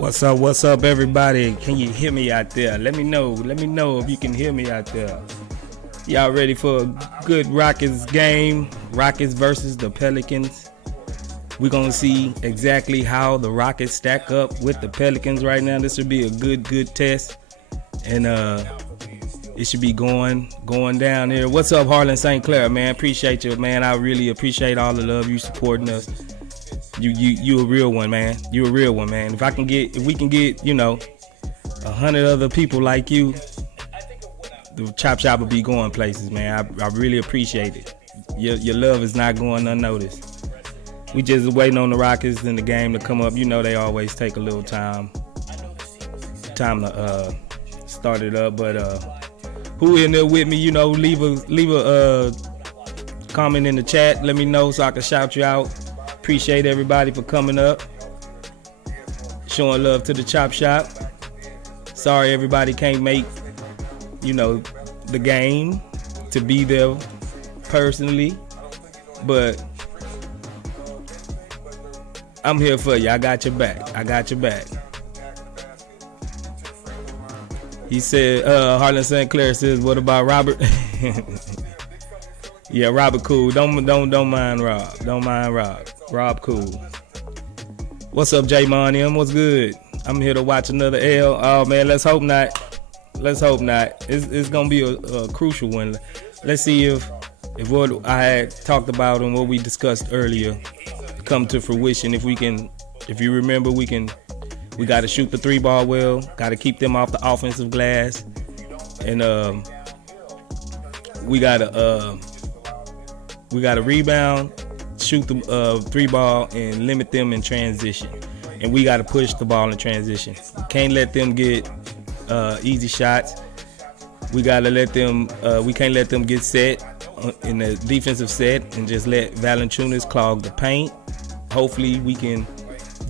What's up, everybody? Can you hear me out there? Let me know if you can hear me out there. Y'all ready for a good Rockets game? Rockets versus the Pelicans. We're going to see exactly how the Rockets stack up with the Pelicans right now. This should be a good test. And it should be going down there. What's up, Harlan St. Clair, man? Appreciate you, man. I really appreciate all the love you supporting us. You a real one, man. You a real one, man. If we can get, 100 other people like you, the Chop Shop will be going places, man. I really appreciate it. Your love is not going unnoticed. We just waiting on the Rockets in the game to come up. They always take a little time to start it up. But who in there with me? Leave a comment in the chat. Let me know so I can shout you out. Appreciate everybody for coming up, showing love to the Chop Shop. Sorry everybody can't make, the game to be there personally, but I'm here for you. I got your back. He said, Harlan St. Clair says, what about Robert? Yeah, Robert cool. Don't mind Rob. Don't mind Rob. Rob cool. What's up, J Monium? What's good? I'm here to watch another L. Oh man, let's hope not. It's gonna be a crucial one. Let's see if what I had talked about and what we discussed earlier come to fruition. If you remember, we got to shoot the 3-ball well. Got to keep them off the offensive glass, and we got to rebound, shoot the 3-ball, and limit them in transition. And we got to push the ball in transition. We can't let them get easy shots. We got to let them. We can't let them get set in the defensive set and just let Valanciunas clog the paint. Hopefully we can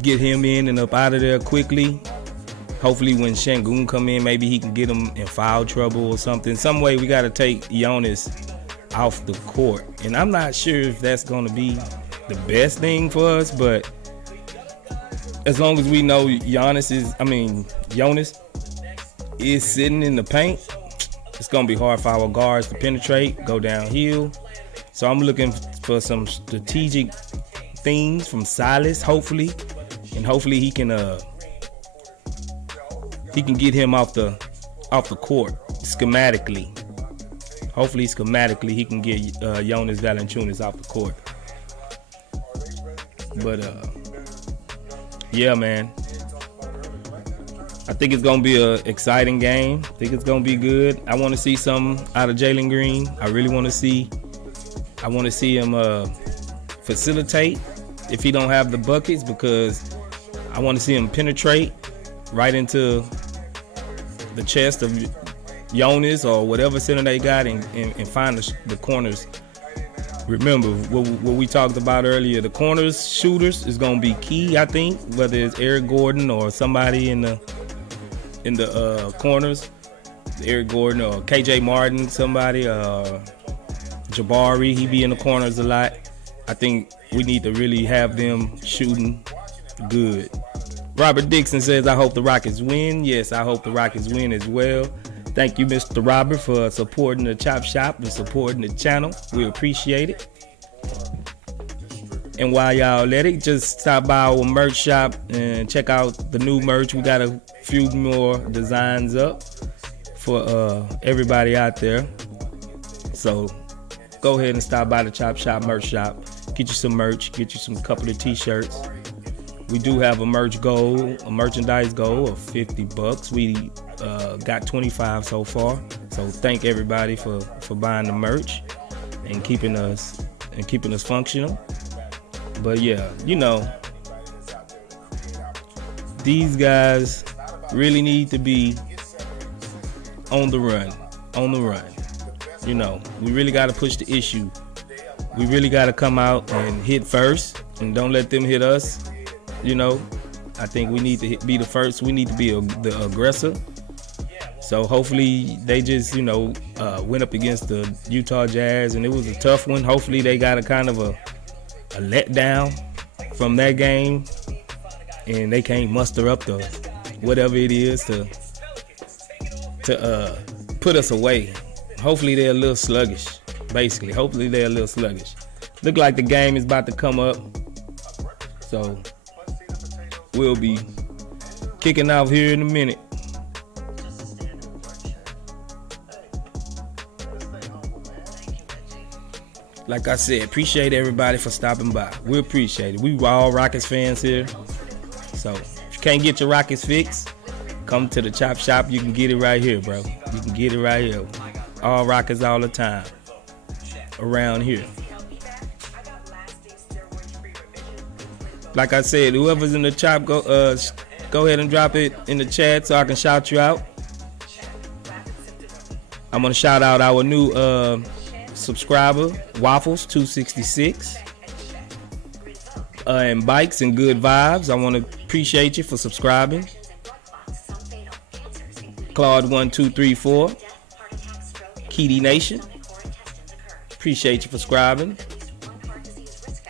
get him in and up out of there quickly. Hopefully when Şengün come in, maybe he can get him in foul trouble or something. Some way we got to take Jonas off the court. And I'm not sure if that's going to be the best thing for us, but as long as we know Jonas is sitting in the paint, it's going to be hard for our guards to penetrate, go downhill. So I'm looking for some strategic things from Silas, hopefully. And hopefully he can get him off the court schematically. Hopefully schematically he can get Jonas Valanciunas off the court. But yeah, man. I think it's gonna be an exciting game. I think it's gonna be good. I want to see something out of Jalen Green. I really want to see. I want to see him facilitate if he don't have the buckets, because I want to see him penetrate right into the chest of Jonas or whatever center they got and find the corners. Remember what we talked about earlier. The corners shooters is going to be key, I think, whether it's Eric Gordon or somebody in the corners, Eric Gordon or KJ Martin, somebody, Jabari, he be in the corners a lot. I think we need to really have them shooting good. Robert Dixon says, I hope the Rockets win. Yes, I hope the Rockets win as well. Thank you, Mr. Robert, for supporting the Chop Shop and supporting the channel. We appreciate it. And while y'all at it, just stop by our merch shop and check out the new merch. We got a few more designs up for everybody out there. So go ahead and stop by the Chop Shop merch shop. Get you some merch, get you some couple of t-shirts. We do have a merchandise goal of $50. We got 25 so far. So thank everybody for buying the merch and keeping us functional. But yeah, these guys really need to be on the run. We really got to push the issue. We really got to come out and hit first and don't let them hit us. I think we need to be the first. We need to be the aggressor. So hopefully they just, went up against the Utah Jazz and it was a tough one. Hopefully they got a kind of a letdown from that game and they can't muster up the whatever it is to put us away. Hopefully they're a little sluggish. Basically, hopefully they're a little sluggish. Look like the game is about to come up, so we'll be kicking off here in a minute. Like I said, appreciate everybody for stopping by. We appreciate it. We all Rockets fans here. So if you can't get your Rockets fix, come to the chop shop. You can get it right here, bro. You can get it right here. All Rockets all the time around here. Like I said, whoever's in the chop, go ahead and drop it in the chat so I can shout you out. I'm gonna shout out our new subscriber, Waffles 266, and Bikes and Good Vibes. I want to appreciate you for subscribing. Claude 1234, Kitty Nation, appreciate you for subscribing.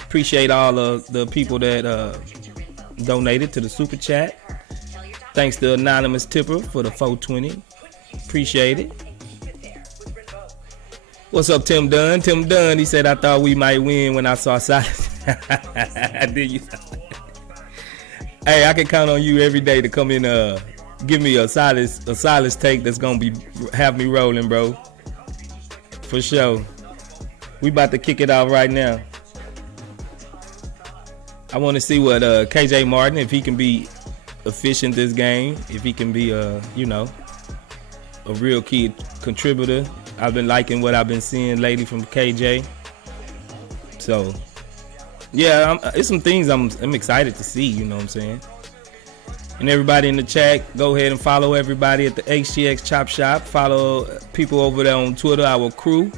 Appreciate all of the people that donated to the super chat. Thanks to Anonymous Tipper for the 420. Appreciate it. What's up, Tim Dunn? Tim Dunn, he said, I thought we might win when I saw Silas. Did you? Hey, I can count on you every day to come in, give me a Silas take that's gonna have me rolling, bro. For sure. We about to kick it off right now. I want to see what KJ Martin, if he can be efficient this game, if he can be a real key contributor. I've been liking what I've been seeing lately from KJ. So, yeah, it's some things I'm excited to see, you know what I'm saying? And everybody in the chat, go ahead and follow everybody at the HTX Chop Shop. Follow people over there on Twitter, our crew.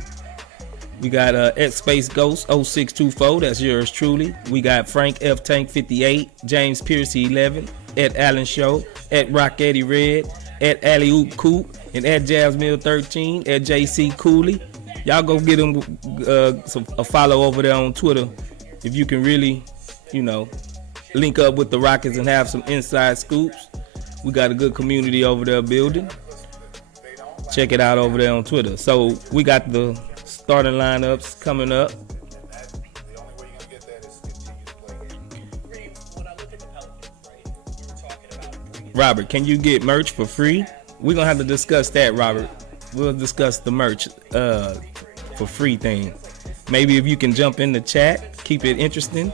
We got Space Ghost 0624, that's yours truly. We got Frank F Tank 58, James Piercy 11, at Allen Show, at Rock Eddie Red, at Alley Oop Coop, and at Jasmine 13, at JC Cooley. Y'all go get them a follow over there on Twitter if you can really, link up with the Rockets and have some inside scoops. We got a good community over there building. Check it out over there on Twitter. So we got the starting lineups coming up. Robert, can you get merch for free? We're gonna have to discuss that, Robert. We'll discuss the merch for free thing. Maybe if you can jump in the chat, keep it interesting,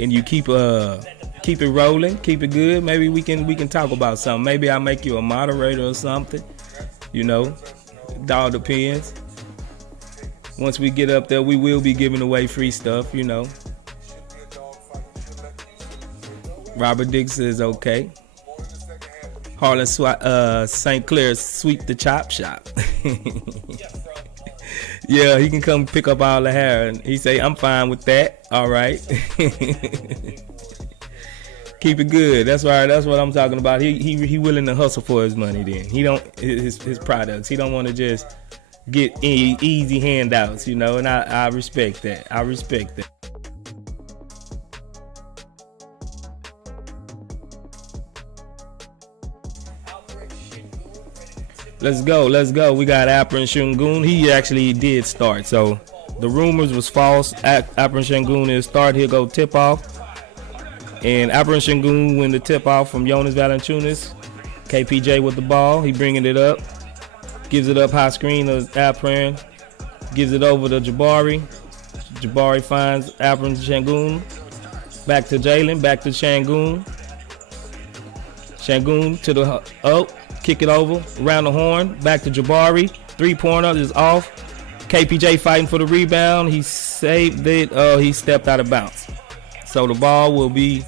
and you keep it rolling, keep it good. Maybe we can talk about something. Maybe I'll make you a moderator or something. It all depends. Once we get up there, we will be giving away free stuff, Robert Diggs says okay. Harlan St. Clair sweep the chop shop. Yeah, he can come pick up all the hair, and he say, I'm fine with that. All right. Keep it good. That's right. That's what I'm talking about. He willing to hustle for his money. Then he don't his products. He don't want to just get easy handouts, and I respect that. I respect that. Let's go. We got Apra and Shingun. He actually did start. So the rumors was false. Apra and Shingun is start. He'll go tip off. And Apra and Shingun win the tip off from Jonas Valanciunas. KPJ with the ball. He bringing it up. Gives it up high screen to Apra. Gives it over to Jabari. Jabari finds Apra and Shingun. Back to Jalen. Back to Shingun. Shingun to the kick it over, around the horn, back to Jabari. 3-pointer is off. KPJ fighting for the rebound. He saved it. He stepped out of bounds. So the ball will be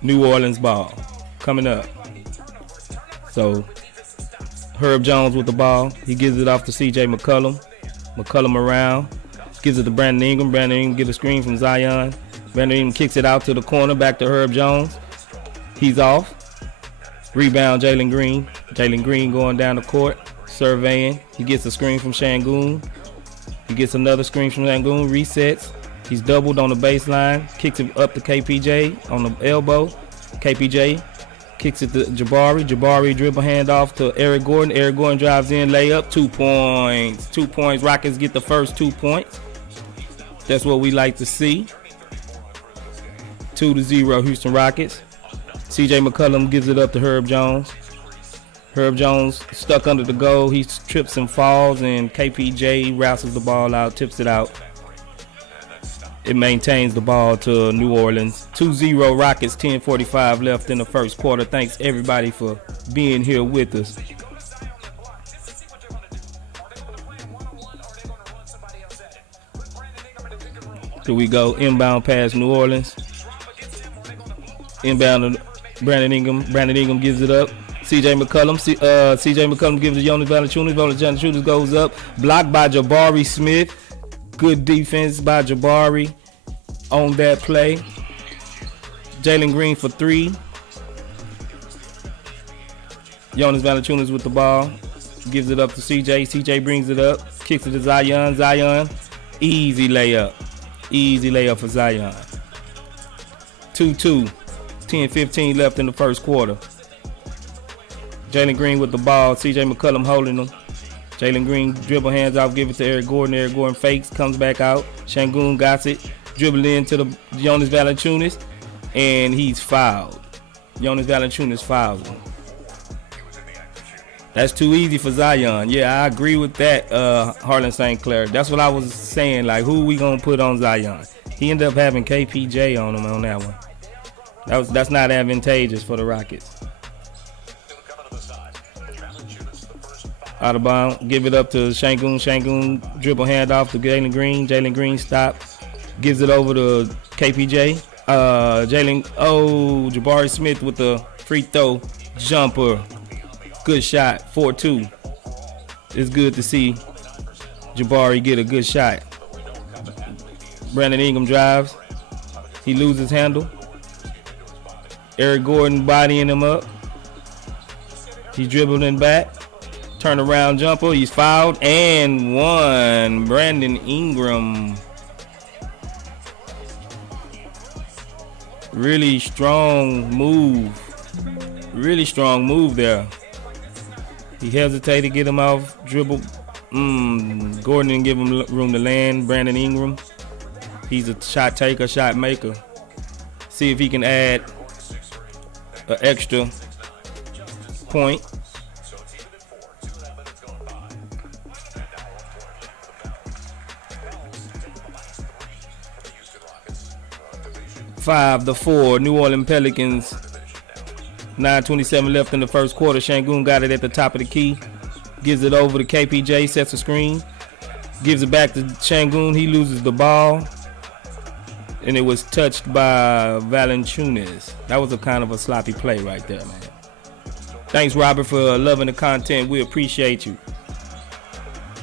New Orleans ball coming up. So Herb Jones with the ball. He gives it off to CJ McCollum. McCollum around. Gives it to Brandon Ingram. Brandon Ingram gets a screen from Zion. Brandon Ingram kicks it out to the corner, back to Herb Jones. He's off. Rebound, Jalen Green. Jalen Green going down the court, surveying. He gets a screen from Shangoon. He gets another screen from Shangoon, resets. He's doubled on the baseline, kicks it up to KPJ on the elbow. KPJ kicks it to Jabari. Jabari dribble handoff to Eric Gordon. Eric Gordon drives in, layup, 2 points. 2 points. Rockets get the first 2 points. That's what we like to see. 2-0 Houston Rockets. CJ McCollum gives it up to Herb Jones. Herb Jones stuck under the goal. He trips and falls, and KPJ wrestles the ball out, tips it out. It maintains the ball to New Orleans. 2-0 Rockets, 10:45 left in the first quarter. Thanks everybody for being here with us. Here we go, inbound pass New Orleans. Inbound to Brandon Ingram. Brandon Ingram gives it up. CJ McCollum. CJ McCollum gives it to Jonas Valanciunas. Valanciunas goes up. Blocked by Jabari Smith. Good defense by Jabari on that play. Jalen Green for 3. Jonas Valanciunas with the ball. Gives it up to CJ. CJ brings it up. Kicks it to Zion. Zion. Easy layup. Easy layup for Zion. 2-2. 10:15 left in the first quarter. Jalen Green with the ball. CJ McCollum holding him. Jalen Green dribble hands off, give it to Eric Gordon. Eric Gordon fakes, comes back out. Şengün got it. Dribble into the Jonas Valanciunas, and he's fouled. Jonas Valanciunas fouls him. That's too easy for Zion. Yeah, I agree with that, Harlan St. Clair. That's what I was saying. Like, who we gonna put on Zion? He ended up having KPJ on him on that one. That's not advantageous for the Rockets. Out of bounds, give it up to Şengün. Şengün dribble handoff to Jalen Green. Jalen Green stop, gives it over to KPJ. Jabari Smith with the free throw jumper. Good shot, 4-2. It's good to see Jabari get a good shot. Brandon Ingram drives. He loses handle. Eric Gordon bodying him up. He's dribbling back. Turnaround jumper. He's fouled and one. Brandon Ingram. Really strong move. Really strong move there. He hesitated to get him off. Dribble. Gordon didn't give him room to land. Brandon Ingram. He's a shot taker, shot maker. See if he can add an extra point. Five to 4, New Orleans Pelicans. 9:27 left in the first quarter. Şengün got it at the top of the key. Gives it over to KPJ, sets a screen. Gives it back to Şengün. He loses the ball. And it was touched by Valanciunas. That was a kind of a sloppy play right there, man. Thanks, Robert, for loving the content. We appreciate you.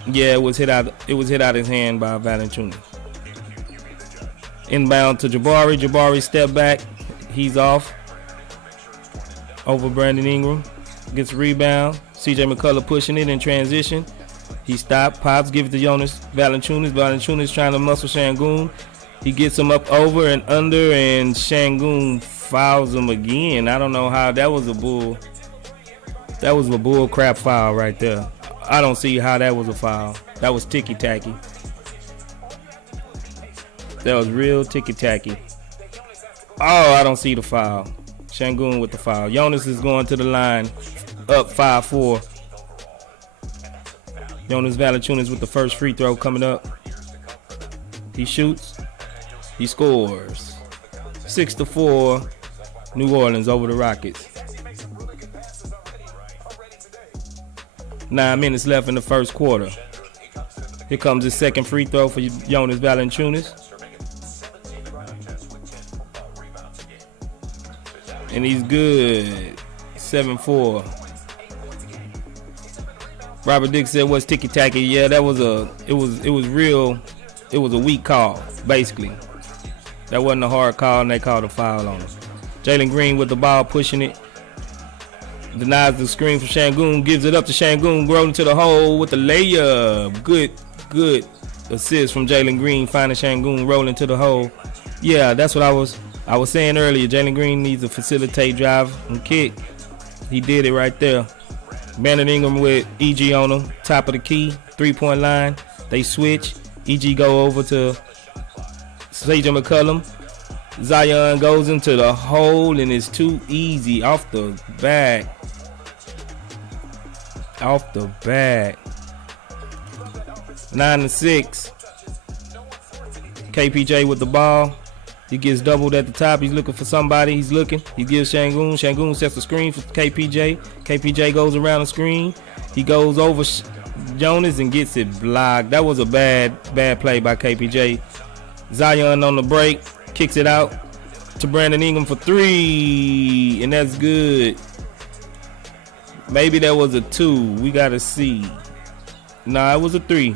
Yeah, it was hit out his hand by Valanciunas. Inbound to Jabari. Jabari step back. He's off. Over Brandon Ingram. Gets a rebound. CJ McCullough pushing it in transition. He stopped. Pops. Give it to Jonas Valanciunas. Valanciunas trying to muscle Şengün. He gets him up over and under, and Şengün fouls him again. I don't know how. That was a bull crap foul right there. I don't see how that was a foul. That was ticky-tacky. That was real ticky-tacky. Oh, I don't see the foul. Şengün with the foul. Jonas is going to the line, up 5-4. Jonas Valanciunas with the first free throw coming up. He shoots. He scores. 6-4, New Orleans over the Rockets. 9 minutes left in the first quarter. Here comes his second free throw for Jonas Valanciunas. And he's good. 7-4. Robert Dick said, "What's ticky tacky?" Yeah, it was a weak call, basically. That wasn't a hard call, and they called a foul on him. Jalen Green with the ball, pushing it. Denies the screen from Şengün, gives it up to Şengün, rolling to the hole with the layup. Good assist from Jalen Green, finding Şengün rolling to the hole. Yeah, that's what I was saying earlier. Jalen Green needs to facilitate, drive, and kick. He did it right there. Brandon Ingram with EG on him, top of the key, 3-point line. They switch. EG go over to CJ McCollum. Zion goes into the hole and it's too easy off the back. Off the back. 9-6. KPJ with the ball. He gets doubled at the top. He's looking for somebody. He's looking. He gives Şengün. Şengün sets the screen for KPJ. KPJ goes around the screen. He goes over Jonas and gets it blocked. That was a bad play by KPJ. Zion on the break. Kicks it out to Brandon Ingram for 3. And that's good. Maybe that was a 2. We got to see. Nah, it was a 3.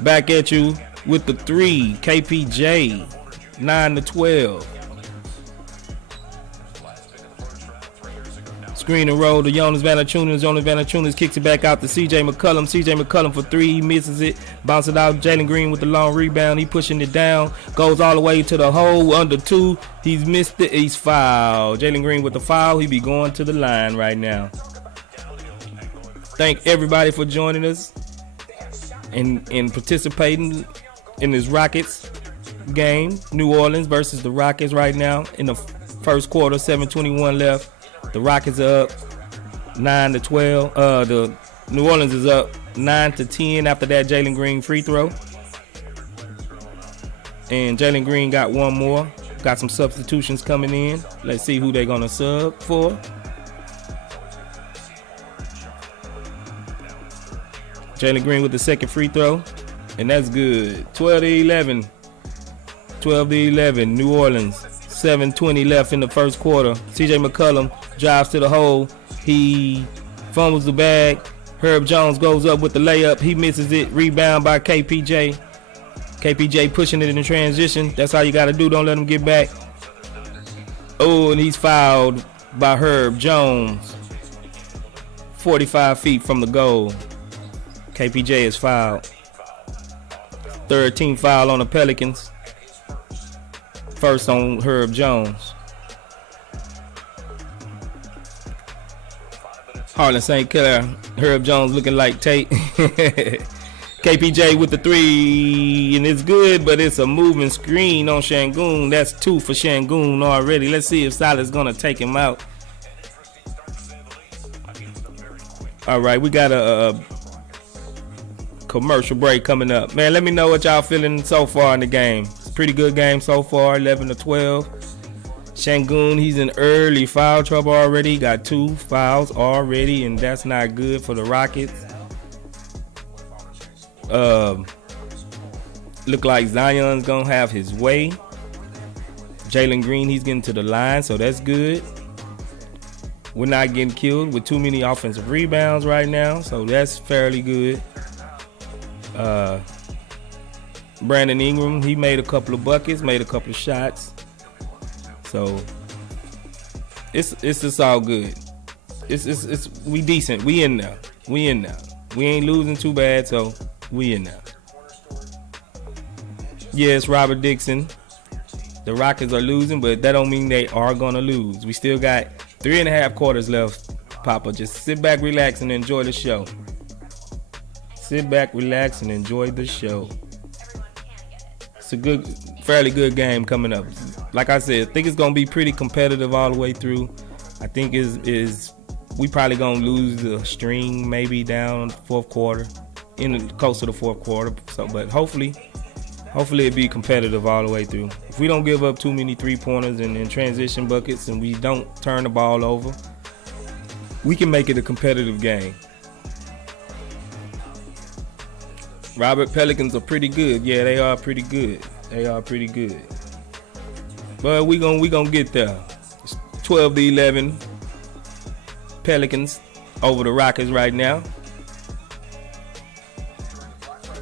Back at you with the 3. KPJ. 9-12. Screen and roll to Jonas Valanciunas. Jonas Valanciunas kicks it back out to CJ McCollum. CJ McCollum for 3. He misses it. Bounces it out. Jalen Green with the long rebound. He pushing it down. Goes all the way to the hole under 2. He's missed it. He's fouled. Jalen Green with the foul. He be going to the line right now. Thank everybody for joining us and participating in this Rockets game. New Orleans versus the Rockets right now in the first quarter. 7:21 left. The Rockets are up 9-12. The New Orleans is up 9-10 after that Jalen Green free throw. And Jalen Green got one more. Got some substitutions coming in. Let's see who they're gonna sub for. Jalen Green with the second free throw. And that's good. 12-11. 12-11. New Orleans. 7:20 left in the first quarter. CJ McCollum drives to the hole. He fumbles the bag. Herb Jones goes up with the layup. He misses it. Rebound by KPJ. KPJ pushing it in transition. That's how you got to do. Don't let him get back. Oh, and he's fouled by Herb Jones. 45 feet from the goal. KPJ is fouled. Third team foul on the Pelicans. First on Herb Jones. Harlan St. Clair. Herb Jones looking like Tate. KPJ with the 3. And it's good, but it's a moving screen on Şengün. That's 2 for Şengün already. Let's see if Silas going to take him out. All right, we got a commercial break coming up. Man, let me know what y'all feeling so far in the game. Pretty good game so far, 11-12. Şengün, he's in early foul trouble already. Got 2 fouls already, and that's not good for the Rockets. Look like Zion's gonna have his way. Jalen Green, he's getting to the line, so that's good. We're not getting killed with too many offensive rebounds right now, so that's fairly good. Brandon Ingram, he made a couple of buckets, made a couple of shots. So it's just all good. It's we decent. We in there. We in there. We ain't losing too bad, so we in there. Yes, Robert Dixon. The Rockets are losing, but that don't mean they are gonna lose. We still got 3.5 quarters left, Papa. Just sit back, relax, and enjoy the show. Sit back, relax, and enjoy the show. It's a fairly good game coming up. Like I said, I think it's gonna be pretty competitive all the way through. I think we probably gonna lose the string maybe down the fourth quarter, close to the fourth quarter. So, but hopefully it be competitive all the way through. If we don't give up too many 3-pointers and transition buckets, and we don't turn the ball over, we can make it a competitive game. Robert, Pelicans are pretty good. Yeah, they are pretty good. They are pretty good. But we gonna get there. It's 12-11. Pelicans over the Rockets right now.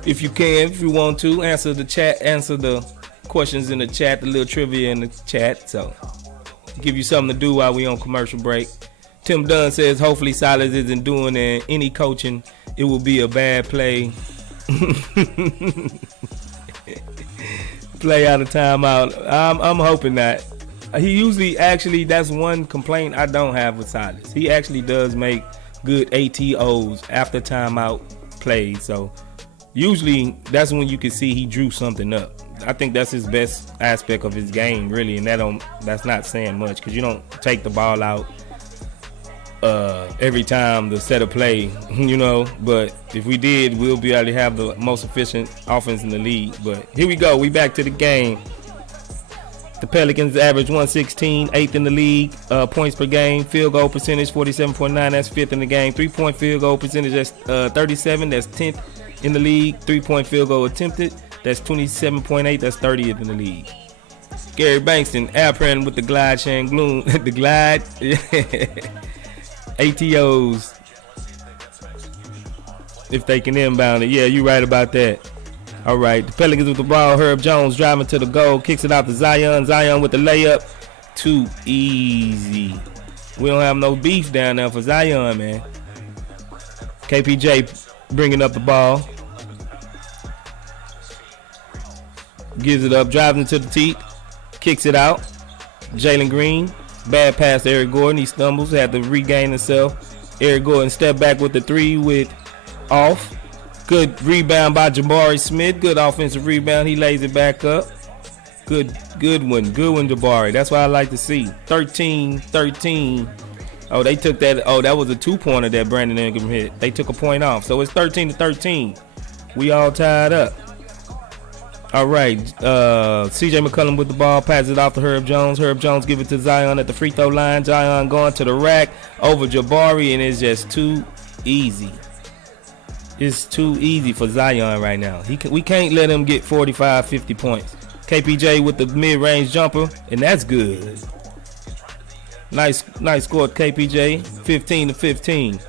If you want to, answer the questions in the chat, the little trivia in the chat. So give you something to do while we on commercial break. Tim Dunn says hopefully Silas isn't doing any coaching. It will be a bad play. Play out of timeout. I'm hoping that. He usually, actually, that's one complaint I don't have with Silas. He actually does make good ATOs after timeout plays. So usually that's when you can see he drew something up. I think that's his best aspect of his game, really, and that's not saying much, because you don't take the ball out every time the set of play, you know. But if we did, we'll be able to have the most efficient offense in the league. But here we go. We back to the game. The Pelicans average 116, 8th in the league, points per game. Field goal percentage 47.9, that's 5th in the game. 3-point field goal percentage, that's 37, that's 10th in the league. 3-point field goal attempted, that's 27.8, that's 30th in the league. Gary Bankston, Alperen with the glide chain gloom, the glide ATOs, if they can inbound it. Yeah, you're right about that. All right, the Pelicans with the ball. Herb Jones driving to the goal, kicks it out to Zion. Zion with the layup. Too easy. We don't have no beef down there for Zion, man. KPJ bringing up the ball. Gives it up, drives into the teeth, kicks it out. Jalen Green, bad pass to Eric Gordon. He stumbles, had to regain himself. Eric Gordon step back with the three with off. Good rebound by Jabari Smith. Good offensive rebound. He lays it back up. Good one, Jabari. That's what I like to see. 13-13. Oh, they took that. Oh, that was a 2-pointer that Brandon Ingram hit. They took a point off. So it's 13-13. We all tied up. All right. CJ McCollum with the ball. Passes it off to Herb Jones. Herb Jones give it to Zion at the free throw line. Zion going to the rack over Jabari, and it's just too easy. It's too easy for Zion right now. We can't let him get 45, 50 points. KPJ with the mid-range jumper, and that's good. Nice score, KPJ. 15-15.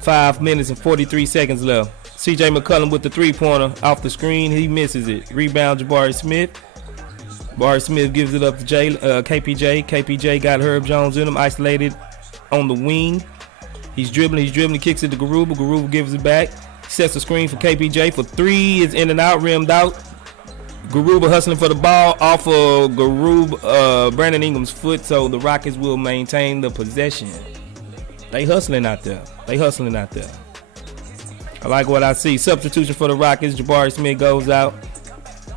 5 minutes and 43 seconds left. CJ McCollum with the three-pointer off the screen. He misses it. Rebound, Jabari Smith. Jabari Smith gives it up to KPJ. KPJ got Herb Jones in him, isolated on the wing. He's dribbling, kicks it to Garuba. Garuba gives it back. Sets the screen for KPJ for three. It's in and out, rimmed out. Garuba hustling for the ball off of Brandon Ingram's foot, so the Rockets will maintain the possession. They hustling out there. I like what I see. Substitution for the Rockets. Jabari Smith goes out.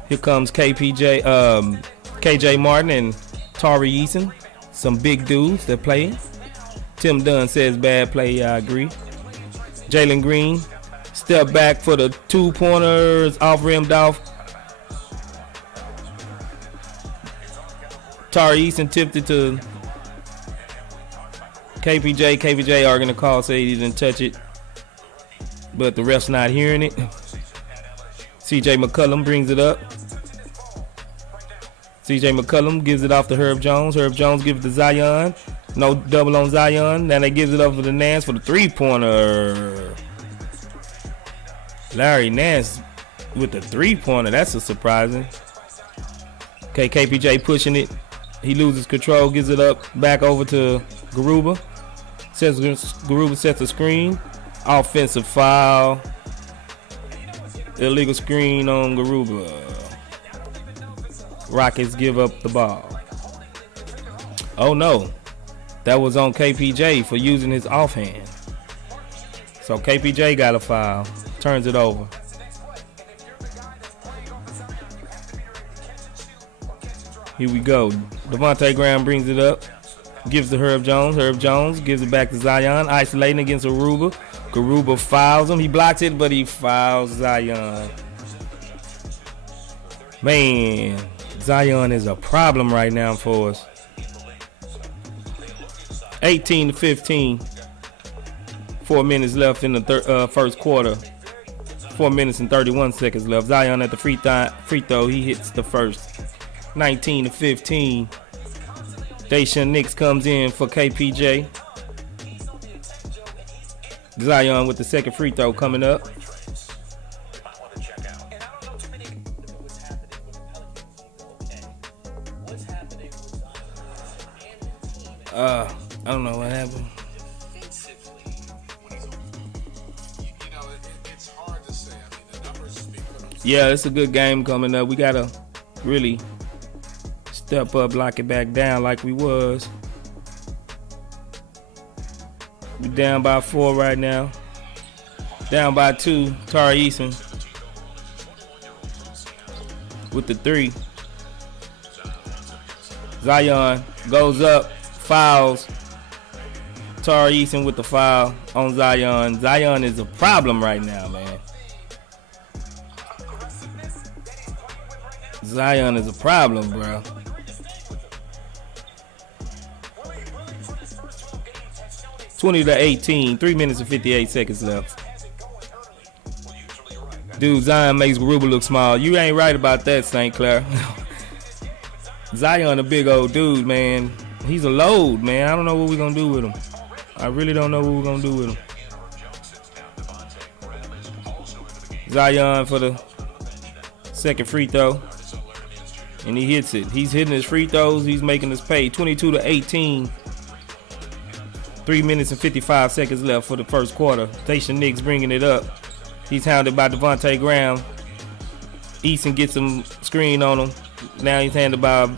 Here comes KJ Martin and Tari Eason. Some big dudes that play. Tim Dunn says bad play. I agree. Jalen Green, step back for the 2-pointers, off rimmed off. Tari Eason tipped it to KPJ. KPJ are going to call, say he didn't touch it, but the ref's not hearing it. CJ McCollum brings it up. CJ McCollum gives it off to Herb Jones. Herb Jones gives it to Zion. No double on Zion. Then they gives it over to Nance for the three-pointer. Larry Nance with the three-pointer. That's a surprising. Okay, KPJ pushing it. He loses control. Gives it up back over to Garuba. Garuba sets a screen. Offensive foul. Illegal screen on Garuba. Rockets give up the ball. Oh no. That was on KPJ for using his offhand. So KPJ got a foul. Turns it over. Here we go. Devontae Graham brings it up. Gives to Herb Jones. Herb Jones gives it back to Zion. Isolating against Garuba. Garuba fouls him. He blocks it, but he fouls Zion. Man, Zion is a problem right now for us. 18-15. 4 minutes left in the first quarter. 4 minutes and 31 seconds left. Zion at the free throw. He hits the first. 19-15. Daishan Nix comes in for KPJ. Zion with the second free throw coming up. I don't know what happened. It's hard to Yeah, it's a good game coming up. We gotta really step up, lock it back down like we was. We down by 4 right now. Down by 2. Tari Eason with the 3. Zion goes up, fouls. Tari Eason with the foul on Zion. Zion is a problem right now, man. Zion is a problem, bro. (20-18), 3 minutes and 58 seconds left. Dude, Zion makes Garuba look small. You ain't right about that, St. Clair. Zion a big old dude, man. He's a load, man. I don't know what we're gonna do with him. I really don't know what we're gonna do with him. Zion for the second free throw. And he hits it. He's hitting his free throws. He's making us pay. 22-18. 3 minutes and 55 seconds left for the first quarter. Daisha Nix bringing it up. He's hounded by Devontae Graham. Eason gets some screen on him. Now he's handled by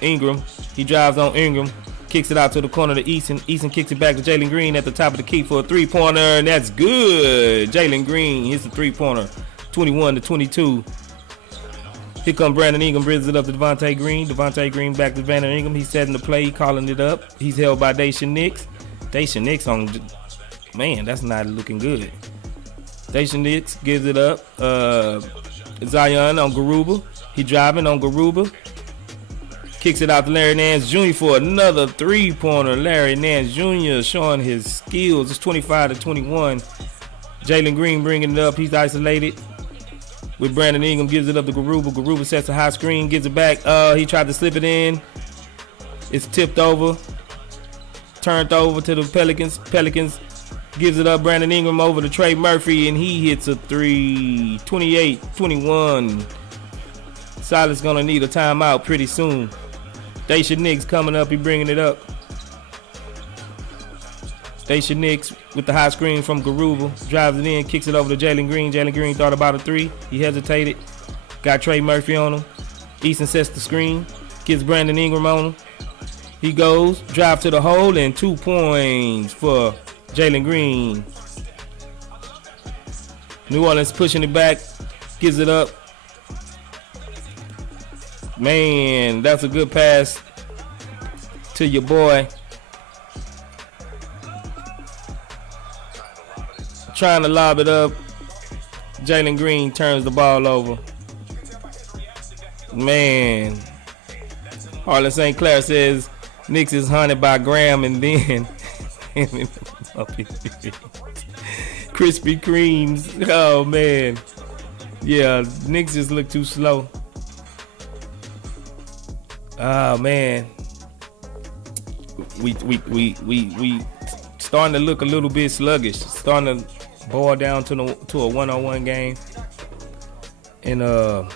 Ingram. He drives on Ingram. Kicks it out to the corner to Eason. Eason kicks it back to Jalen Green at the top of the key for a three-pointer. And that's good. Jalen Green hits the three-pointer. 21-22. Here comes Brandon Ingram, brings it up to Devontae Green. Devontae Green back to Brandon Ingram. He's setting the play, calling it up. He's held by Daisha Nix. Daisha Nix on, man, that's not looking good. Daisha Nix gives it up. Zion on Garuba. He driving on Garuba. Kicks it out to Larry Nance Jr. for another three-pointer. Larry Nance Jr. showing his skills. It's 25-21. Jalen Green bringing it up. He's isolated with Brandon Ingram. Gives it up to Garuba. Garuba sets a high screen. Gives it back. He tried to slip it in. It's tipped over. Turned over to the Pelicans. Pelicans gives it up. Brandon Ingram over to Trey Murphy. And he hits a three. 28-21. Silas going to need a timeout pretty soon. Daisha Nix coming up. He bringing it up. Daisha Nix with the high screen from Garuba. Drives it in. Kicks it over to Jalen Green. Jalen Green thought about a three. He hesitated. Got Trey Murphy on him. Eason sets the screen. Gets Brandon Ingram on him. He goes. Drive to the hole. And 2 points for Jalen Green. New Orleans pushing it back. Gives it up. Man, that's a good pass to your boy. Trying to lob it up. Jalen Green turns the ball over. Man. Harlan St. Clair says Knicks is hunted by Graham and then Krispy Kremes. Oh man. Yeah, Knicks just look too slow. Oh man, we starting to look a little bit sluggish. Starting to boil down to a one-on-one game, and but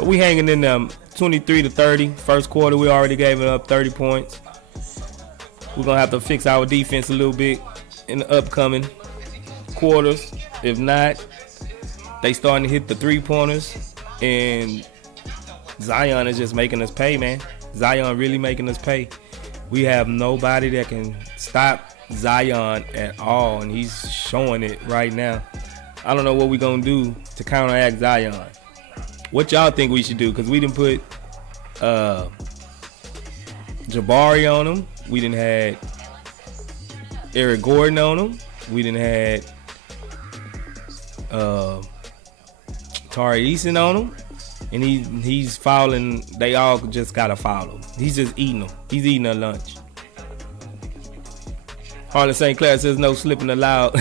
we hanging in them 23-30. First quarter, we already gave it up 30 points. We're gonna have to fix our defense a little bit in the upcoming quarters. If not, they starting to hit the three-pointers and Zion is just making us pay, man. Zion really making us pay. We have nobody that can stop Zion at all, and he's showing it right now. I don't know what we're going to do to counteract Zion. What y'all think we should do? Because we didn't put Jabari on him. We didn't had Eric Gordon on him. We didn't had Tari Eason on him. And he's fouling. They all just gotta foul him. He's just eating them. He's eating their lunch. Harlan St. Clair says no slipping allowed.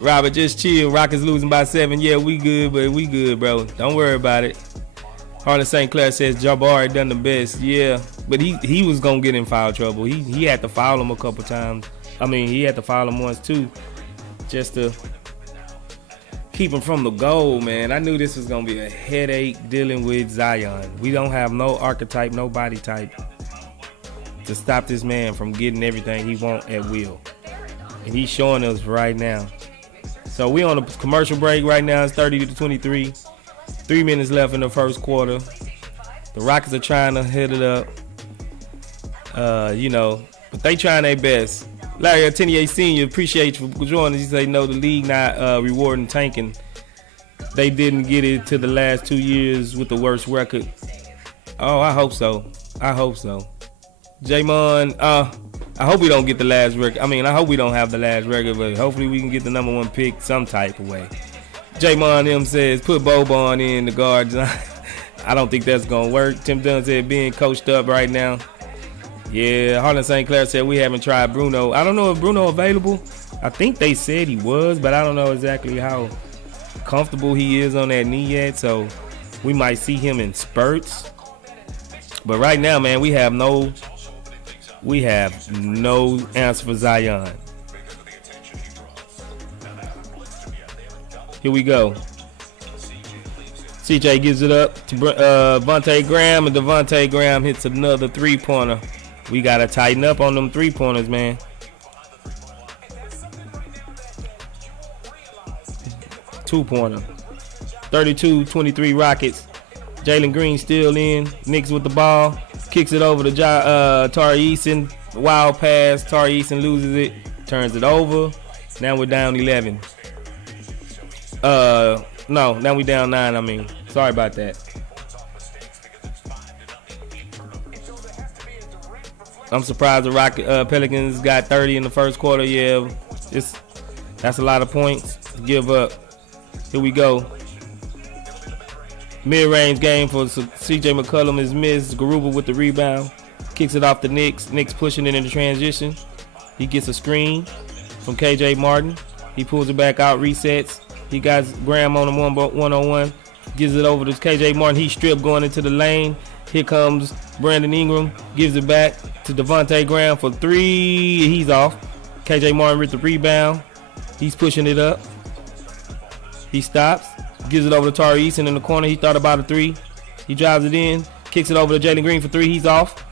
Robert, just chill. Rockets losing by 7. Yeah, we good, but we good, bro. Don't worry about it. Harlan St. Clair says Jabari done the best. Yeah, but he was gonna get in foul trouble. He had to foul him a couple times. I mean, he had to foul him once too, just to keep him from the goal, man. I knew this was going to be a headache dealing with Zion. We don't have no archetype, no body type to stop this man from getting everything he wants at will. And he's showing us right now. So we on a commercial break right now. It's 30-23. 3 minutes left in the first quarter. The Rockets are trying to hit it up. You know, but they trying their best. Larry Atenier Sr., appreciate you for joining us. He say no, the league not rewarding tanking. They didn't get it to the last 2 years with the worst record. Oh, I hope so. I hope so. Jamon, I hope we don't get the last record. I mean, I hope we don't have the last record, but hopefully we can get the #1 pick some type of way. Jamon M says, put Boban in the guards. I don't think that's going to work. Tim Dunn said, being coached up right now. Yeah, Harlan St. Clair said, we haven't tried Bruno. I don't know if Bruno available. I think they said he was, but I don't know exactly how comfortable he is on that knee yet. So we might see him in spurts. But right now, man, we have no answer for Zion. Here we go. CJ gives it up to Devontae Graham, and Devontae Graham hits another three-pointer. We got to tighten up on them three-pointers, man. Two-pointer. 32-23 Rockets. Jalen Green still in. Knicks with the ball. Kicks it over to Tari Eason. Wild pass. Tari Eason loses it. Turns it over. Now we're down 11. No, now we down 9, I mean. Sorry about that. I'm surprised the Pelicans got 30 in the first quarter. Yeah, that's a lot of points to give up. Here we go. Mid-range game for CJ McCollum is missed. Garuba with the rebound. Kicks it off the Knicks. Knicks pushing it into transition. He gets a screen from KJ Martin. He pulls it back out, resets. He got Graham on him one-on-one. Gives it over to KJ Martin. He stripped going into the lane. Here comes Brandon Ingram. Gives it back to Devontae Graham for 3. He's off. KJ Martin with the rebound. He's pushing it up. He stops. Gives it over to Tari Eason in the corner. He thought about a 3. He drives it in. Kicks it over to Jalen Green for 3. He's off.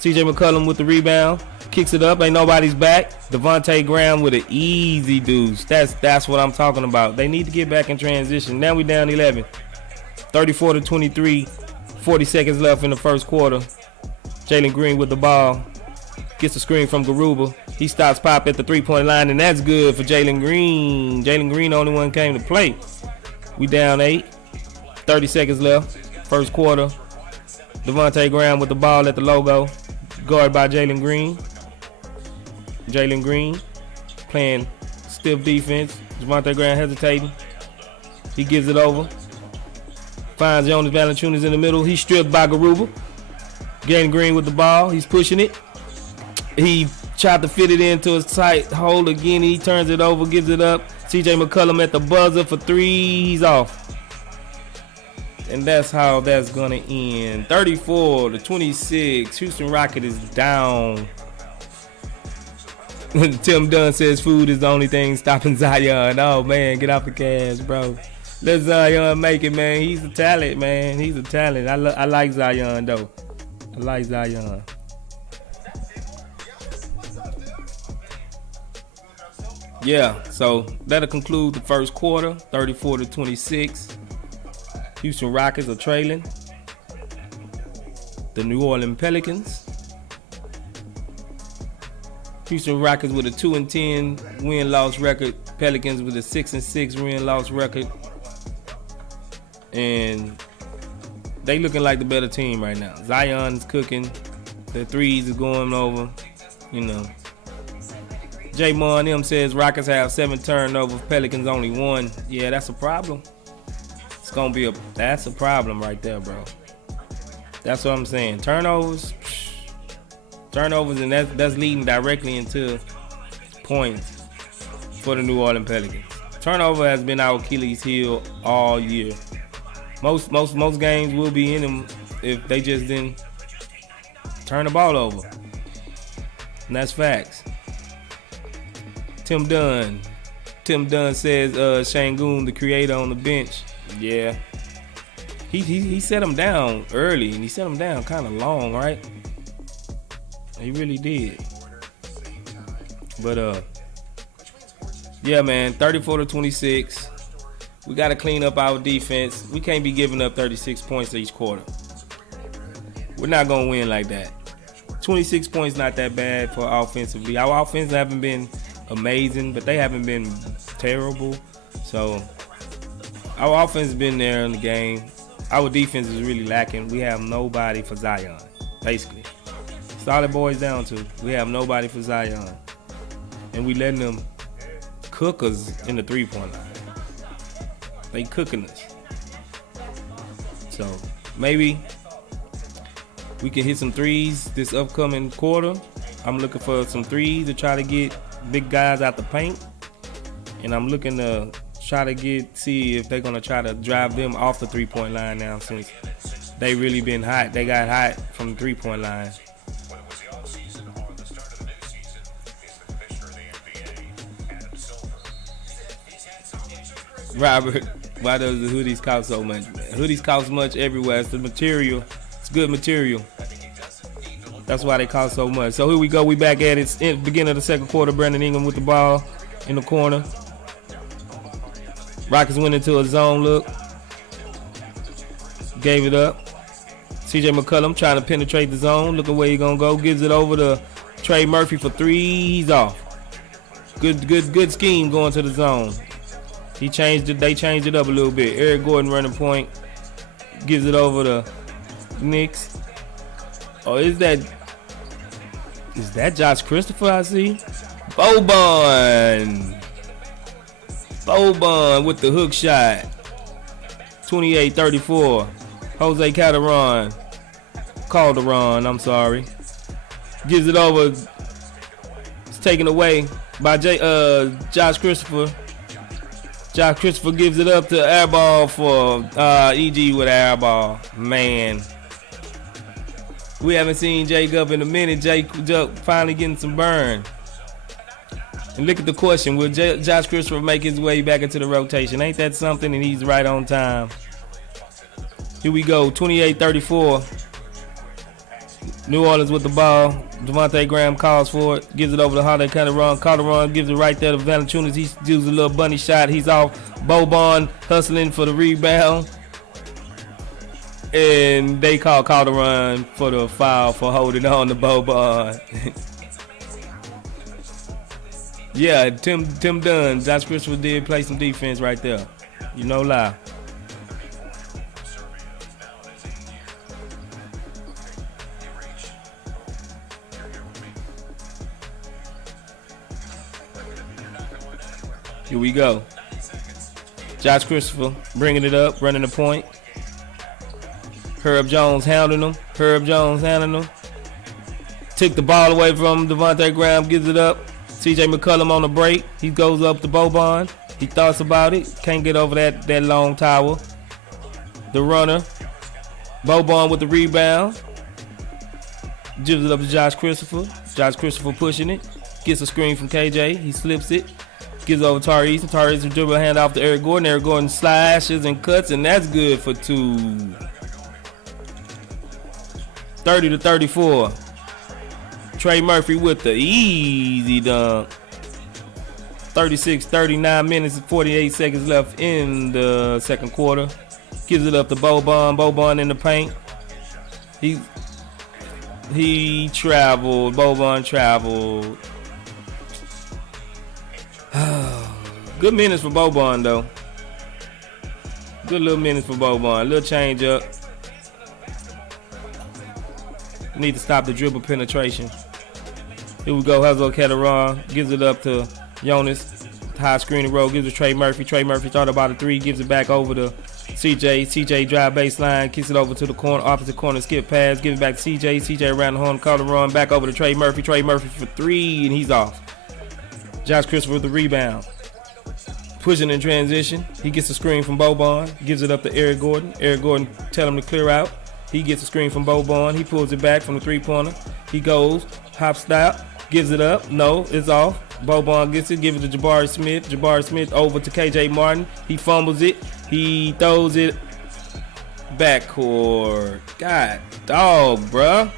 CJ McCollum with the rebound. Kicks it up. Ain't nobody's back. Devontae Graham with an easy deuce. That's what I'm talking about. They need to get back in transition. Now we down 11. 34-23. 40 seconds left in the first quarter. Jalen Green with the ball. Gets a screen from Garuba. He stops Pop at the three-point line, and that's good for Jalen Green. Jalen Green the only one came to play. We down 8. 30 seconds left. First quarter. Devontae Graham with the ball at the logo. Guarded by Jalen Green. Jalen Green playing stiff defense. Devontae Graham hesitating. He gives it over. Finds Jonas Valanciunas in the middle. He's stripped by Garuba. Jalen Green with the ball. He's pushing it. He tried to fit it into his tight hold again. He turns it over, gives it up. CJ McCollum at the buzzer for 3. He's off. And that's how that's going to end. 34-26. Houston Rocket is down. Tim Dunn says food is the only thing stopping Zion. Oh, man, get off the cash, bro. Let Zion make it, man. He's a talent, man. He's a talent. I like Zion, though. I like Zion. Yeah, so that'll conclude the first quarter. 34-26. Houston Rockets are trailing the New Orleans Pelicans. Houston Rockets with a 2-10 win-loss record. Pelicans with a 6-6 win-loss record. And they looking like the better team right now. Zion's cooking. The threes is going over. You know. J Mon M says Rockets have 7 turnovers. Pelicans only 1. Yeah, that's a problem. It's gonna be that's a problem right there, bro. That's what I'm saying. Turnovers, and that's leading directly into points for the New Orleans Pelicans. Turnover has been our Achilles heel all year. Most games will be in them if they just didn't turn the ball over. And that's facts. Tim Dunn says Şengün, the creator, on the bench. Yeah. He set him down early, and he set him down kind of long, right? He really did. But Yeah, man, 34-26. We got to clean up our defense. We can't be giving up 36 points each quarter. We're not going to win like that. 26 points not that bad for offensively. Our offense haven't been amazing, but they haven't been terrible. So our offense has been there in the game. Our defense is really lacking. We have nobody for Zion, basically. That's all it boils down to. We have nobody for Zion. And we letting them cook us in the three-point line. They cooking us. So maybe we can hit some threes this upcoming quarter. I'm looking for some threes to try to get big guys out the paint. And I'm looking to try to see if they're gonna try to drive them off the three-point line now, since they really been hot. They got hot from the three-point line. Robert, why does the hoodies cost so much? Hoodies cost much everywhere. It's the material. It's good material. That's why they cost so much. So here we go. We back at it. In the beginning of the second quarter, Brandon Ingram with the ball in the corner. Rockets went into a zone look. Gave it up. CJ McCollum trying to penetrate the zone. Look at where he's going to go. Gives it over to Trey Murphy for three. He's off. Good scheme going to the zone. They changed it up a little bit. Eric Gordon running point. Gives it over to Knicks. Oh, is that Josh Christopher I see? Boban with the hook shot. 28-34. Jose Calderon, I'm sorry. Gives it over. It's taken away by Josh Christopher. Josh Christopher gives it up to airball for EG with airball. Man. We haven't seen Jacob in a minute. Jacob finally getting some burn. And look at the question. Will Josh Christopher make his way back into the rotation? Ain't that something? And he's right on time. Here we go. 28-34. New Orleans with the ball. Devontae Graham calls for it. Gives it over to Holiday Calderon. Calderon gives it right there to Valanciunas. He does a little bunny shot. He's off. Boban hustling for the rebound. And they call Calderon for the foul for holding on to Boban. Yeah, Tim Dunn. Josh Christopher did play some defense right there. You no lie. Here we go. Josh Christopher bringing it up, running the point. Herb Jones handling him. Took the ball away from Devontae Graham, gives it up. CJ McCollum on the break. He goes up to Boban. He thoughts about it. Can't get over that long tower. The runner. Boban with the rebound. Gives it up to Josh Christopher. Josh Christopher pushing it. Gets a screen from KJ. He slips it. Gives over Tyrese. Tyrese will dribble a hand off to Eric Gordon. Eric Gordon slashes and cuts, and that's good for two. 30-34. Trey Murphy with the easy dunk. 39 minutes and 48 seconds left in the second quarter. Gives it up to Boban. Boban in the paint. He traveled. Boban traveled. Good minutes for Boban, though. Good little minutes for Boban. Little change up. Need to stop the dribble penetration. Here we go. Hazel Calderon gives it up to Jonas. High screen roll. Gives it to Trey Murphy. Trey Murphy thought about a three. Gives it back over to CJ. CJ drive baseline. Kicks it over to the corner. Opposite corner. Skip pass. Gives it back to CJ. CJ around the horn. Calderon back over to Trey Murphy. Trey Murphy for three. And he's off. Josh Christopher with the rebound. Pushing in transition. He gets a screen from Boban. Gives it up to Eric Gordon. Eric Gordon tell him to clear out. He gets a screen from Boban. He pulls it back from the three-pointer. He goes. Hop stop. Gives it up. No, it's off. Boban gets it. Give it to Jabari Smith. Jabari Smith over to KJ Martin. He fumbles it. He throws it backcourt. God dog, bruh.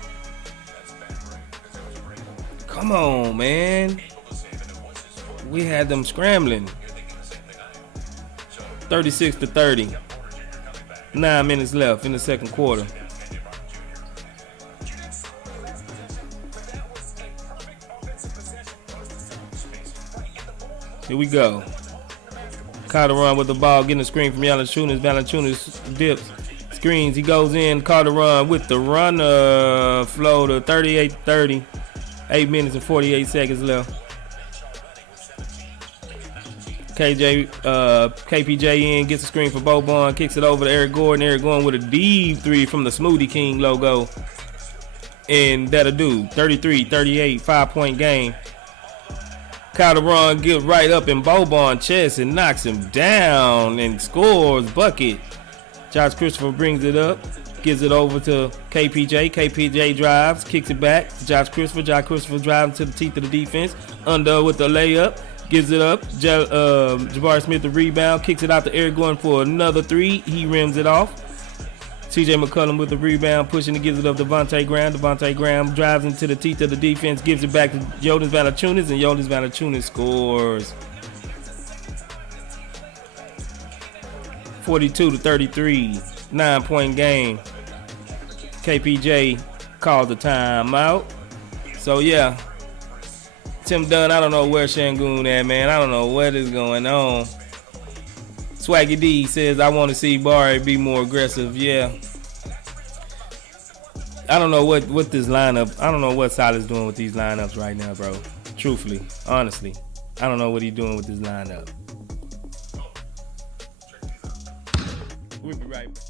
Come on, man. We had them scrambling. 36-30. 9 minutes left in the second quarter. Here we go. Calderon with the ball, getting a screen from Valanciunas. Valanciunas dips, screens. He goes in. Calderon with the runner. Floater. 38-30. 8 minutes and 48 seconds left. KPJ in, gets a screen for Boban, kicks it over to Eric Gordon. Eric Gordon with a deep three from the Smoothie King logo. And that'll do. 33-38, 5-point game. Calderon get right up in Boban's chest and knocks him down and scores bucket. Josh Christopher brings it up, gives it over to KPJ. KPJ drives, kicks it back to Josh Christopher. Josh Christopher driving to the teeth of the defense. Under with the layup, gives it up. Jabari Smith the rebound, kicks it out to Eric Gordon for another three. He rims it off. CJ McCollum with the rebound, pushing and gives it up to Devontae Graham. Devontae Graham drives into the teeth of the defense, gives it back to Jonas Valanciunas, and Jonas Valanciunas scores. 42-33, 9-point game. KPJ called the timeout. So yeah, Tim Dunn, I don't know where Şengün at, man. I don't know what is going on. Swaggy D says, I want to see Barry be more aggressive. Yeah. I don't know what this lineup, I don't know what Silas doing with these lineups right now, bro. Truthfully, honestly. I don't know what he's doing with this lineup. We'll be right back.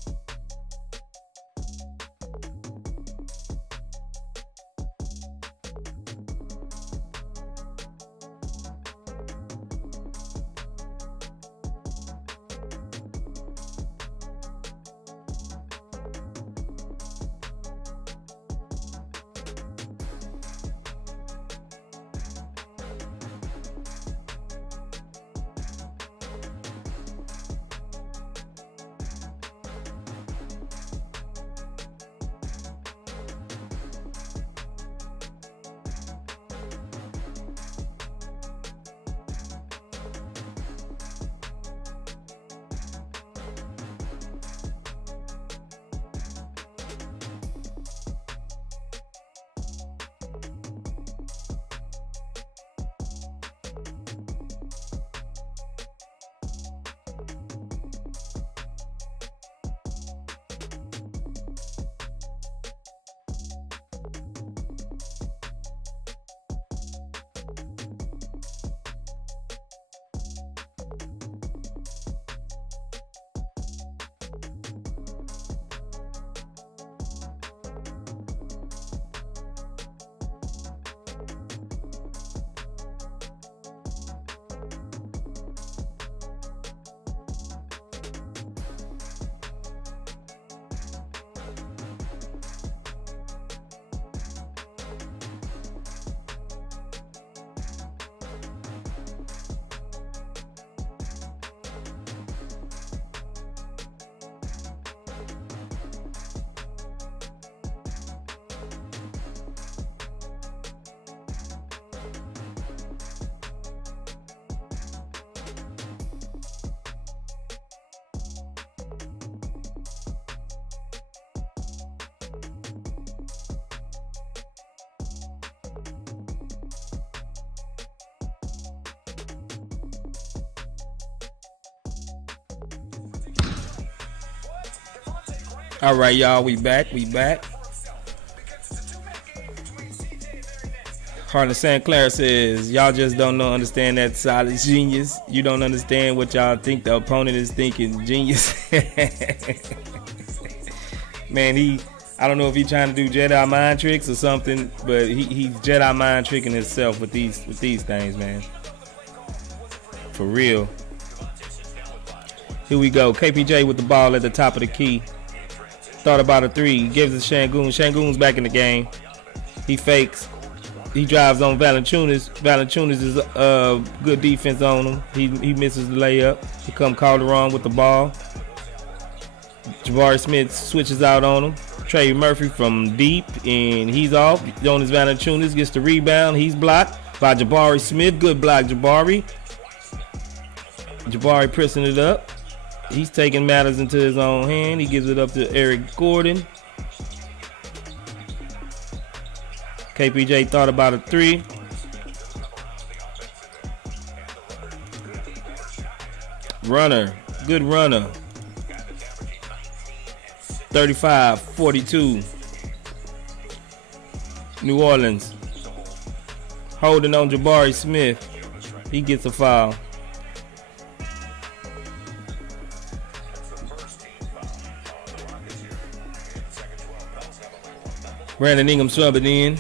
All right, y'all, we back. Harlan St. Clair says, y'all just don't understand that solid genius. You don't understand what y'all think the opponent is thinking. Genius. Man, I don't know if he's trying to do Jedi mind tricks or something, but he's Jedi mind tricking himself with these things, man. For real. Here we go. KPJ with the ball at the top of the key. Thought about a three. Gives it to Şengün. Şengün's back in the game. He fakes. He drives on Valanciunas. Valanciunas is good defense on him. He misses the layup. Here come Calderon with the ball. Jabari Smith switches out on him. Trey Murphy from deep, and he's off. Jonas Valanciunas gets the rebound. He's blocked. by Jabari Smith. Good block, Jabari. Jabari pressing it up. He's taking matters into his own hand. He gives it up to Eric Gordon. KPJ thought about a three. Runner, good runner. 35-42. New Orleans. Holding on Jabari Smith. He gets a foul. Brandon Ingram subbing in.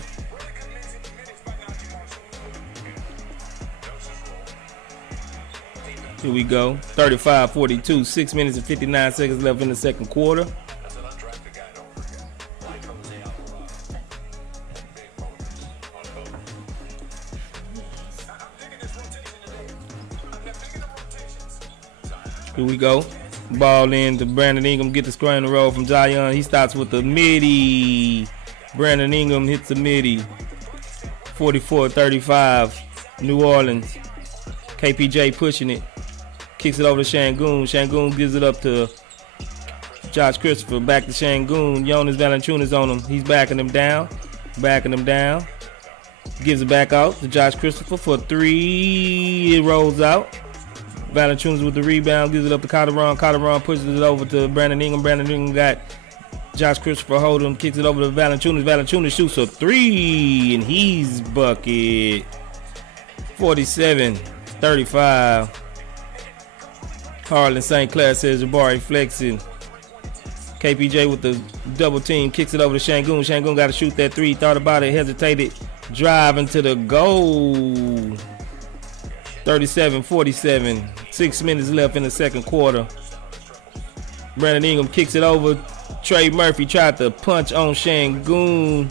Here we go. 35-42. 6 minutes and 59 seconds left in the second quarter. Here we go. Ball in to Brandon Ingram. Get the screen and roll from Zion. He starts with the midi. Brandon Ingram hits the midi. 44-35. New Orleans. KPJ pushing it. Kicks it over to Şengün. Şengün gives it up to Josh Christopher. Back to Şengün. Jonas Valanciunas on him. He's backing him down. Backing him down. Gives it back out to Josh Christopher for three. It rolls out. Valanciunas with the rebound. Gives it up to Calderon. Calderon pushes it over to Brandon Ingram. Brandon Ingram got Josh Christopher hold him. Kicks it over to Valanciunas. Valanciunas shoots a three. And he's bucket. 47-35. Harlan St. Clair says Jabari flexing. KPJ with the double team. Kicks it over to Şengün. Şengün got to shoot that three. Thought about it. Hesitated. Driving to the goal. 37-47. 6 minutes left in the second quarter. Brandon Ingram kicks it over. Trey Murphy tried to punch on Şengün.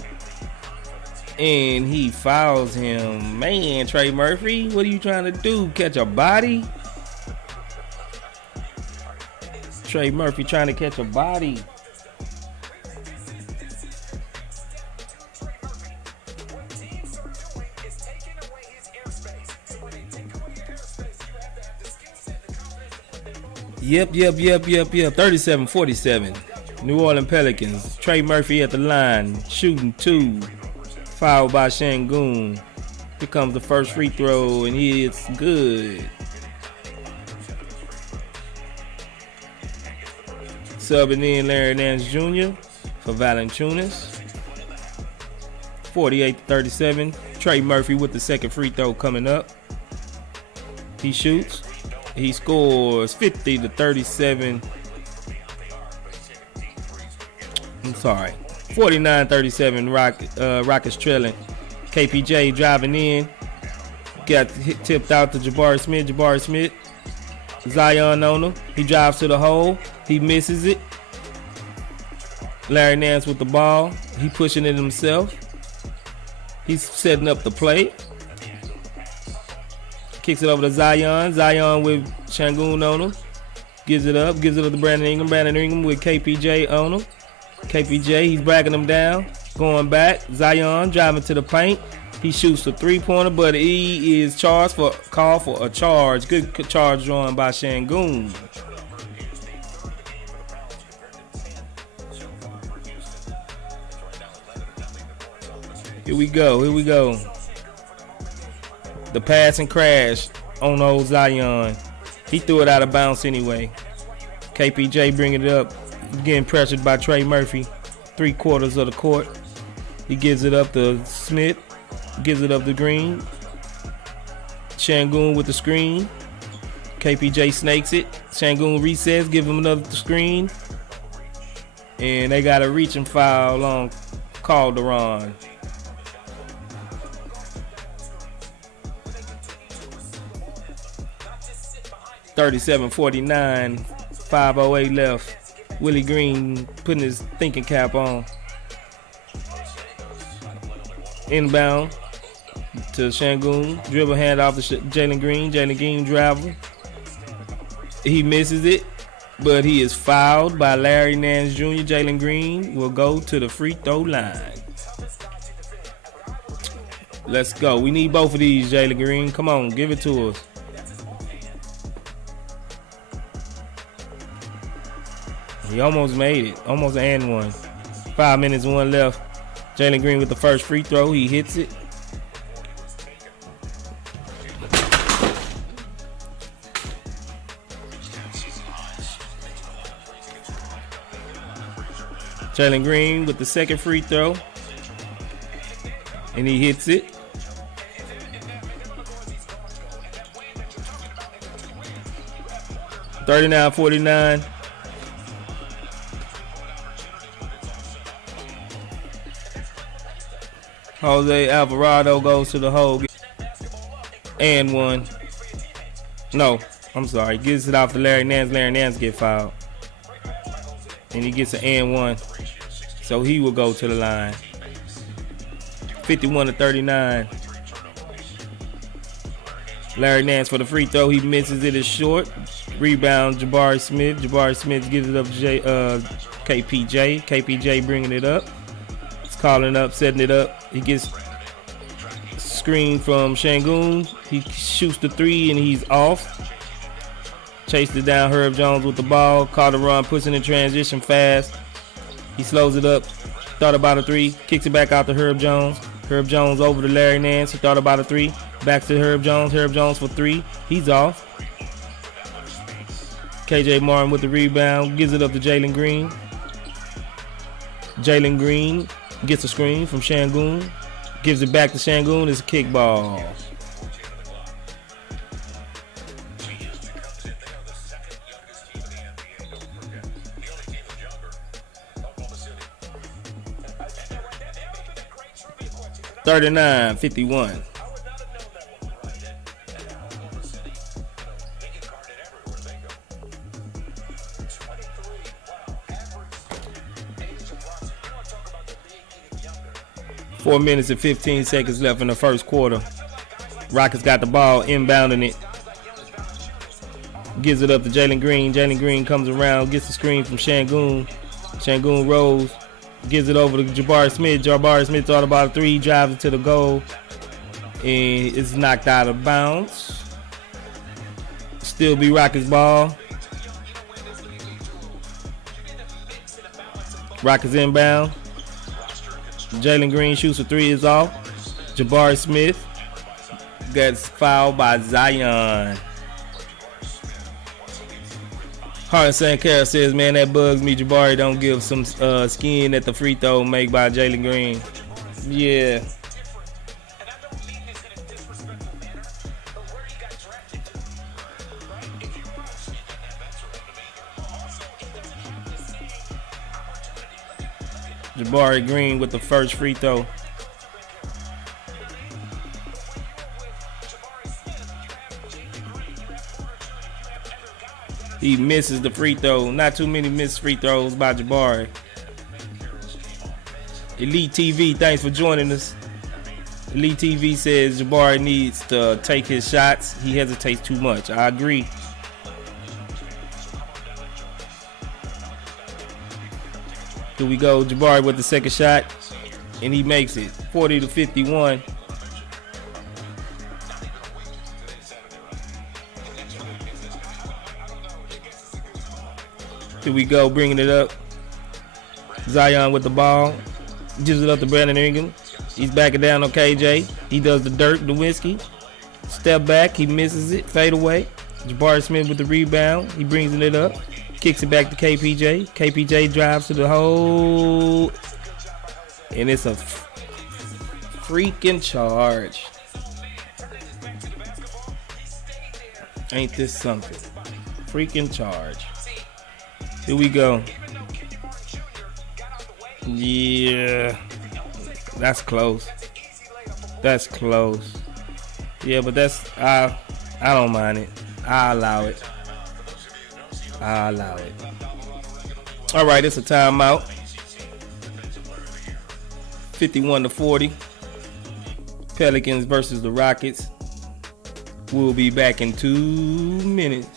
And he fouls him. Man, Trey Murphy, what are you trying to do? Catch a body? Trey Murphy trying to catch a body. Yep. 37-47. New Orleans Pelicans. Trey Murphy at the line. Shooting two. Fouled by Şengün. Here comes the first free throw, and it's good. Subbing in Larry Nance Jr. for Valanciunas. 48-37. Trey Murphy with the second free throw coming up. He shoots. He scores 50-37. I'm sorry. 49-37. Rockets trailing. KPJ driving in. Got tipped out to Jabari Smith. Jabari Smith. Zion on him. He drives to the hole. He misses it. Larry Nance with the ball. He pushing it himself. He's setting up the play. Kicks it over to Zion. Zion with Şengün on him. Gives it up. Gives it up to Brandon Ingram. Brandon Ingram with KPJ on him. KPJ, he's bragging him down. Going back. Zion driving to the paint. He shoots a three-pointer, but he is called for a charge. Good charge drawn by Şengün. Here we go. The pass and crash on old Zion. He threw it out of bounds anyway. KPJ bringing it up. Getting pressured by Trey Murphy. 3/4 of the court. He gives it up to Smith. Gives it up to Green. Şengün with the screen. KPJ snakes it. Şengün resets. Give him another screen. And they got a reaching foul on Calderon. (37-49). 5:08 left. Willie Green putting his thinking cap on. Inbound to Şengün. Dribble hand off to Jalen Green. Jalen Green travel. He misses it, but he is fouled by Larry Nance Jr. Jalen Green will go to the free throw line. Let's go. We need both of these, Jalen Green. Come on, give it to us. He almost made it. Almost and one. 5 minutes, one left. Jalen Green with the first free throw. He hits it. Jalen Green with the second free throw. And he hits it. (39-49). Jose Alvarado goes to the hole. And one. No, I'm sorry. Gets it off to Larry Nance. Larry Nance get fouled. And he gets an and one. So he will go to the line. 51-39. Larry Nance for the free throw. He misses it. It's short. Rebound, Jabari Smith. Jabari Smith gives it up to KPJ. KPJ bringing it up. He's calling up, setting it up. He gets screen from Şengün. He shoots the three and he's off. Chased it down. Herb Jones with the ball. Caught a run, puts it in transition fast. He slows it up. Thought about a three. Kicks it back out to Herb Jones. Herb Jones over to Larry Nance. He thought about a three. Back to Herb Jones. Herb Jones for three. He's off. KJ Martin with the rebound. Gives it up to Jalen Green. Jalen Green gets a screen from Şengün. Gives it back to Şengün. It's a kickball. (39-51). 4 minutes and 15 seconds left in the first quarter. Rockets got the ball, inbounding it. Gives it up to Jalen Green. Jalen Green comes around, gets the screen from Şengün. Şengün rolls, gives it over to Jabari Smith. Jabari Smith thought about a three, drives it to the goal, and it's knocked out of bounds. Still be Rockets ball. Rockets inbound. Jalen Green shoots a three, is off. Jabari Smith gets fouled by Zion. Harlan Sankara says, man, that bugs me. Jabari don't give some skin at the free throw made by Jalen Green. Yeah. Jabari Green with the first free throw. He misses the free throw. Not too many missed free throws by Jabari. Elite TV, thanks for joining us. Elite TV says Jabari needs to take his shots. He hesitates too much. I agree. Here we go. Jabari with the second shot, and he makes it. 40-51. Here we go, bringing it up. Zion with the ball. Gives it up to Brandon Ingram. He's backing down on KJ. He does the Dirk Nowitzki. Step back, he misses it. Fade away. Jabari Smith with the rebound. He brings it up. Kicks it back to KPJ. KPJ drives to the hole. And it's a freaking charge. Ain't this something? Freaking charge. Here we go. Yeah. That's close. That's close. Yeah, but that's I don't mind it. I allow it. I allow it. All right, it's a timeout. 51-40. Pelicans versus the Rockets. We'll be back in 2 minutes.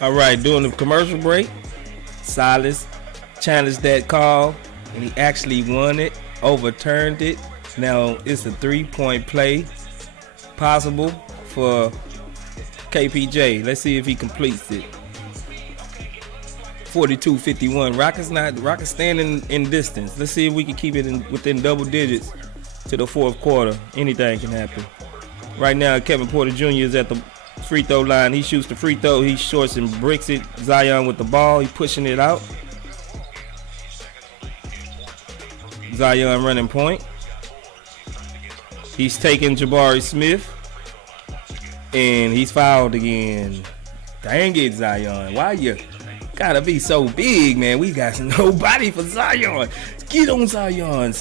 All right, during the commercial break, Silas challenged that call, and he actually won it, overturned it. Now it's a 3-point play possible for KPJ. Let's see if he completes it. 42-51. Rockets standing in distance. Let's see if we can keep it within double digits to the fourth quarter. Anything can happen. Right now, Kevin Porter Jr. is at the free throw line. He shoots the free throw. He shorts and bricks it. Zion with the ball. He pushing it out. Zion running point. He's taking Jabari Smith. And he's fouled again. Dang it, Zion. Why you gotta be so big, man? We got nobody for Zion. Get on Zion.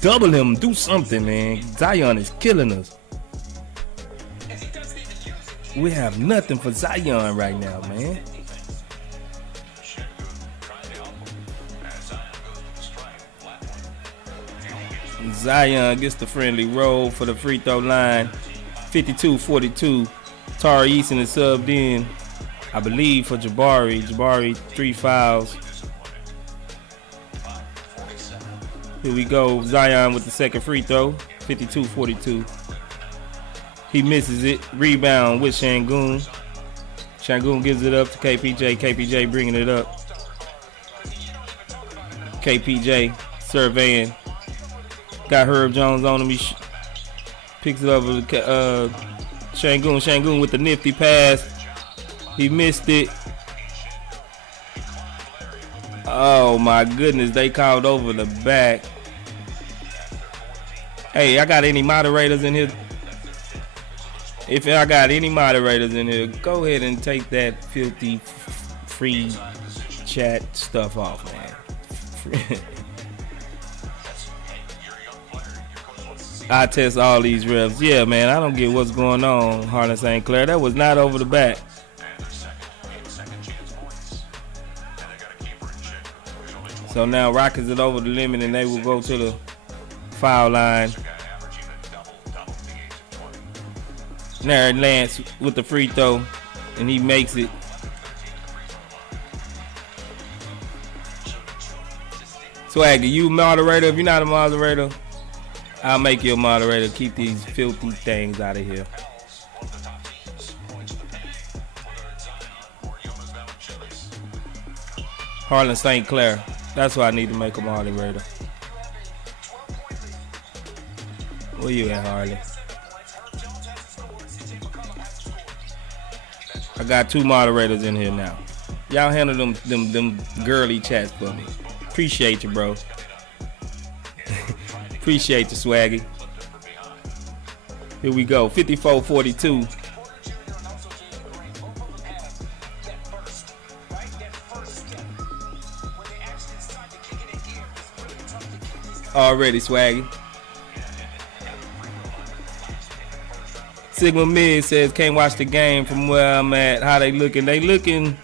Double him. Do something, man. Zion is killing us. We have nothing for Zion right now, man. Zion gets the friendly roll for the free throw line. 52-42. Tari Eason is subbed in, I believe, for Jabari. Jabari, 3 fouls. Here we go. Zion with the second free throw. 52-42. He misses it. Rebound with Şengün. Şengün gives it up to KPJ. KPJ bringing it up. KPJ surveying. Got Herb Jones on him. He picks it over to Şengün. Şengün with the nifty pass. He missed it. Oh my goodness, they called over the back. Hey, I got any moderators in here? If I got any moderators in here, go ahead and take that filthy free chat stuff off, man. I test all these refs. Yeah, man, I don't get what's going on, Harlan St. Clair. That was not over the back. So now Rockets it over the limit, and they will go to the foul line. Now Lance with the free throw, and he makes it. Swaggy, you moderator? If you're not a moderator, I'll make you a moderator. Keep these filthy things out of here. Harlan St. Clair. That's why I need to make a moderator. Where you at, Harlan? I got 2 moderators in here now. Y'all handle them girly chats for me. Appreciate you, bro. Appreciate you, Swaggy. Here we go. 54-42. Already, Swaggy. Sigma Mid says can't watch the game from where I'm at. How they looking? They looking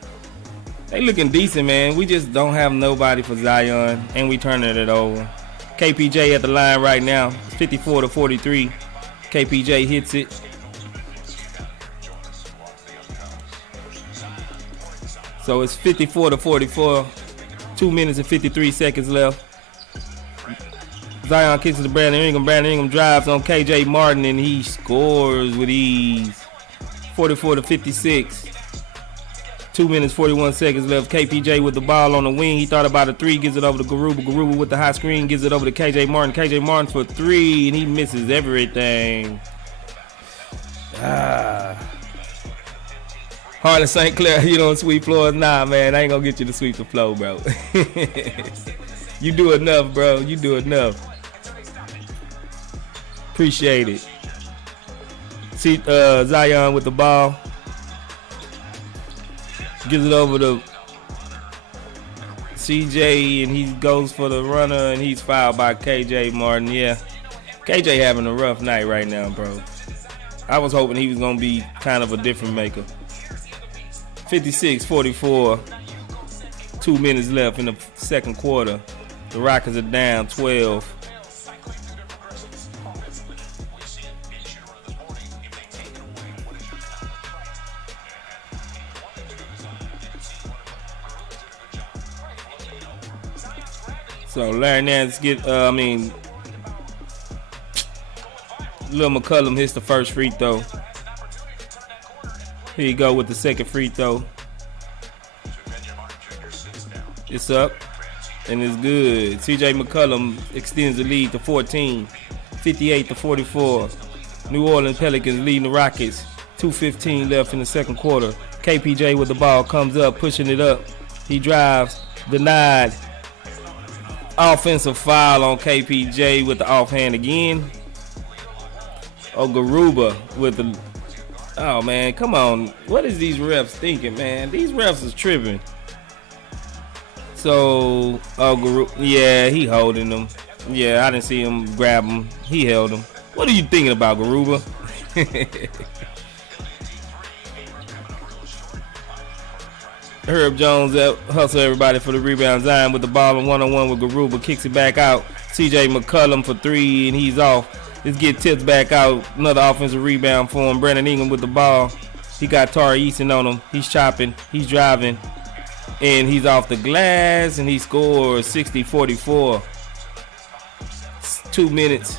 decent, man. We just don't have nobody for Zion, and we turning it over. KPJ at the line right now. It's 54-43. KPJ hits it. So it's 54-44. 2 minutes and 53 seconds left. Zion kicks it to Brandon Ingram. Brandon Ingram drives on KJ Martin, and he scores with ease. 44-56. 2 minutes, 41 seconds left. KPJ with the ball on the wing. He thought about a 3, gives it over to Garuba. Garuba with the high screen, gives it over to KJ Martin. KJ Martin for 3, and he misses everything. Harlan St. Clair, you don't sweep floors? Nah, man, I ain't gonna get you to sweep the floor, bro. You do enough, bro. You do enough. Appreciate it. See Zion with the ball. Gives it over to CJ, and he goes for the runner, and he's fouled by KJ Martin. Yeah, KJ having a rough night right now, bro. I was hoping he was going to be kind of a different maker. 56-44. 2 minutes left in the second quarter. The Rockets are down 12. So Larry Nance Lil McCollum hits the first free throw. Here you go with the second free throw. It's up and it's good. CJ McCollum extends the lead to 14, 58-44. New Orleans Pelicans leading the Rockets. 2:15 left in the second quarter. KPJ with the ball, comes up, pushing it up. He drives, denied. Offensive foul on KPJ with the offhand again. Garuba with the... Oh, man, come on. What is these refs thinking, man? These refs is tripping. So, Garuba, yeah, he holding them. Yeah, I didn't see him grab him. He held him. What are you thinking about, Garuba? Herb Jones hustle everybody for the rebound. Zion with the ball and one-on-one with Garuba. Kicks it back out. CJ McCollum for three, and he's off. Let's get tipped back out. Another offensive rebound for him. Brandon Ingram with the ball. He got Tari Eason on him. He's chopping. He's driving. And he's off the glass, and he scores 60-44. 2 minutes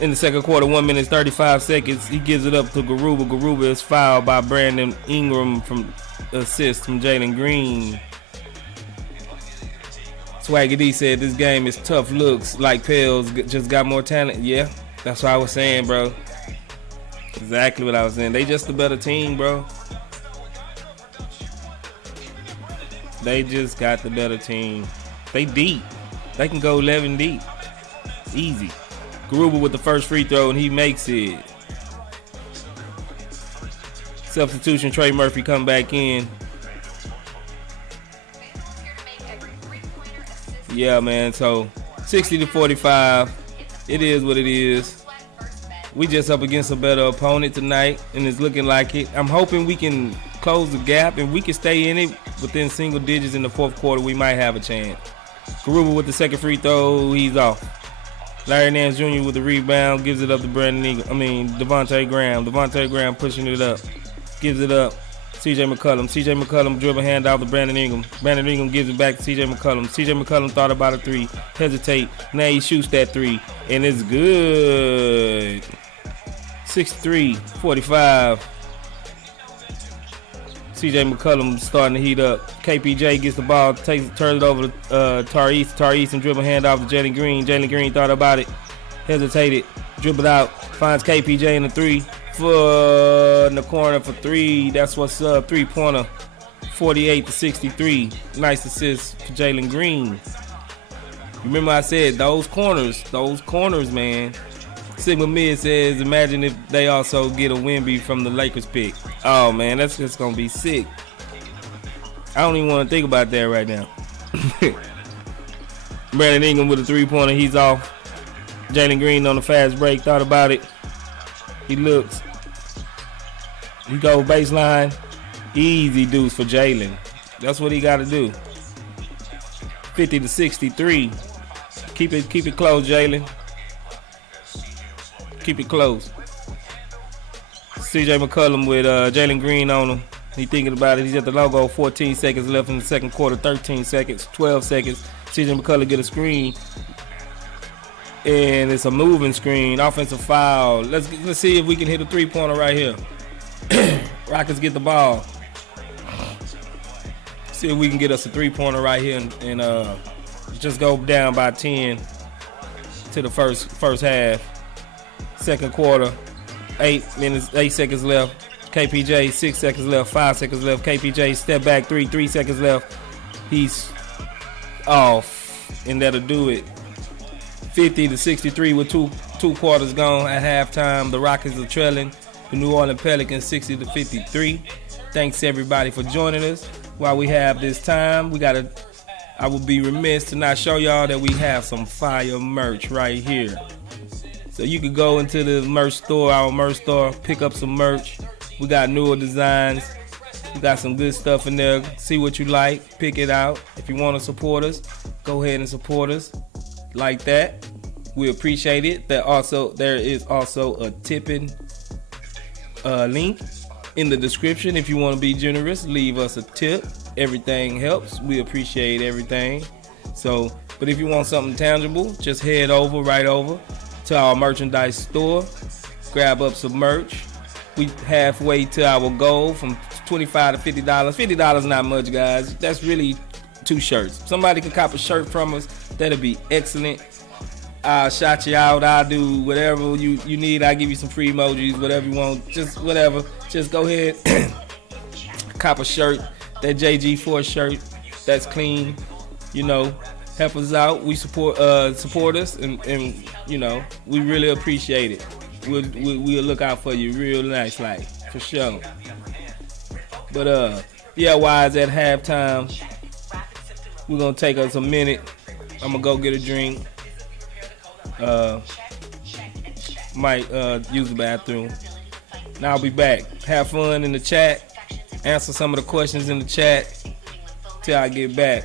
in the second quarter, 1 minute 35 seconds. He gives it up to Garuba. Garuba is fouled by Brandon Ingram from assist from Jalen Green. Swaggy D said this game is tough looks, like Pels just got more talent. Yeah, that's what I was saying, bro. Exactly what I was saying. They just a better team, bro. They just got the better team. They deep. They can go 11 deep. Easy. Garuba with the first free throw, and he makes it. Substitution, Trey Murphy come back in. Yeah, man, so 60-45. It is what it is. We just up against a better opponent tonight, and it's looking like it. I'm hoping we can close the gap, and we can stay in it within single digits in the fourth quarter. We might have a chance. Garuba with the second free throw, he's off. Larry Nance Jr. with the rebound, gives it up to Devontae Graham. Devontae Graham pushing it up, gives it up. CJ McCollum. CJ McCollum dribble hand out to Brandon Ingram. Brandon Ingram gives it back to CJ McCollum. CJ McCollum thought about a three, hesitate. Now he shoots that three, and it's good. 63-45. CJ McCollum starting to heat up. KPJ gets the ball, turns it over to Tari Eason dribble hand off to Jalen Green. Jalen Green thought about it, hesitated, dribbled out, finds KPJ in the three. In the corner for three. That's what's up. 3-pointer. 48-63. Nice assist for Jalen Green. Remember I said those corners, man. Sigma Mid says, imagine if they also get a Wemby from the Lakers pick. Oh, man, that's just going to be sick. I don't even want to think about that right now. Brandon Ingram with a 3-pointer. He's off. Jalen Green on the fast break. Thought about it. He looks. He go baseline. Easy deuce for Jalen. That's what he got to do. 50-63. Keep it close, Jalen. Keep it close. CJ McCollum with Jalen Green on him. He thinking about it. He's at the logo. 14 seconds left in the second quarter. 13 seconds. 12 seconds. CJ McCollum get a screen. And it's a moving screen. Offensive foul. Let's see if we can hit a 3-pointer right here. Rockets get the ball. See if we can get us a 3-pointer right here and just go down by 10 to the first half. Second quarter. 8 seconds left. KPJ 6 seconds left. 5 seconds left. KPJ step back 3 seconds left. He's off, and that'll do it. 50-63 with two quarters gone at halftime. The Rockets are trailing the New Orleans Pelicans 60-53. Thanks everybody for joining us while we have this time. I would be remiss to not show y'all that we have some fire merch right here. So you could go into the merch store, our merch store, pick up some merch. We got newer designs. We got some good stuff in there. See what you like, pick it out. If you want to support us, go ahead and support us like that. We appreciate it. There is also a tipping link in the description. If you want to be generous, leave us a tip. Everything helps. We appreciate everything. So But if you want something tangible, just head right over to our merchandise store, grab up some merch. We halfway to our goal from $25 to $50. $50 not much, guys. That's really 2 shirts. Somebody can cop a shirt from us. That'll be excellent. I'll shout you out. I'll do whatever you need. I'll give you some free emojis, whatever you want. Just whatever. Just go ahead, cop a shirt. That JG4 shirt. That's clean. Help us out. We support us, and we really appreciate it. We'll look out for you real nice, like, for sure. But wise at halftime, we're gonna take us a minute. I'm gonna go get a drink. Might use the bathroom. Now I'll be back. Have fun in the chat. Answer some of the questions in the chat till I get back.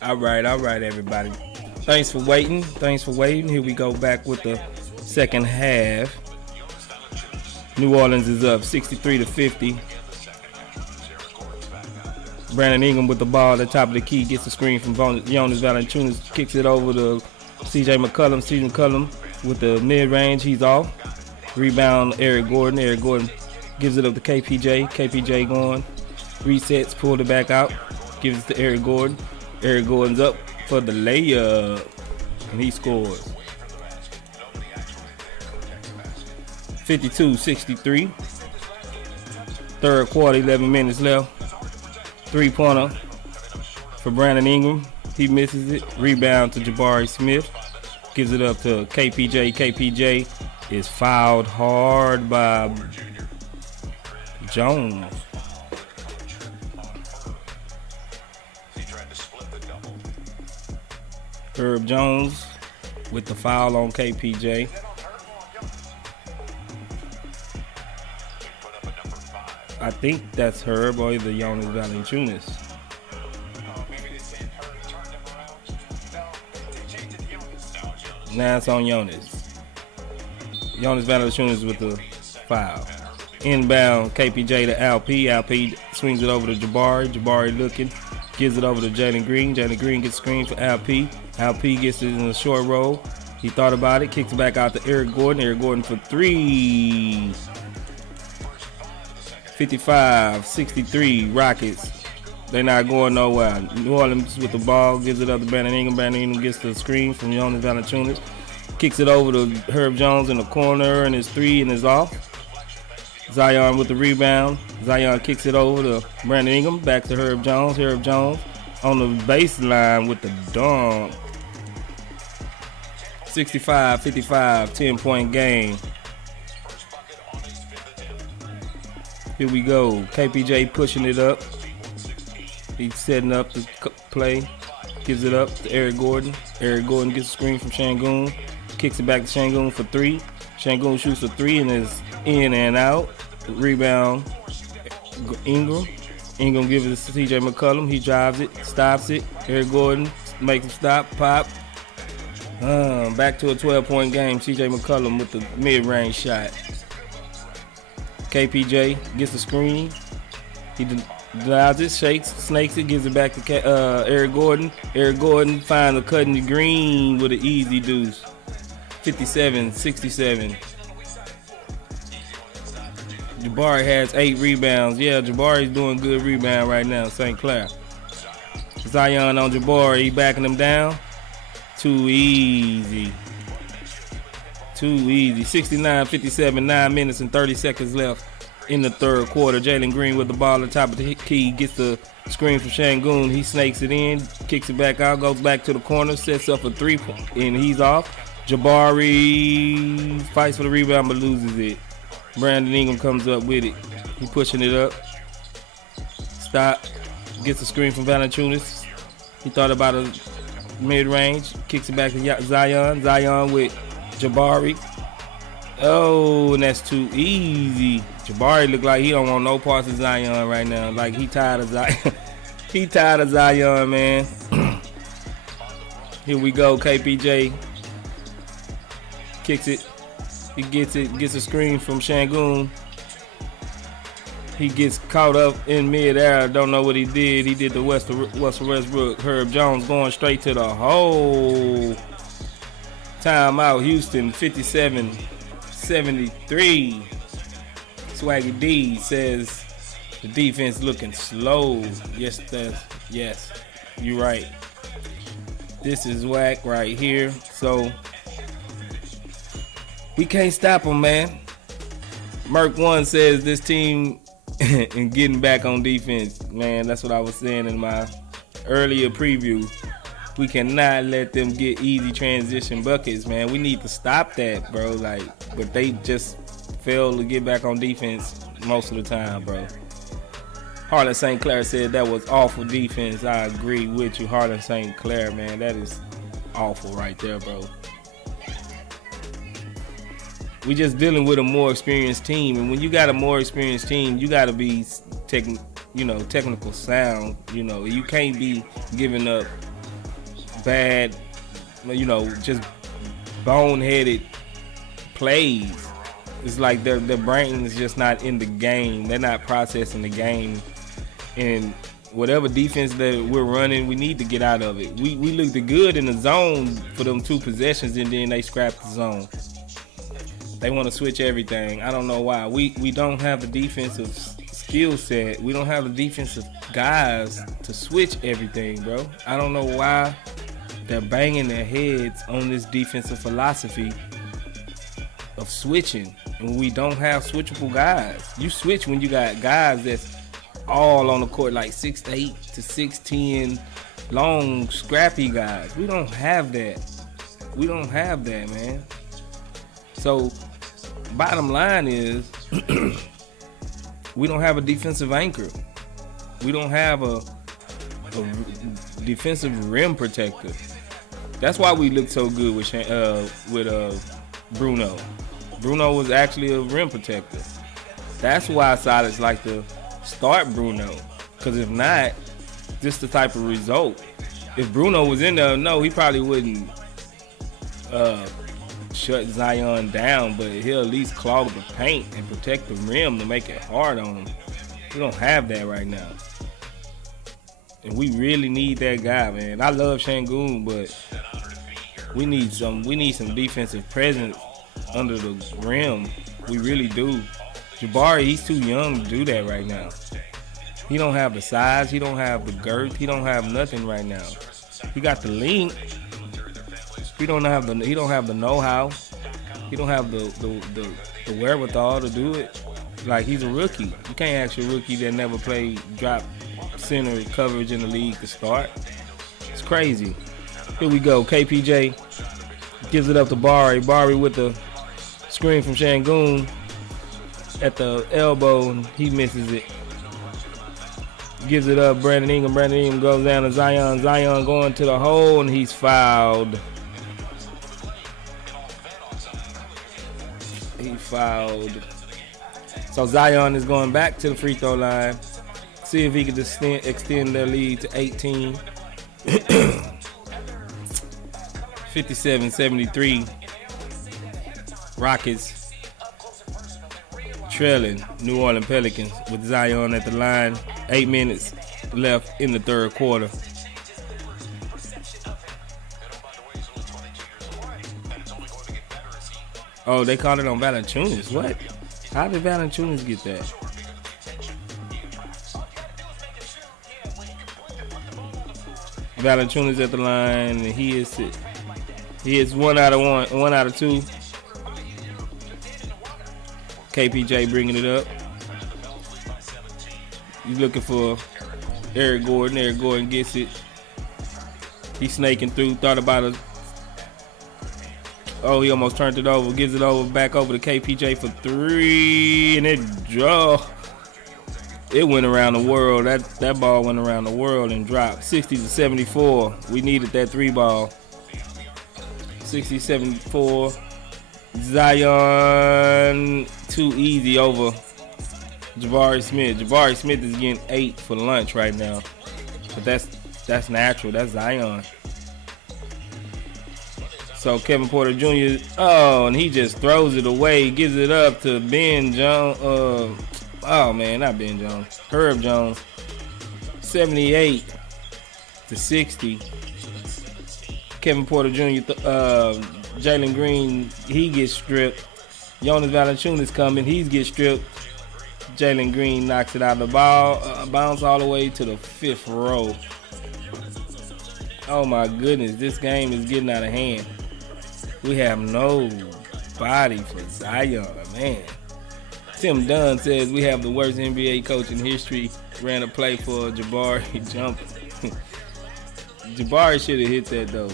All right, everybody. Thanks for waiting. Here we go back with the second half. New Orleans is up 63-50. Brandon Ingram with the ball at the top of the key, gets the screen from Jonas Valanciunas, kicks it over to CJ McCollum. CJ McCollum with the mid-range, he's off. Rebound, Eric Gordon. Eric Gordon gives it up to KPJ. KPJ going, resets, pulled it back out, gives it to Eric Gordon. Eric Gordon's up for the layup, and he scores. 52-63. Third quarter, 11 minutes left. Three-pointer for Brandon Ingram. He misses it. Rebound to Jabari Smith. Gives it up to KPJ. KPJ is fouled hard by Jones. Herb Jones with the foul on KPJ. I think that's Herb or either Jonas Valanciunas. Now it's on Jonas. Jonas Valanciunas with the foul. Inbound KPJ to Alp. Alp swings it over to Jabari. Jabari looking. Gives it over to Jalen Green. Jalen Green gets screened for Alp. Alp gets it in a short roll. He thought about it. Kicks it back out to Eric Gordon. Eric Gordon for three. 55-63 Rockets. They're not going nowhere. New Orleans with the ball. Gives it up to Brandon Ingram. Brandon Ingram gets the screen from Jonas Valanciunas. Kicks it over to Herb Jones in the corner, and it's three and is off. Zion with the rebound. Zion kicks it over to Brandon Ingram. Back to Herb Jones. Herb Jones on the baseline with the dunk. 65-55, 10-point game. Here we go. KPJ pushing it up. He's setting up the play. Gives it up to Eric Gordon. Eric Gordon gets a screen from Şengün. Kicks it back to Şengün for three. Şengün shoots a three and is in and out. Rebound, Ingram. Ingram gives it to CJ McCollum. He drives it, stops it. Eric Gordon makes him stop, pop. Back to a 12-point game. CJ McCollum with the mid-range shot. KPJ gets the screen. He dodges it, shakes, snakes it, gives it back to Eric Gordon. Eric Gordon finds a cutting the green with an easy deuce. 57-67. Jabari has 8 rebounds. Yeah, Jabari's doing good rebound right now, St. Clair. Zion on Jabari, he backing him down. Too easy. 69-57, 9 minutes and 30 seconds left in the third quarter. Jalen Green with the ball at the top of the key, gets the screen from Şengün. He snakes it in, kicks it back out, goes back to the corner, sets up a three-point, and he's off. Jabari fights for the rebound but loses it. Brandon Ingram comes up with it. He pushing it up. Stop. Gets the screen from Valanciunas. He thought about a mid-range. Kicks it back to Zion. Zion with Jabari. Oh, and that's too easy. Jabari look like he don't want no parts of Zion right now. Like he tired of Zion. He tired of Zion, man. Here we go. KPJ kicks it. He gets a screen from Şengün. He gets caught up in midair. Don't know what he did. He did the Russell Westbrook. Herb Jones going straight to the hole. Timeout, Houston, 57-73. Swaggy D says the defense looking slow. Yes, you're right. This is whack right here. So we can't stop them, man. Merc1 says this team and getting back on defense, man. That's what I was saying in my earlier preview. We cannot let them get easy transition buckets, man. We need to stop that, bro. But they just fail to get back on defense most of the time, bro. Harlan St. Clair said that was awful defense. I agree with you, Harlan St. Clair, man. That is awful right there, bro. We just dealing with a more experienced team, and when you got a more experienced team, you got to be technical sound. You can't be giving up bad, just boneheaded plays. It's like their brain is just not in the game. They're not processing the game. And whatever defense that we're running, we need to get out of it. We looked good in the zone for them 2 possessions, and then they scrapped the zone. They want to switch everything. I don't know why. We don't have the defensive skill set. We don't have the defensive guys to switch everything, bro. I don't know why they're banging their heads on this defensive philosophy of switching. And we don't have switchable guys. You switch when you got guys that's all on the court, like 6'8" to 6'10", long, scrappy guys. We don't have that. We don't have that, man. So, bottom line is, we don't have a defensive anchor. We don't have a defensive rim protector. That's why we look so good with Bruno. Bruno was actually a rim protector. That's why Silas like to start Bruno. Because if not, just the type of result. If Bruno was in there, no, he probably wouldn't shut Zion down, but he'll at least clog the paint and protect the rim to make it hard on him. We don't have that right now. And we really need that guy, man. I love Şengün, but we need some defensive presence under the rim. We really do. Jabari, he's too young to do that right now. He don't have the size, he don't have the girth, he don't have nothing right now. He got the length. He don't have the know-how. He don't have the wherewithal to do it. Like, he's a rookie. You can't ask a rookie that never played drop center coverage in the league to start. It's crazy. Here we go. KPJ gives it up to Bari. Bari with the screen from Şengün at the elbow, and he misses it. Gives it up, Brandon Ingram. Brandon Ingram goes down to Zion. Zion going to the hole, and he's fouled. He fouled. So Zion is going back to the free throw line. See if he can extend their lead to 18. 57-73. Rockets trailing New Orleans Pelicans with Zion at the line. 8 minutes left in the third quarter. Oh, they called it on Valanciunas. What? How did Valanciunas get that? Valanciunas at the line, and he is 1 out of 1 out of 2. KPJ bringing it up. He's looking for Eric Gordon. Eric Gordon gets it. He's snaking through. Thought about it. Oh, he almost turned it over. Gives it over back over to KPJ for 3, and it went around the world. That ball went around the world and dropped. 60-74. We needed that 3 ball. 60-74. Zion too easy over Jabari Smith. Jabari Smith is getting 8 for lunch right now, but that's natural. That's Zion. So Kevin Porter Jr. And he just throws it away. Gives it up to Ben Jones. Not Ben Jones. Herb Jones. 78-60. Kevin Porter Jr. Jalen Green, he gets stripped. Jonas Valanciunas coming, he gets stripped. Jalen Green knocks it out of the ball, bounce all the way to the 5th row. Oh my goodness, this game is getting out of hand. We have no body for Zion, man. Tim Dunn says we have the worst NBA coach in history. Ran a play for Jabari jump. Jabari should have hit that though.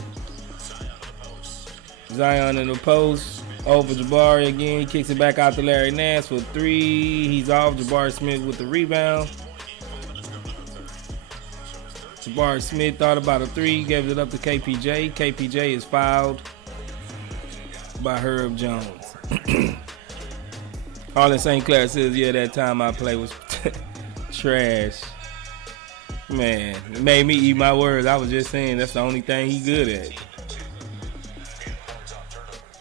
Zion in the post, over Jabari again. He kicks it back out to Larry Nance for 3. He's off. Jabari Smith with the rebound. Jabari Smith thought about a 3, gave it up to KPJ. KPJ is fouled by Herb Jones. Harlan St. Clair says, yeah, that time I played was trash. Man, it made me eat my words. I was just saying that's the only thing he good at.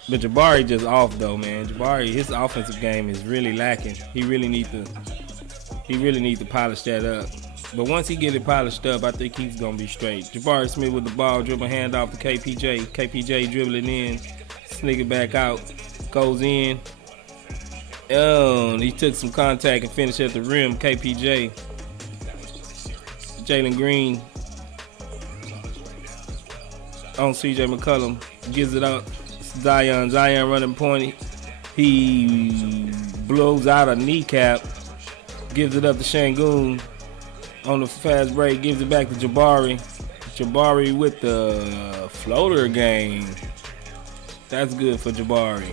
But Jabari just off though, man. Jabari, his offensive game is really lacking. He really need to polish that up. But once he get it polished up, I think he's gonna be straight. Jabari Smith with the ball, dribble hand off to KPJ. KPJ dribbling in, sneak it back out, goes in. Oh, he took some contact and finished at the rim. KPJ. Jalen Green on CJ McCollum, gives it up. Zion running point. He blows out a kneecap, gives it up to Şengün on the fast break, gives it back to Jabari. Jabari with the floater game. That's good for Jabari.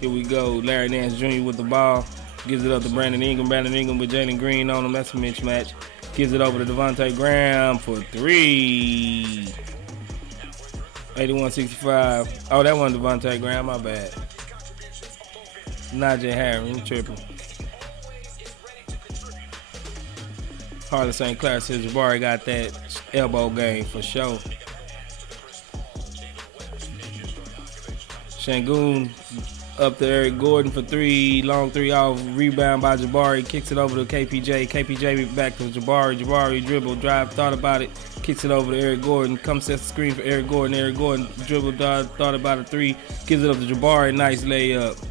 Here we go. Larry Nance Jr. with the ball. Gives it up to Brandon Ingram. Brandon Ingram with Jalen Green on him. That's a mismatch. Gives it over to Devontae Graham for 3. 81-65. Oh, that wasn't Devontae Graham. My bad. Najee Harris. I'm tripping. Harlan St. Clair says Jabari got that elbow game for sure. Şengün up to Eric Gordon for 3. Long 3 off. Rebound by Jabari. Kicks it over to KPJ. KPJ back to Jabari. Jabari dribble, drive, thought about it. Kicks it over to Eric Gordon. Comes set the screen for Eric Gordon. Eric Gordon dribble, thought about a 3. Gives it up to Jabari. Nice layup.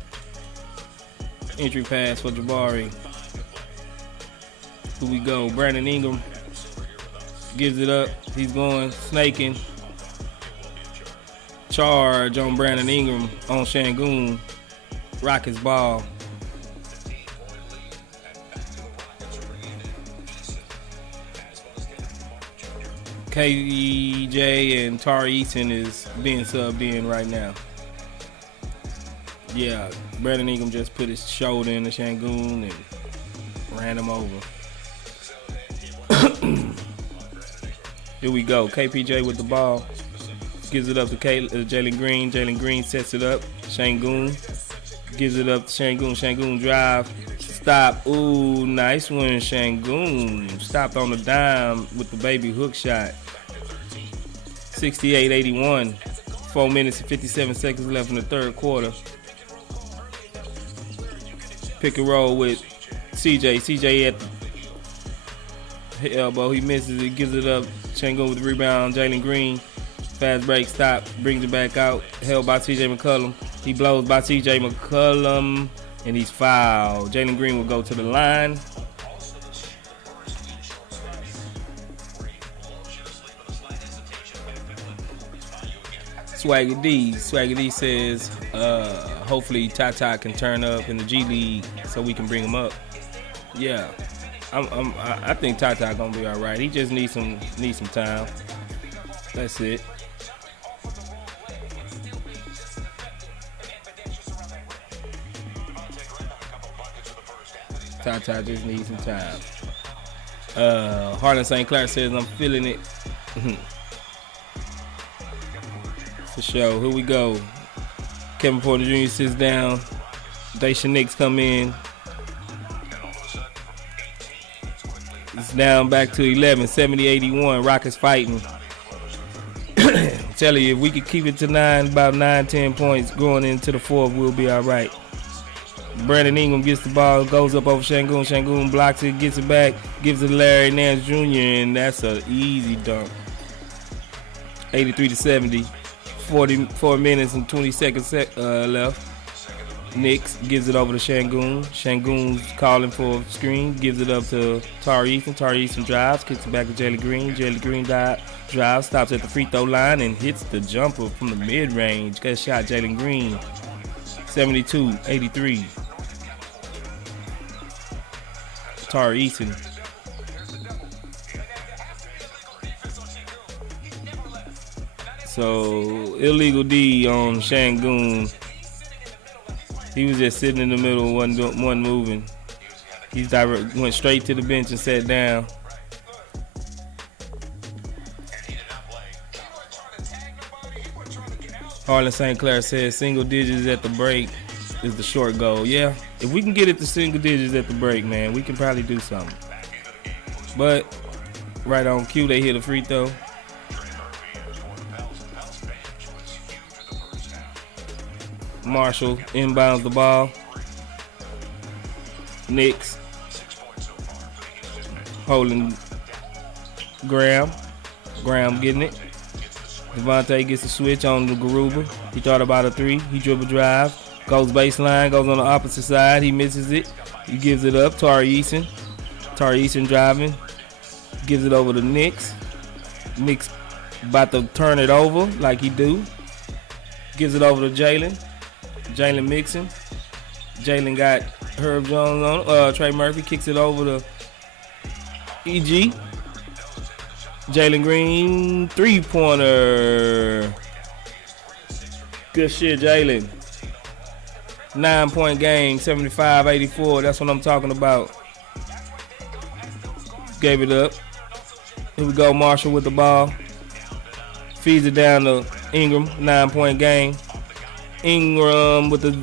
Entry pass for Jabari. Here we go. Brandon Ingram gives it up. He's going, snaking. Charge on Brandon Ingram on Şengün. Rockets ball. KJ and Tari Eason is being subbed in right now. Yeah, Brandon Ingram just put his shoulder in the Şengün and ran him over. Here we go. KPJ with the ball. Gives it up to Jalen Green. Jalen Green sets it up. Şengün gives it up to Şengün. Şengün drive. Stop. Ooh, nice one, Şengün. Stopped on the dime with the baby hook shot. 68-81. 4 minutes and 57 seconds left in the third quarter. Pick and roll with CJ. CJ at the elbow. He misses it. Gives it up. Şengün with the rebound. Jalen Green. Fast break, stop, brings it back out. Held by CJ McCollum. He blows by CJ McCollum, and he's fouled. Jalen Green will go to the line. Swagger D says, hopefully Tata can turn up in the G League so we can bring him up. Yeah, I think Tata gonna be all right. He just needs some time. That's it. Tata just needs some time. Harlan St. Clair says, I'm feeling it. For sure. Here we go. Kevin Porter Jr. sits down. Daisha Nix come in. It's down back to 11. 70-81. Rockets fighting. Tell you, if we could keep it to 9, about 9-10 points going into the fourth, we'll be all right. Brandon Ingram gets the ball, goes up over Şengün. Şengün blocks it, gets it back, gives it to Larry Nance Jr., and that's an easy dunk. 83-70. 44 minutes and 20 seconds left. Nix gives it over to Şengün. Şengün's calling for a screen, gives it up to Tari Eason. Tari Eason drives, kicks it back to Jalen Green. Jalen Green drives, stops at the free throw line, and hits the jumper from the mid-range. Good shot, Jalen Green. 72-83. Tari Eason. So, illegal D on Şengün. He was just sitting in the middle, wasn't moving. He went straight to the bench and sat down. Harlan St. Clair says single digits at the break. is the short goal. Yeah, if we can get it to single digits at the break, man, we can probably do something. But right on cue, they hit a free throw. Marshall inbounds the ball. Knicks holding Graham. Graham getting it. Devontae gets the switch on the Garuba. He thought about a three. He dribble drive. Goes baseline. Goes on the opposite side. He misses it. He gives it up. Tari Eason driving. Gives it over to Knicks. Knicks about to turn it over like he do. Gives it over to Jalen. Jalen mixing. Jalen got Herb Jones on. Trey Murphy kicks it over to EG. Jalen Green, three-pointer. Good shit, Jalen. 9-point game, 75-84. That's what I'm talking about. Gave it up. Here we go, Marshall with the ball. Feeds it down to Ingram, 9-point game. Ingram with the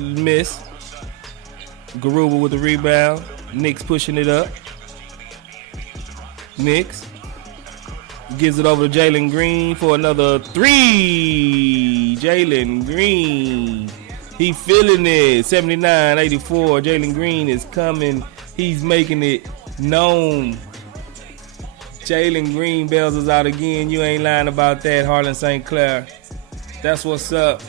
miss. Garuba with the rebound. Knicks pushing it up. Knicks. Gives it over to Jalen Green for another three. Jalen Green. He feeling it. 79-84. Jalen Green is coming. He's making it known. Jalen Green bails us out again. You ain't lying about that, Harlan St. Clair. That's what's up.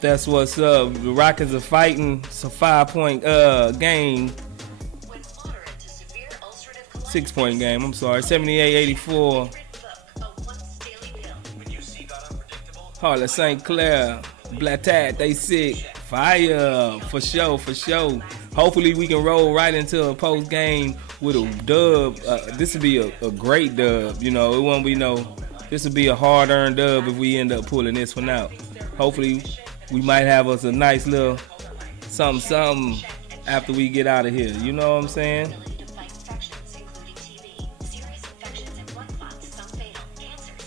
That's what's up. The Rockets are fighting. It's a 5-point game. 6-point game, I'm sorry. 78-84. Harlan St. Clair. Blatat, they sick. Fire. For sure, for sure. Hopefully we can roll right into a post game with a dub. This would be a great dub. You know, it won't be this would be a hard-earned dub if we end up pulling this one out. Hopefully we might have us a nice little something after we get out of here. You know what I'm saying?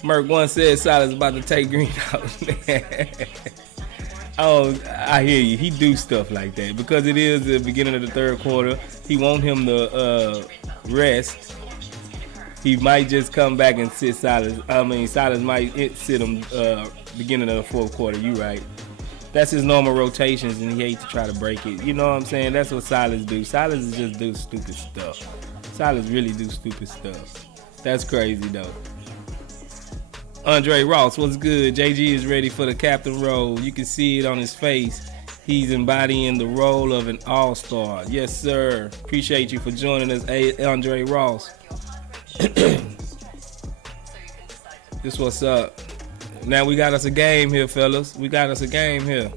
Merck once said Silas about to take Green out. Oh, I hear you. He do stuff like that because it is the beginning of the third quarter. He want him to rest. He might just come back and sit Silas. Silas might sit him beginning of the fourth quarter. You right. That's his normal rotations, and he hates to try to break it. You know what I'm saying? That's what Silas do. Silas just do stupid stuff. Silas really do stupid stuff. That's crazy though. Andre Ross, what's good? JG is ready for the captain role. You can see it on his face. He's embodying the role of an all-star. Yes, sir. Appreciate you for joining us, Andre Ross. This what's up. Now we got us a game here, fellas. We got us a game here.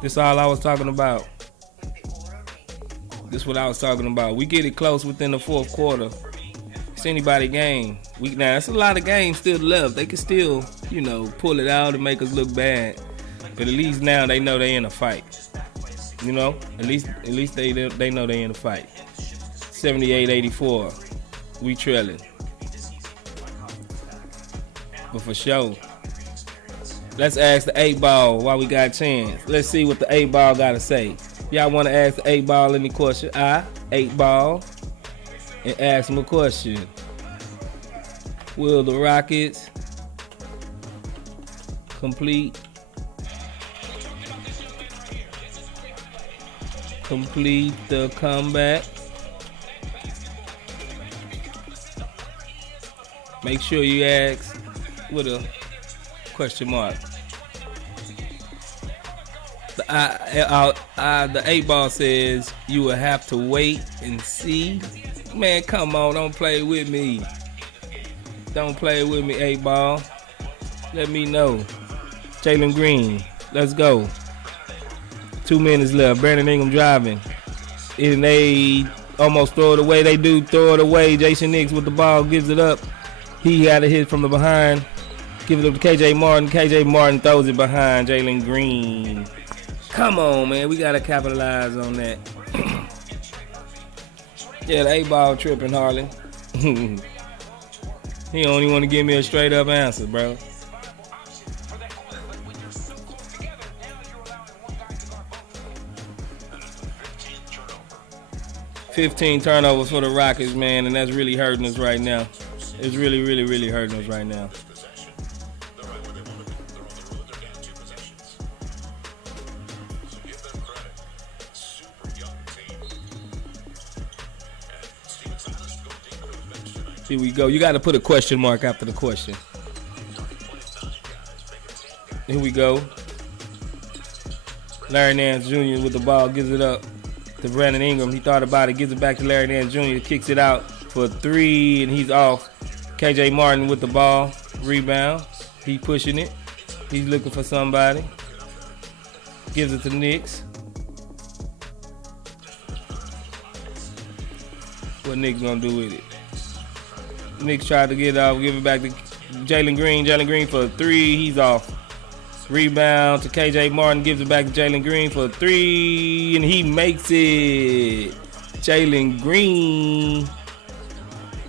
This all I was talking about. This what I was talking about. We get it close within the fourth quarter. It's anybody game. Now it's a lot of games still left. They can still, pull it out and make us look bad. But at least now they know they in a fight. At least they know they in a fight. 78-84. We trailing. But for sure. Let's ask the 8-ball while we got a chance. Let's see what the 8-ball got to say. Y'all want to ask the 8-ball any question? 8-ball. And ask him a question. Will the Rockets complete the comeback? Make sure you ask with a question mark. The 8-ball says you will have to wait and see. Man, come on, don't play with me. Don't play with me, 8-ball. Let me know. Jalen Green, let's go. 2 minutes left. Brandon Ingram driving. And they almost throw it away. They do throw it away. Jason Nix with the ball, gives it up. He had a hit from the behind. Give it up to KJ Martin. KJ Martin throws it behind Jalen Green. Come on, man. We got to capitalize on that. Yeah, the 8-ball tripping, Harlan. He only want to give me a straight up answer, bro. 15 turnovers for the Rockets, man, and that's really hurting us right now. It's really, really, really hurting us right now. Here we go. You got to put a question mark after the question. Here we go. Larry Nance Jr. with the ball, gives it up to Brandon Ingram. He thought about it, gives it back to Larry Nance Jr., kicks it out for 3, and he's off. KJ Martin with the ball, rebound. He pushing it. He's looking for somebody. Gives it to Knicks. What Knicks gonna do with it? Knicks tried to get out, give it back to Jalen Green. Jalen Green for 3, he's off. Rebound to KJ Martin, gives it back to Jalen Green for 3, and he makes it. Jalen Green,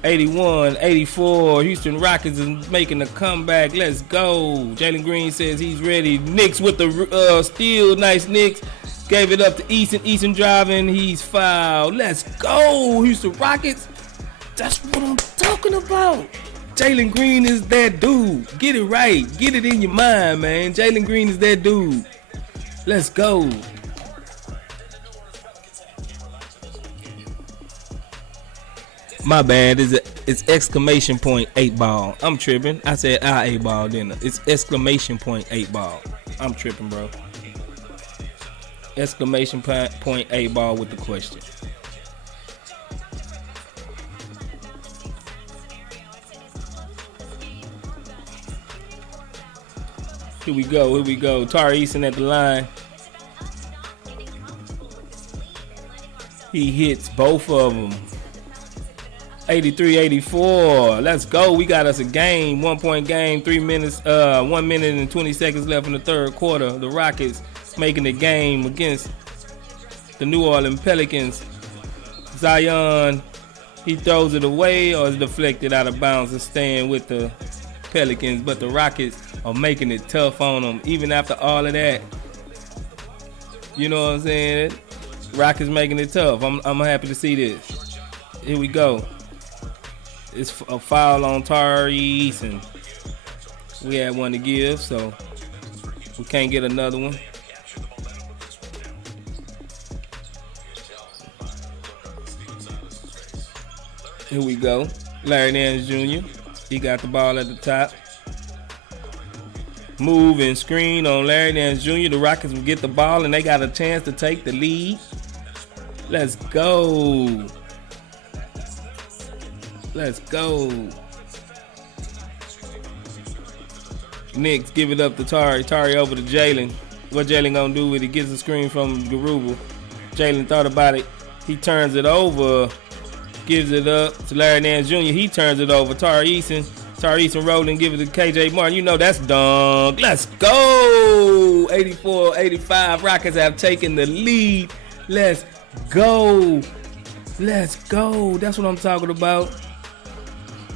81-84. Houston Rockets is making a comeback. Let's go. Jalen Green says he's ready. Knicks with the steal. Nice Knicks. Gave it up to Eason. Eason driving. He's fouled. Let's go, Houston Rockets. That's what I'm talking about. Jalen Green is that dude. Get it right. Get it in your mind, man. Jalen Green is that dude. Let's go. My bad. It's exclamation point 8 ball. I'm tripping. I said 8 ball, didn't I? It's exclamation point 8 ball. I'm tripping, bro. Exclamation point 8 ball with the question. Here we go, here we go. Tari Eason at the line. He hits both of them. 83-84. Let's go. We got us a game. 1-point game. 1 minute and 20 seconds left in the third quarter. The Rockets making the game against the New Orleans Pelicans. Zion, he throws it away or is deflected out of bounds and staying with the Pelicans, but the Rockets are making it tough on them even after all of that. You know what I'm saying? Rockets making it tough. I'm happy to see this. Here we go. It's a foul on Tari Eason. We had one to give, so we can't get another one. Here we go. Larry Nance Jr. He got the ball at the top. Move and screen on Larry Nance Jr. The Rockets will get the ball and they got a chance to take the lead. Let's go. Let's go. Knicks give it up to Tari. Tari over to Jalen. What Jalen gonna do with it? Gets a screen from Garuba. Jalen thought about it. He turns it over. Gives it up to Larry Nance Jr. He turns it over. Tari Eason rolling, give it to KJ Martin. You know that's dunk. Let's go. 84-85. Rockets have taken the lead. Let's go. Let's go. That's what I'm talking about.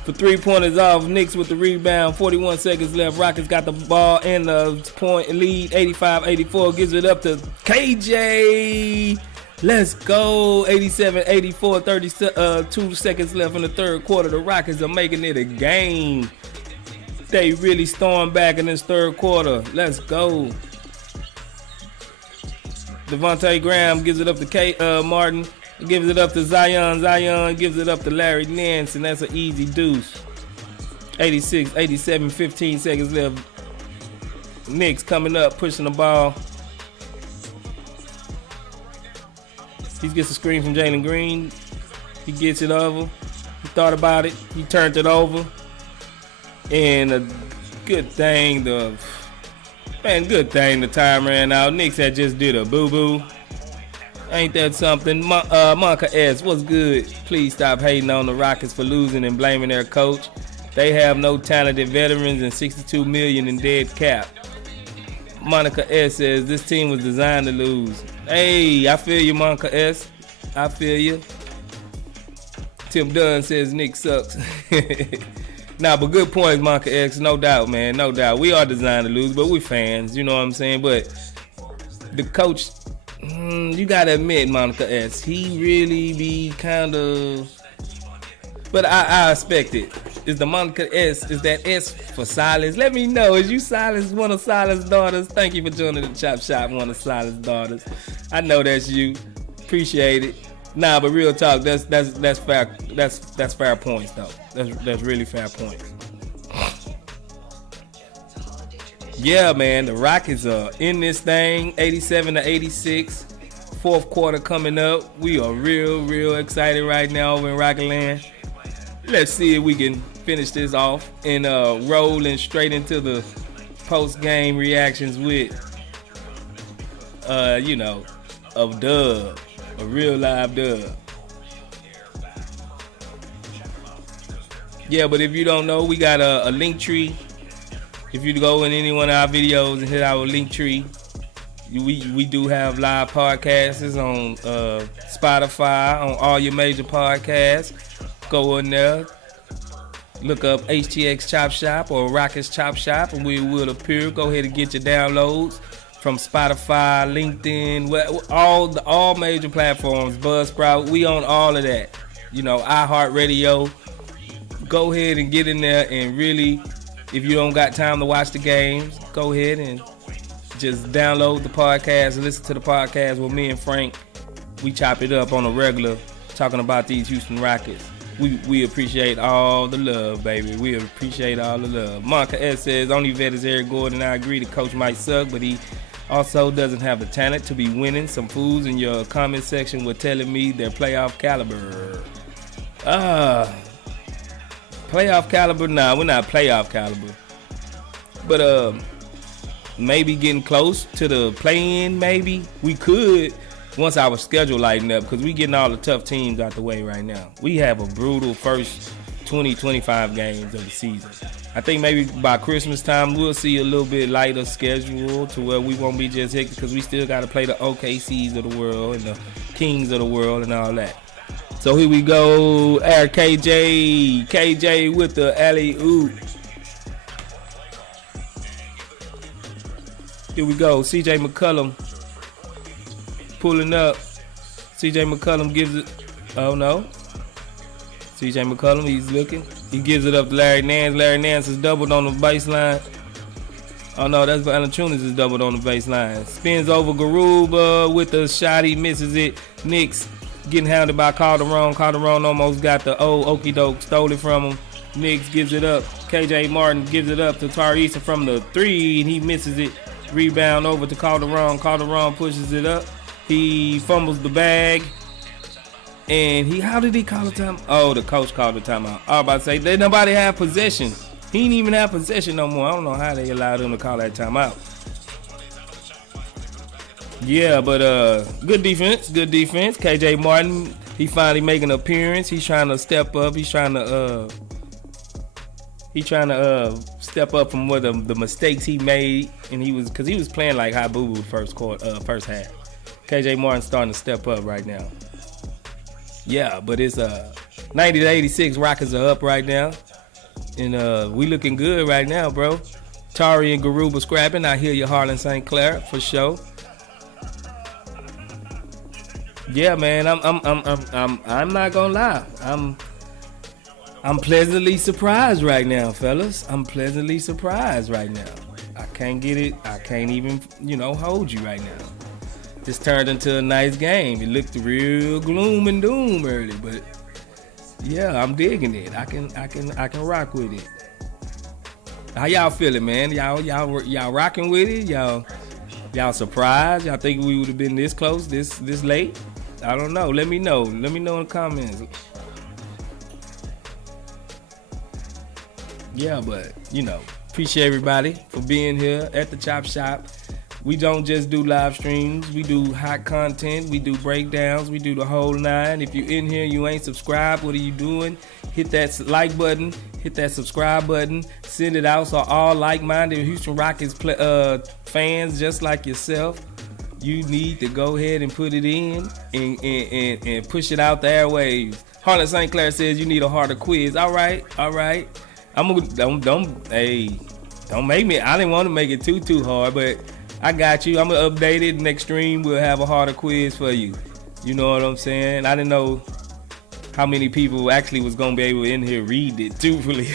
For 3-pointers off. Knicks with the rebound. 41 seconds left. Rockets got the ball in the point lead. 85-84. Gives it up to KJ. Let's go. 87-84, 32 seconds left in the third quarter. The Rockets are making it a game. They really stormed back in this third quarter. Let's go. Devontae Graham gives it up to Martin. Gives it up to Zion. Zion gives it up to Larry Nance, and that's an easy deuce. 86, 87, 15 seconds left. Knicks coming up, pushing the ball. He gets a screen from Jalen Green. He gets it over. He thought about it. He turned it over. And a good thing the time ran out. Knicks had just did a boo-boo. Ain't that something? Monka S, what's good? Please stop hating on the Rockets for losing and blaming their coach. They have no talented veterans and $62 million in dead cap. Monica S says this team was designed to lose. Hey, I feel you, Monica S. I feel you. Tim Dunn says Nick sucks. Nah, but good points, Monica X. No doubt, man. No doubt. We are designed to lose, but we're fans. You know what I'm saying? But the coach You gotta admit, Monica S. He really be kind of, but I expect it. Is the Monica S? Is that S for Silas? Let me know. Is you Silas, one of Silas' daughters? Thank you for joining the Chop Shop, one of Silas' daughters. I know that's you. Appreciate it. Nah, but real talk, that's fair. That's fair points though. That's really fair points. Yeah, man, the Rockets are in this thing, 87-86. Fourth quarter coming up. We are real excited right now over in Rocketland. Let's see if we can finish this off and rolling straight into the post-game reactions with, a dub, a real live dub. Yeah, but if you don't know, we got a link tree. If you go in any one of our videos and hit our link tree, we do have live podcasts on Spotify, on all your major podcasts. Go in there, look up HTX Chop Shop or Rockets Chop Shop, and we will appear. Go ahead and get your downloads from Spotify, LinkedIn, all major platforms, Buzzsprout. We on all of that. iHeartRadio. Go ahead and get in there and really, if you don't got time to watch the games, go ahead and just download the podcast and listen to the podcast with me and Frank. We chop it up on a regular, talking about these Houston Rockets. We appreciate all the love, baby. We appreciate all the love. Monica S says, only vet is Eric Gordon. I agree the coach might suck, but he also doesn't have the talent to be winning. Some fools in your comment section were telling me they're playoff caliber. Playoff caliber? Nah, we're not playoff caliber. But maybe getting close to the play-in, maybe. We could once our schedule lighten up, because we getting all the tough teams out the way right now. We have a brutal first 20-25 games of the season. I think maybe by Christmas time we'll see a little bit lighter schedule to where we won't be just hit, because we still got to play the OKCs of the world and the Kings of the world and all that. So here we go, Air KJ with the alley-oop. Here we go, CJ McCollum pulling up. CJ McCollum gives it, oh no. CJ McCollum, he's looking. He gives it up to Larry Nance. Larry Nance is doubled on the baseline. Oh no, that's Valanciunas is doubled on the baseline. Spins over Garuba with the shot, he misses it. Knicks getting hounded by Calderon. Calderon almost got the old okie doke, stole it from him. Knicks gives it up. KJ Martin gives it up to Tari Eason from the three, and he misses it. Rebound over to Calderon. Calderon pushes it up. He fumbles the bag. And how did he call a timeout? Oh, the coach called a timeout. I was about to say, they nobody have possession. He didn't even have possession no more. I don't know how they allowed him to call that timeout. Yeah, but good defense. KJ Martin, he finally making an appearance. He's trying to step up. He's trying to step up from what the mistakes he made, and he was playing like hot boo boo first half. KJ Martin starting to step up right now. Yeah, but it's 90-86. Rockets are up right now, and we looking good right now, bro. Tari and Garuba scrapping. I hear you, Harlan St. Clair, for sure. Yeah, man, I'm not gonna lie. I'm pleasantly surprised right now, fellas. I'm pleasantly surprised right now. I can't get it. I can't even, hold you right now. This turned into a nice game. It looked real gloom and doom early, but yeah, I'm digging it. I can rock with it. How y'all feeling, man? Y'all rocking with it? Y'all surprised? Y'all think we would have been this close, this late? I don't know. Let me know. Let me know in the comments. Yeah, but appreciate everybody for being here at the Chop Shop. We don't just do live streams. We do hot content. We do breakdowns. We do the whole nine. If you're in here and you ain't subscribed, what are you doing? Hit that like button. Hit that subscribe button. Send it out so all like-minded Houston Rockets fans just like yourself, you need to go ahead and put it in and push it out the airwaves. Harlan St. Clair says you need a harder quiz. All right. Don't make me. I didn't want to make it too hard, but I got you. I'm gonna update it. Next stream we'll have a harder quiz for you. You know what I'm saying? I didn't know how many people actually was gonna be able to in here read it, truthfully.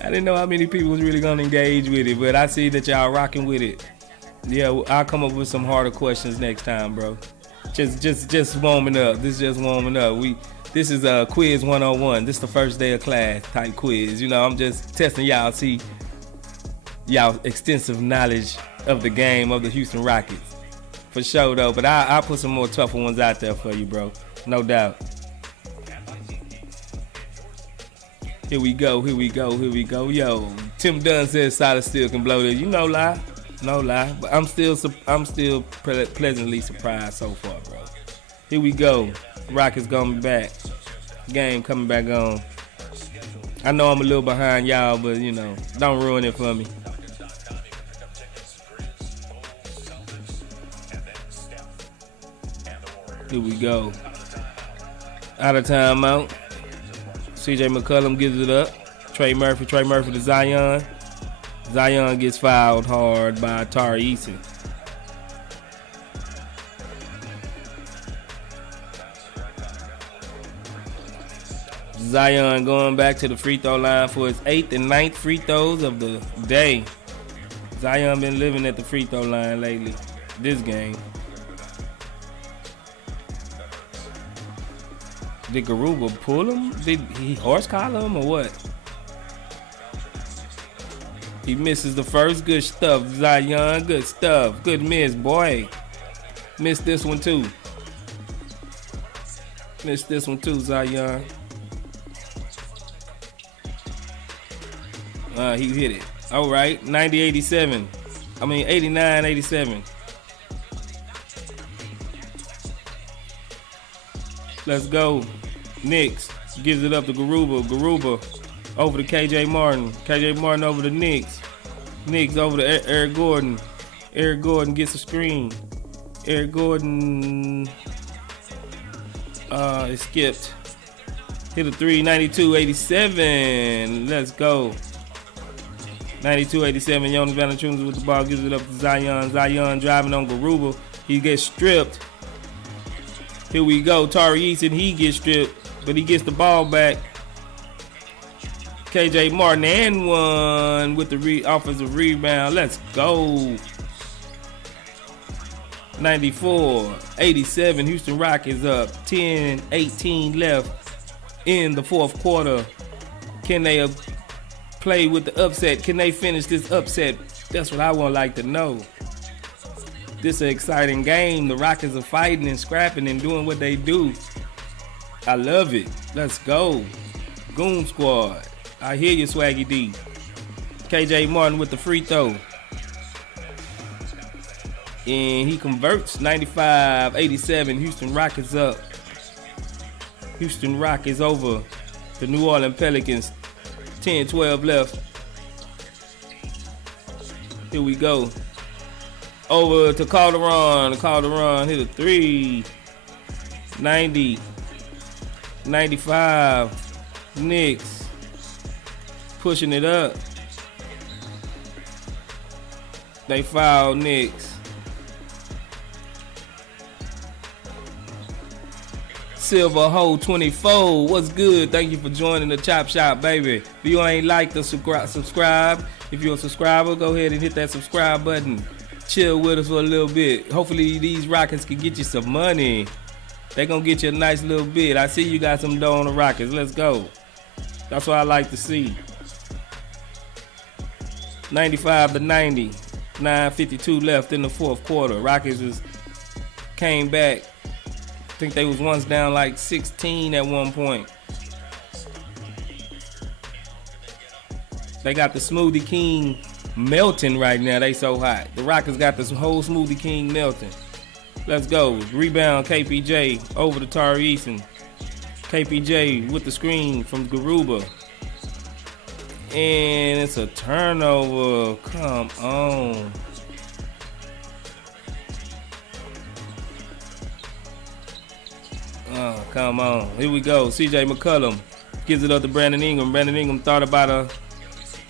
I didn't know how many people was really gonna engage with it, but I see that y'all rocking with it. Yeah, I'll come up with some harder questions next time, bro. Just warming up. This is just warming up. This is a quiz 101. This is the first day of class type quiz. You know, I'm just testing y'all, see y'all extensive knowledge of the game of the Houston Rockets. For sure though, but I'll put some more tougher ones out there for you, bro. No doubt. Here we go. Yo, Tim Dunn says Solid Steel can blow this. You know, lie. No lie. But I'm still pleasantly surprised so far, bro. Here we go. Rockets coming back. Game coming back on. I know I'm a little behind y'all, but you know, don't ruin it for me. Here we go. Out of timeout. CJ McCollum gives it up. Trey Murphy to Zion. Zion gets fouled hard by Tari Eason. Zion going back to the free throw line for his 8th and 9th free throws of the day. Zion been living at the free throw line lately. This game. Did Garuba pull him? Did he horse collar him or what? He misses the first. Good stuff, Zion. Good stuff. Good miss, boy. Missed this one too. Zion. He hit it. All right. 89-87. Let's go. Knicks gives it up to Garuba. Garuba over to KJ Martin. KJ Martin over to Knicks. Knicks over to Eric Gordon. Eric Gordon gets a screen. Eric Gordon it skipped. Hit a three. 92-87. Let's go. 92-87. Jonas Valanciunas with the ball, gives it up to Zion. Zion driving on Garuba. He gets stripped. Here we go. Tari Eason, he gets stripped, but he gets the ball back. KJ Martin and one with the offensive rebound. Let's go. 94-87. Houston Rockets up. 10-18 left in the fourth quarter. Can they play with the upset? Can they finish this upset? That's what I would like to know. This is an exciting game. The Rockets are fighting and scrapping and doing what they do. I love it. Let's go. Goon Squad. I hear you, Swaggy D. KJ Martin with the free throw. And he converts. 95-87. Houston Rockets up. Houston Rockets over the New Orleans Pelicans. 10-12 left. Here we go. Over to Calderon. Calderon hit a three. 90-95. Knicks pushing it up. They foul Knicks. Silver Hole 24. What's good? Thank you for joining the Chop Shop, baby. If you ain't like the subscribe. If you're a subscriber, go ahead and hit that subscribe button. Chill with us for a little bit. Hopefully these Rockets can get you some money. They gonna get you a nice little bit. I see you got some dough on the Rockets. Let's go. That's what I like to see. 95-90. 9:52 left in the fourth quarter. Rockets just came back. I think they was once down like 16 at one point. They got the Smoothie King melting right now. They so hot. The Rockets got this whole Smoothie King melting. Let's go. Rebound KPJ over to Tari Eason. KPJ with the screen from Garuba. And it's a turnover. Come on. Oh, come on. Here we go. CJ McCollum gives it up to Brandon Ingram. Brandon Ingram thought about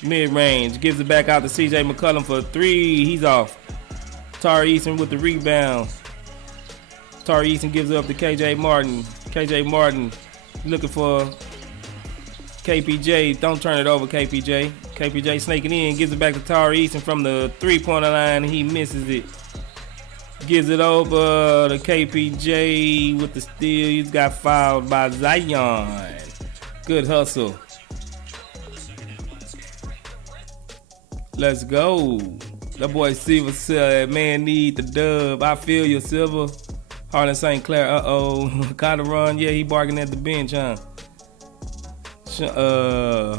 Mid-range. Gives it back out to CJ McCollum for 3. He's off. Tari Eason with the rebound. Tari Eason gives it up to KJ Martin. KJ Martin looking for KPJ. Don't turn it over, KPJ. KPJ snaking in. Gives it back to Tari Eason from the three-pointer line. He misses it. Gives it over to KPJ with the steal. He's got fouled by Zion. Good hustle. Let's go. That boy Silver said, man, need the dub. I feel you, Silver. Harlan St. Clair, Caught a run. Yeah, he barking at the bench, huh?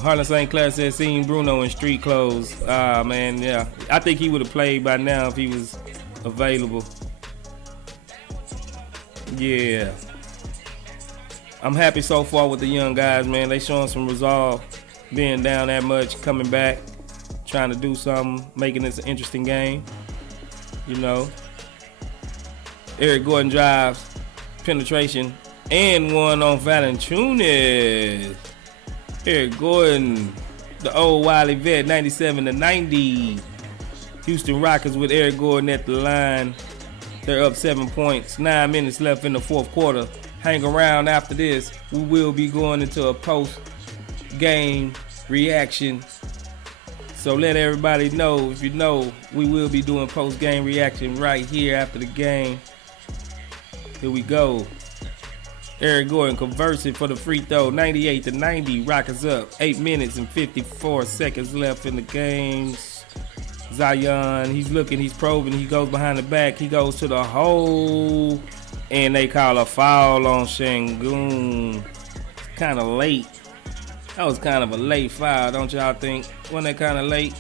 Harlan St. Clair said, seen Bruno in street clothes. Ah, man, yeah. I think he would have played by now if he was available. Yeah. I'm happy so far with the young guys, man. They showing some resolve. Being down that much, coming back, trying to do something, making this an interesting game. You know. Eric Gordon drives, penetration, and one on Valanciunas. Eric Gordon, the old Wiley vet, 97-90. Houston Rockets with Eric Gordon at the line. They're up 7 points. 9 minutes left in the fourth quarter. Hang around after this. We will be going into a post-game reaction. So let everybody know, if you know, we will be doing post-game reaction right here after the game. Here we go. Eric Gordon converts it for the free throw. 98-90. Rockets up. 8 minutes and 54 seconds left in the game. Zion, he's looking, he's probing, he goes behind the back, he goes to the hole, and they call a foul on Şengün. Kind of late. That was kind of a late foul, don't y'all think? Wasn't that kind of late?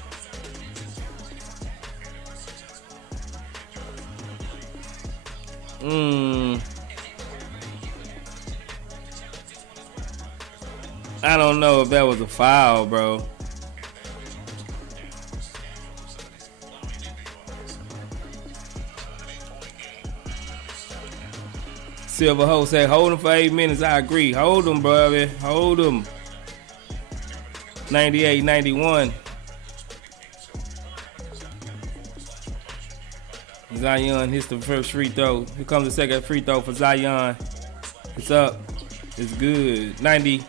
I don't know if that was a foul, bro. Silver Ho said, hold him for 8 minutes. I agree. Hold him, brother. Hold him. 98-91. Zion hits the first free throw. Here comes the second free throw for Zion. It's up. It's good. 92-98.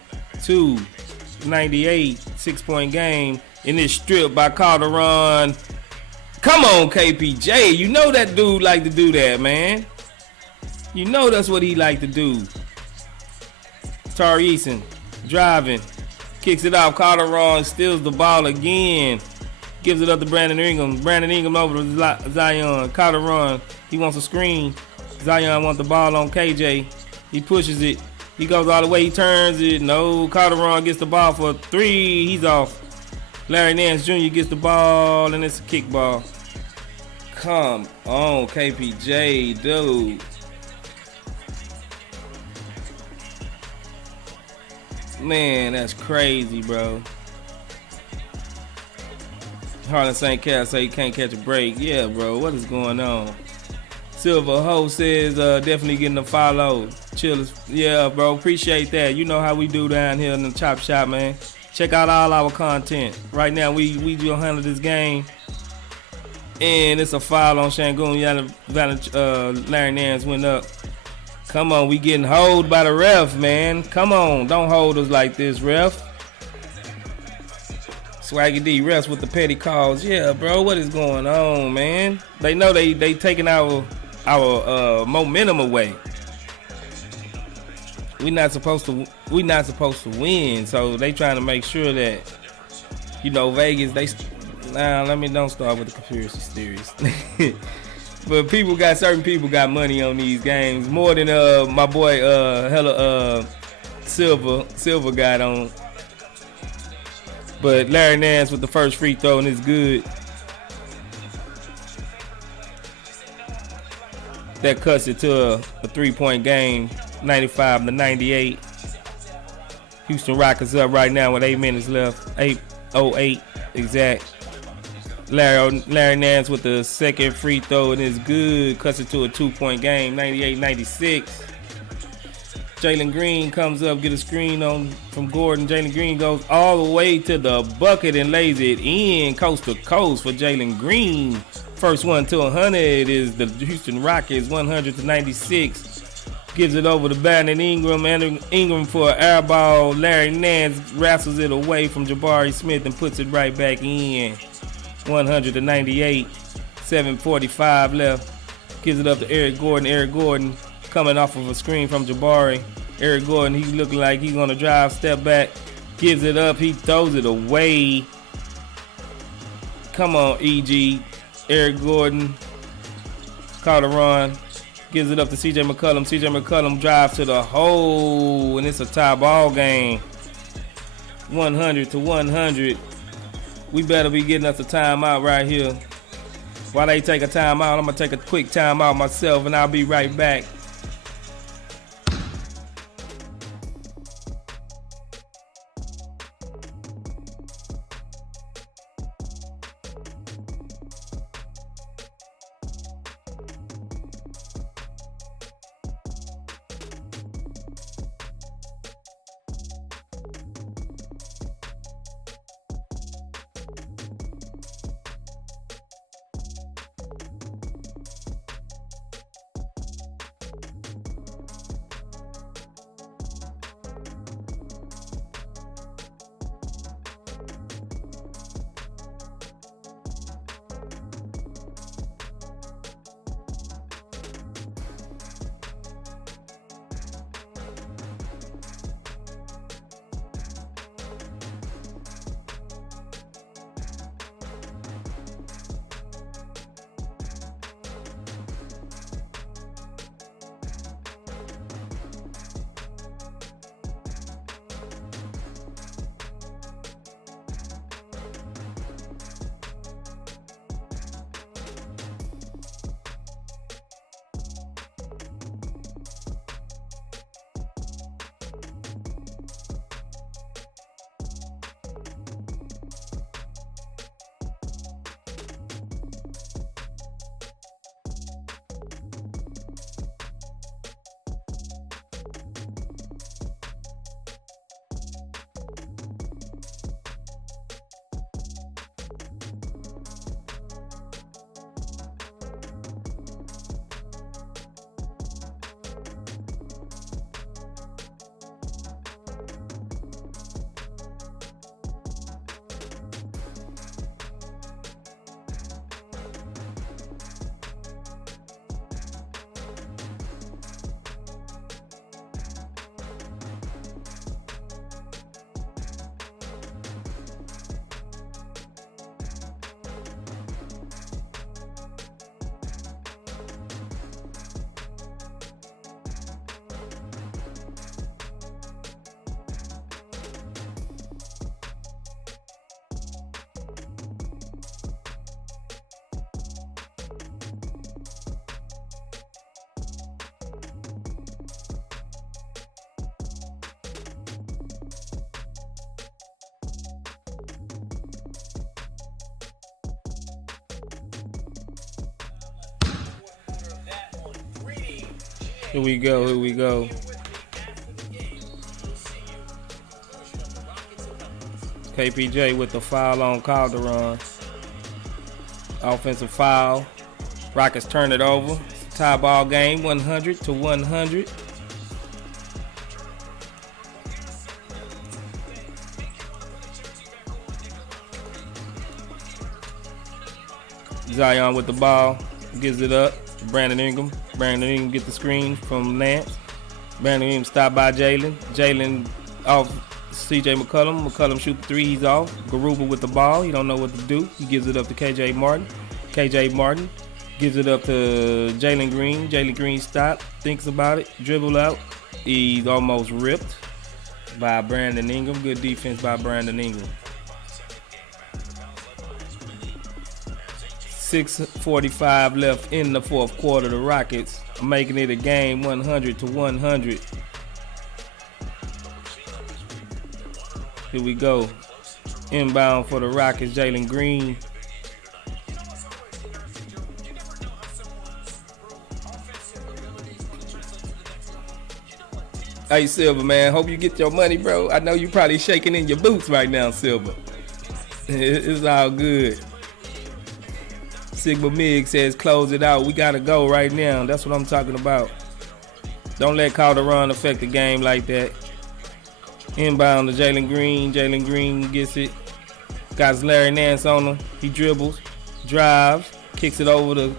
6-point game in this strip by Calderon. Come on, KPJ. You know that dude like to do that, man. You know that's what he like to do. Tari Eason driving. Kicks it off. Calderon steals the ball again. Gives it up to Brandon Ingram. Brandon Ingram over to Zion. Calderon, he wants a screen. Zion wants the ball on KJ. He pushes it. He goes all the way. He turns it. No. Calderon gets the ball for 3. He's off. Larry Nance Jr. gets the ball, and it's a kickball. Come on, KPJ, dude. Man, that's crazy, bro. Harlan St. Clair say he can't catch a break. Yeah, bro, what is going on? Silver Ho says definitely getting a follow. Chillers. Yeah, bro, appreciate that. You know how we do down here in the chop shop, man. Check out all our content. Right now, we will handle this game. And it's a foul on Şengün. Larry Nance went up. Come on, we getting holed by the ref, man. Come on, don't hold us like this, ref. Swaggy D, refs with the petty calls. Yeah, bro, what is going on, man? They know they taking our momentum away. We not supposed to win, so they trying to make sure that, you know, Vegas, don't start with the conspiracy theories. But certain people got money on these games more than my boy Silver got on. But Larry Nance with the first free throw, and it's good. That cuts it to a 3-point game, 95-98. Houston Rockets up right now with 8 minutes left, 8:08 exact. Larry Nance with the second free throw, and it's good. Cuts it to a 2-point game, 98-96. Jalen Green comes up, get a screen on from Gordon. Jalen Green goes all the way to the bucket and lays it in coast to coast for Jalen Green. First one to 100 is the Houston Rockets, 100 to 96. Gives it over to Brandon Ingram. Ingram for an air ball. Larry Nance wrestles it away from Jabari Smith and puts it right back in. 100 to 98. 7:45 left. Gives it up to Eric Gordon. Eric Gordon coming off of a screen from Jabari. Eric Gordon, he looking like he's gonna drive, step back, gives it up, he throws it away. Come on, EG. Eric Gordon, Calderon, gives it up to CJ McCollum. CJ McCollum drives to the hole, and it's a tie ball game. 100 to 100. We better be getting us a timeout right here. While they take a timeout, I'm gonna take a quick timeout myself, and I'll be right back. Here we go, here we go. KPJ with the foul on Calderon. Offensive foul. Rockets turn it over. Tie ball game, 100 to 100. Zion with the ball. Gives it up. Brandon Ingram. Brandon Ingram get the screen from Nance. Brandon Ingram stopped by Jalen. Jalen off CJ McCollum. McCollum shoot the three. He's off. Garuba with the ball. He don't know what to do. He gives it up to KJ Martin. KJ Martin gives it up to Jalen Green. Jalen Green stops. Thinks about it. Dribble out. He's almost ripped by Brandon Ingram. Good defense by Brandon Ingram. 6:45 left in the fourth quarter. The Rockets are making it a game, 100 to 100. Here we go. Inbound for the Rockets, Jalen Green. Hey, Silver, man, hope you get your money, bro. I know you probably shaking in your boots right now, Silver. It's all good. Sigma Mig says close it out. We got to go right now. That's what I'm talking about. Don't let Calderon affect the game like that. Inbound to Jalen Green. Jalen Green gets it. Got Larry Nance on him. He dribbles, drives, kicks it over to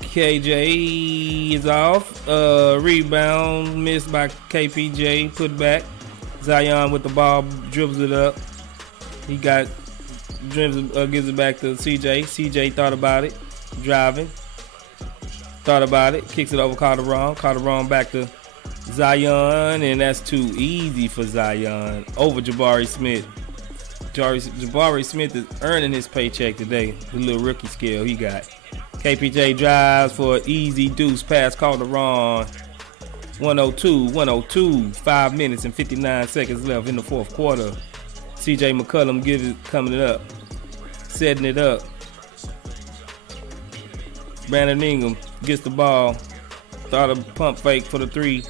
KJ. Is off. Rebound missed by KPJ. Put back. Zion with the ball, dribbles it up. He got gives it back to CJ. CJ thought about it, driving. Thought about it, kicks it over Calderon. Calderon back to Zion, and that's too easy for Zion over Jabari Smith. Jabari Smith is earning his paycheck today. The little rookie skill he got. KPJ drives for an easy deuce pass Calderon. 102. 5 minutes and 59 seconds left in the fourth quarter. CJ McCollum coming up, setting it up. Brandon Ingram gets the ball. Thought a pump fake for the three.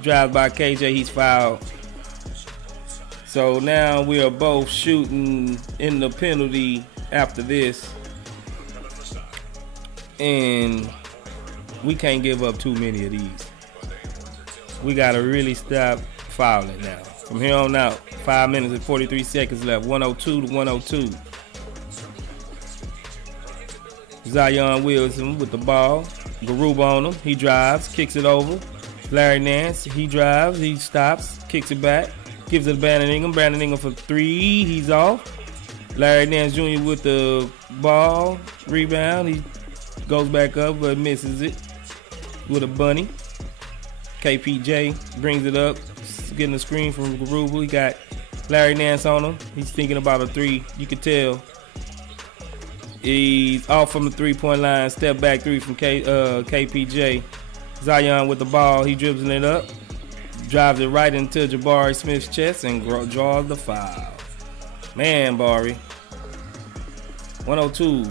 Drives by KJ, he's fouled. So now we are both shooting in the penalty after this. And we can't give up too many of these. We gotta really stop fouling now. From here on out, 5 minutes and 43 seconds left. 102 to 102. Zion Williamson with the ball. Garuba on him. He drives, kicks it over. Larry Nance, he drives, he stops, kicks it back. Gives it to Brandon Ingram. Brandon Ingram for three. He's off. Larry Nance Jr. with the ball. Rebound. He goes back up but misses it with a bunny. KPJ brings it up. Getting a screen from Garuba. He got Larry Nance on him. He's thinking about a three. You can tell. He's off from the three-point line. Step back three from KPJ. Zion with the ball. He dribbles it up. Drives it right into Jabari Smith's chest and draws the foul. Man, Bari. 102.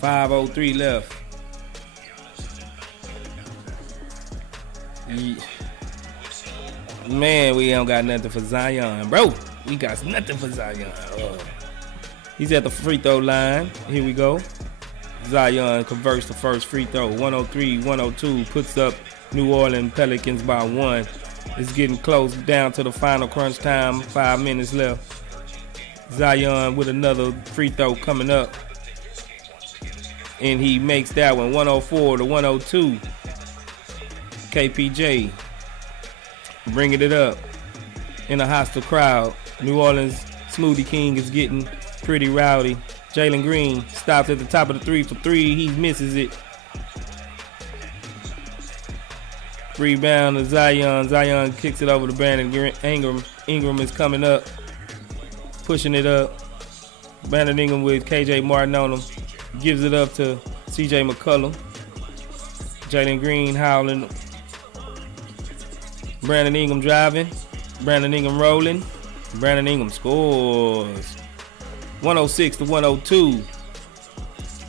5:03 left. Yeah. Man, we don't got nothing for Zion, bro. We got nothing for Zion. He's at the free throw line. Here we go. Zion converts the first free throw. 103-102 puts up New Orleans Pelicans by 1. It's getting close down to the final crunch time. 5 minutes left. Zion with another free throw coming up. And he makes that one. 104-102. KPJ bringing it up in a hostile crowd. New Orleans Smoothie King is getting pretty rowdy. Jalen Green stops at the top of the three for three. He misses it. Rebound to Zion. Zion kicks it over to Brandon Ingram. Ingram is coming up, pushing it up. Brandon Ingram with KJ Martin on him. Gives it up to CJ McCollum. Jalen Green howling. Brandon Ingram driving. Brandon Ingram rolling. Brandon Ingram scores. 106-102.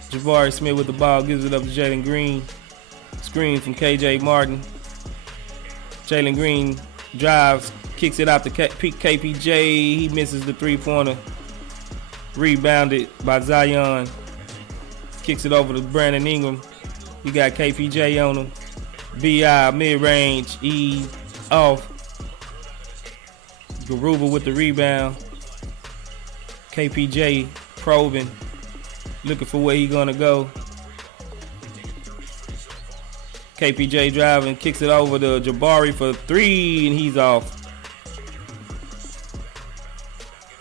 Jabari Smith with the ball. Gives it up to Jalen Green. Screen from KJ Martin. Jalen Green drives. Kicks it out to KPJ. He misses the three-pointer. Rebounded by Zion. Kicks it over to Brandon Ingram. You got KPJ on him. BI mid-range. E off. Garuba with the rebound. KPJ probing. Looking for where he's going to go. KPJ driving. Kicks it over to Jabari for three, and he's off.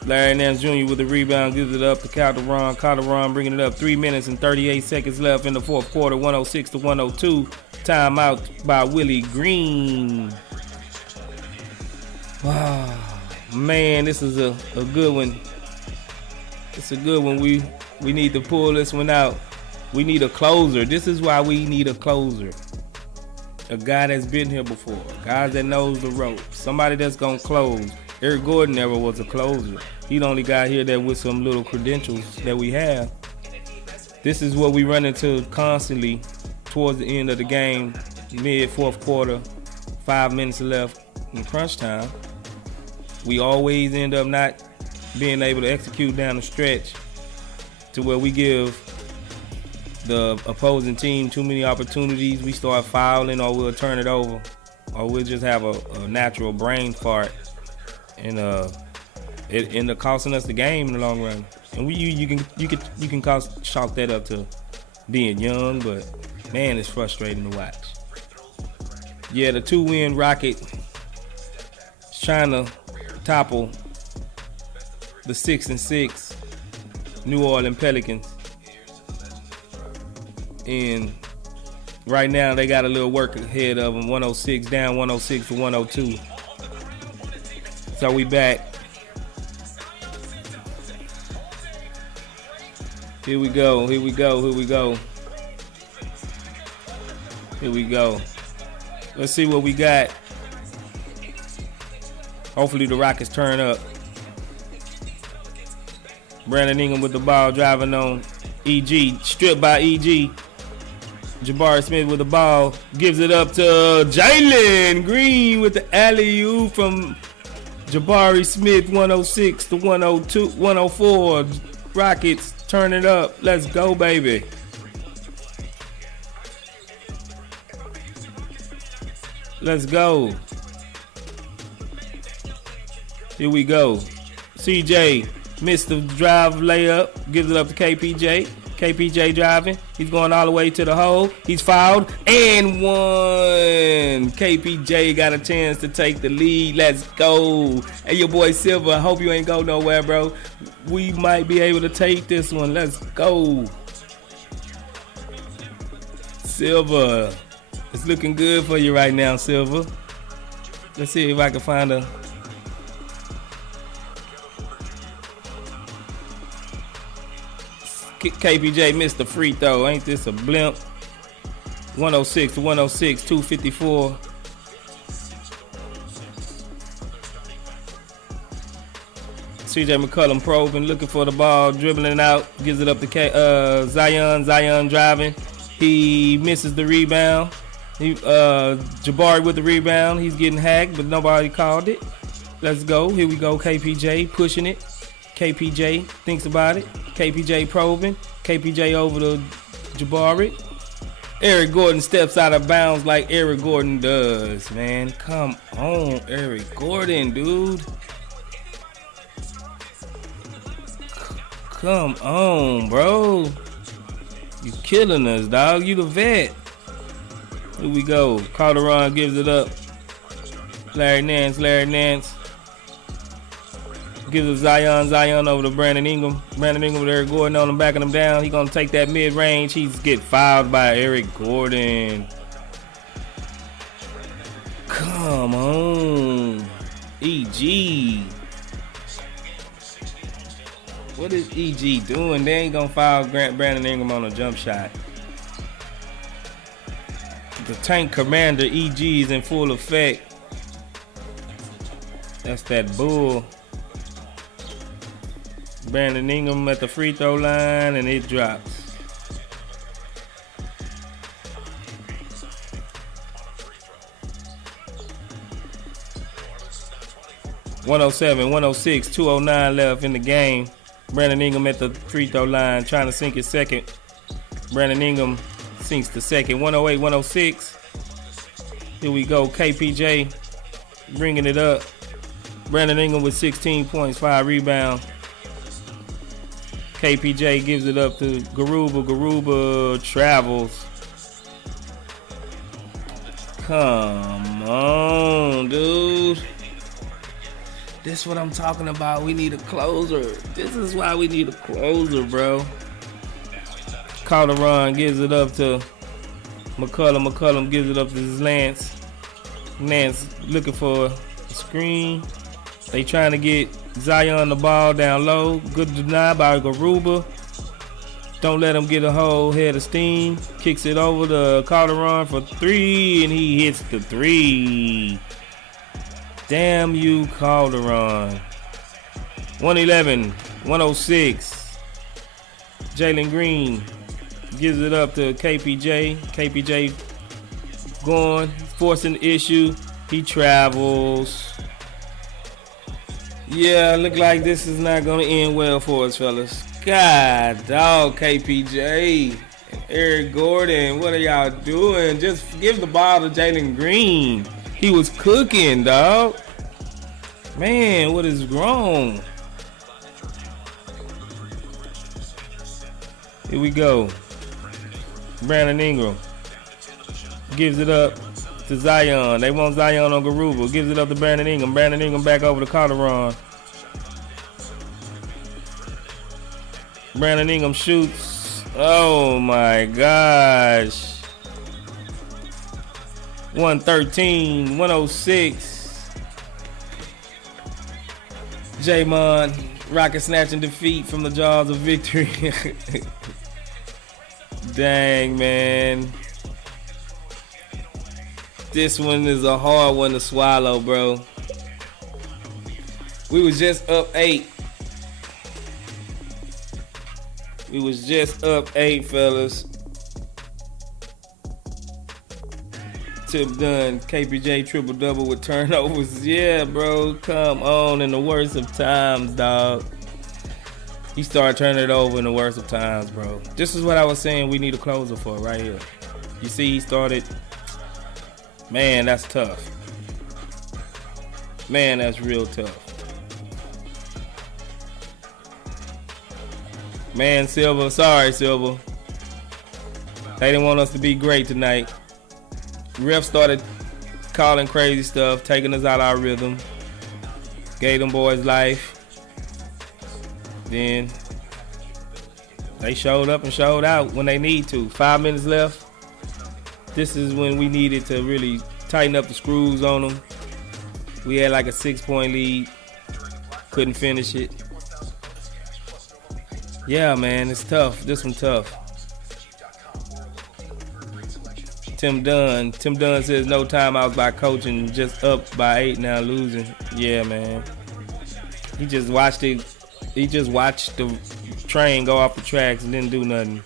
Larry Nance Jr. with the rebound, gives it up to Calderon. Calderon bringing it up. 3 minutes and 38 seconds left in the fourth quarter. 106-102. Timeout by Willie Green. Wow, man, this is a good one. It's a good one. We need to pull this one out. We need a closer. This is why we need a closer. A guy that's been here before. A guy that knows the ropes. Somebody that's going to close. Eric Gordon never was a closer. He the only guy here that with some little credentials that we have. This is what we run into constantly towards the end of the game, mid fourth quarter, 5 minutes left in crunch time. We always end up not being able to execute down the stretch to where we give the opposing team too many opportunities. We start fouling, or we'll turn it over, or we'll just have a natural brain fart, and it end up costing us the game in the long run. And you can chalk that up to being young, but man, it's frustrating to watch. Yeah, the 2-win Rocket is trying to topple the 6-6 New Orleans Pelicans, and right now they got a little work ahead of them. 106 down, 106 to 102. So we back. Here we go. Here we go. Here we go. Here we go. Let's see what we got. Hopefully the Rockets turn up. Brandon Ingram with the ball, driving on EG. Stripped by EG. Jabari Smith with the ball. Gives it up to Jalen Green with the alley-oop from Jabari Smith. 106 to 102, 104. Rockets turn it up. Let's go, baby. Let's go. Here we go. CJ missed the drive layup. Gives it up to KPJ. KPJ driving. He's going all the way to the hole. He's fouled and one. KPJ got a chance to take the lead. Let's go. Hey, your boy Silver, I hope you ain't go nowhere, bro. We might be able to take this one. Let's go. Silver. It's looking good for you right now, Silver. Let's see if I can find a... KPJ missed the free throw. Ain't this a blimp? 106 to 106, 254. CJ McCollum probing, looking for the ball, dribbling out, gives it up to Zion. Zion driving. He misses the rebound. Jabari with the rebound. He's getting hacked, but nobody called it. Let's go. Here we go. KPJ pushing it. KPJ thinks about it. KPJ probing. KPJ over to Jabari. Eric Gordon steps out of bounds like Eric Gordon does, man. Come on, Eric Gordon, dude. Come on, bro. You killing us, dog. You the vet. Here we go. Calderon gives it up. Larry Nance. Gives it Zion over to Brandon Ingram. Brandon Ingram with Eric Gordon on him, backing him down. He's going to take that mid-range. He's get fouled by Eric Gordon. Come on. EG. What is EG doing? They ain't going to foul Brandon Ingram on a jump shot. The tank commander EG is in full effect. That's that bull. Brandon Ingram at the free throw line, and it drops. (107, 106, 209 left in the game. Brandon Ingram at the free throw line, trying to sink his second. Brandon Ingram sinks the second. 108, 106. Here we go. KPJ bringing it up. Brandon Ingram with 16 points, 5 rebounds. KPJ gives it up to Garuba. Garuba travels. Come on, dude. This is what I'm talking about. We need a closer. This is why we need a closer, bro. Calderon gives it up to McCullum. McCullum gives it up to Lance. Lance looking for a screen. They trying to get Zion the ball down low. Good deny by Garuba. Don't let him get a whole head of steam. Kicks it over to Calderon for 3, and he hits the 3. Damn you, Calderon. 111, 106. Jalen Green gives it up to KPJ. KPJ going, forcing the issue. He travels. Yeah, look like this is not gonna end well for us, fellas. God, dog, KPJ, Eric Gordon, what are y'all doing? Just give the ball to Jalen Green. He was cooking, dog. Man, what is wrong? Here we go. Brandon Ingram gives it up to Zion. They want Zion on Garuba. Gives it up to Brandon Ingram. Brandon Ingram back over to Calderon. Brandon Ingram shoots. Oh my gosh. 113, 106. Jamon, rocket snatch and defeat from the jaws of victory. Dang, man. This one is a hard one to swallow, bro. We was just up 8. We was just up 8, fellas. Tip done. KPJ triple-double with turnovers. Yeah, bro. Come on. In the worst of times, dog. He started turning it over in the worst of times, bro. This is what I was saying we need a closer for right here. You see, he started. Man, that's tough. Man, that's real tough. Man, Silver. Sorry, Silver. They didn't want us to be great tonight. Ref started calling crazy stuff, taking us out of our rhythm. Gave them boys life. Then they showed up and showed out when they need to. 5 minutes left. This is when we needed to really tighten up the screws on them. We had like a 6-point lead. Couldn't finish it. Yeah, man, it's tough. This one tough. Tim Dunn says no timeouts by coaching, just up by 8 now losing. Yeah, man. He just watched it. He just watched the train go off the tracks and didn't do nothing.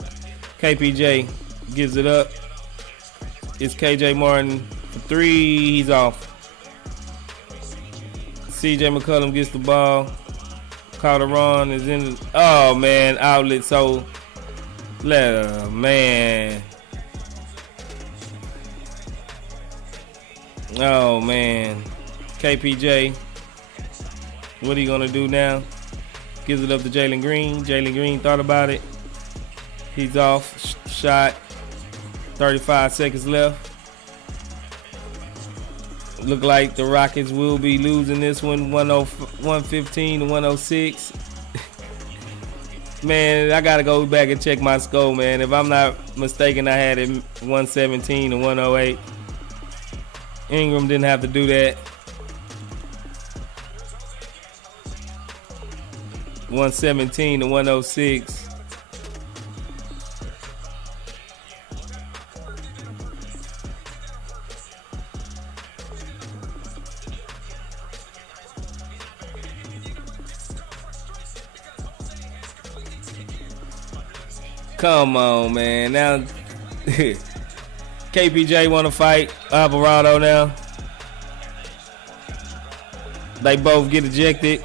KPJ gives it up. It's KJ Martin for 3. He's off. CJ McCollum gets the ball. Calderon is in. Oh man, outlet. So, man. Oh man, KPJ. What are you gonna do now? Gives it up to Jalen Green. Jalen Green thought about it. He's off. Shot. 35 seconds left. Look like the Rockets will be losing this one 115 to 106. Man, I gotta go back and check my score, man. If I'm not mistaken, I had it 117 to 108. Ingram didn't have to do that. 117 to 106. Come on, man. Now KPJ want to fight Alvarado now. They both get ejected.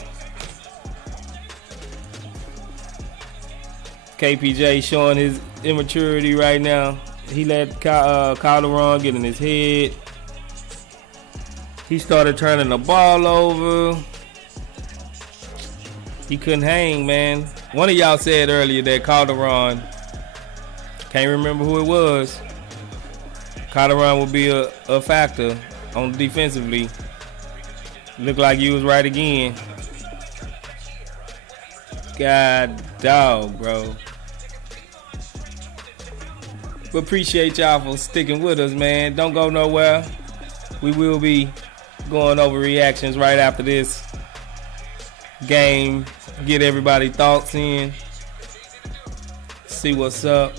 KPJ showing his immaturity right now. He let Calderon get in his head. He started turning the ball over. He couldn't hang, man. One of y'all said earlier that Calderon, can't remember who it was, Calderon would be a factor on defensively. Looked like you was right again. God dog, bro. We appreciate y'all for sticking with us, man. Don't go nowhere. We will be going over reactions right after this game. Get everybody thoughts in. See what's up.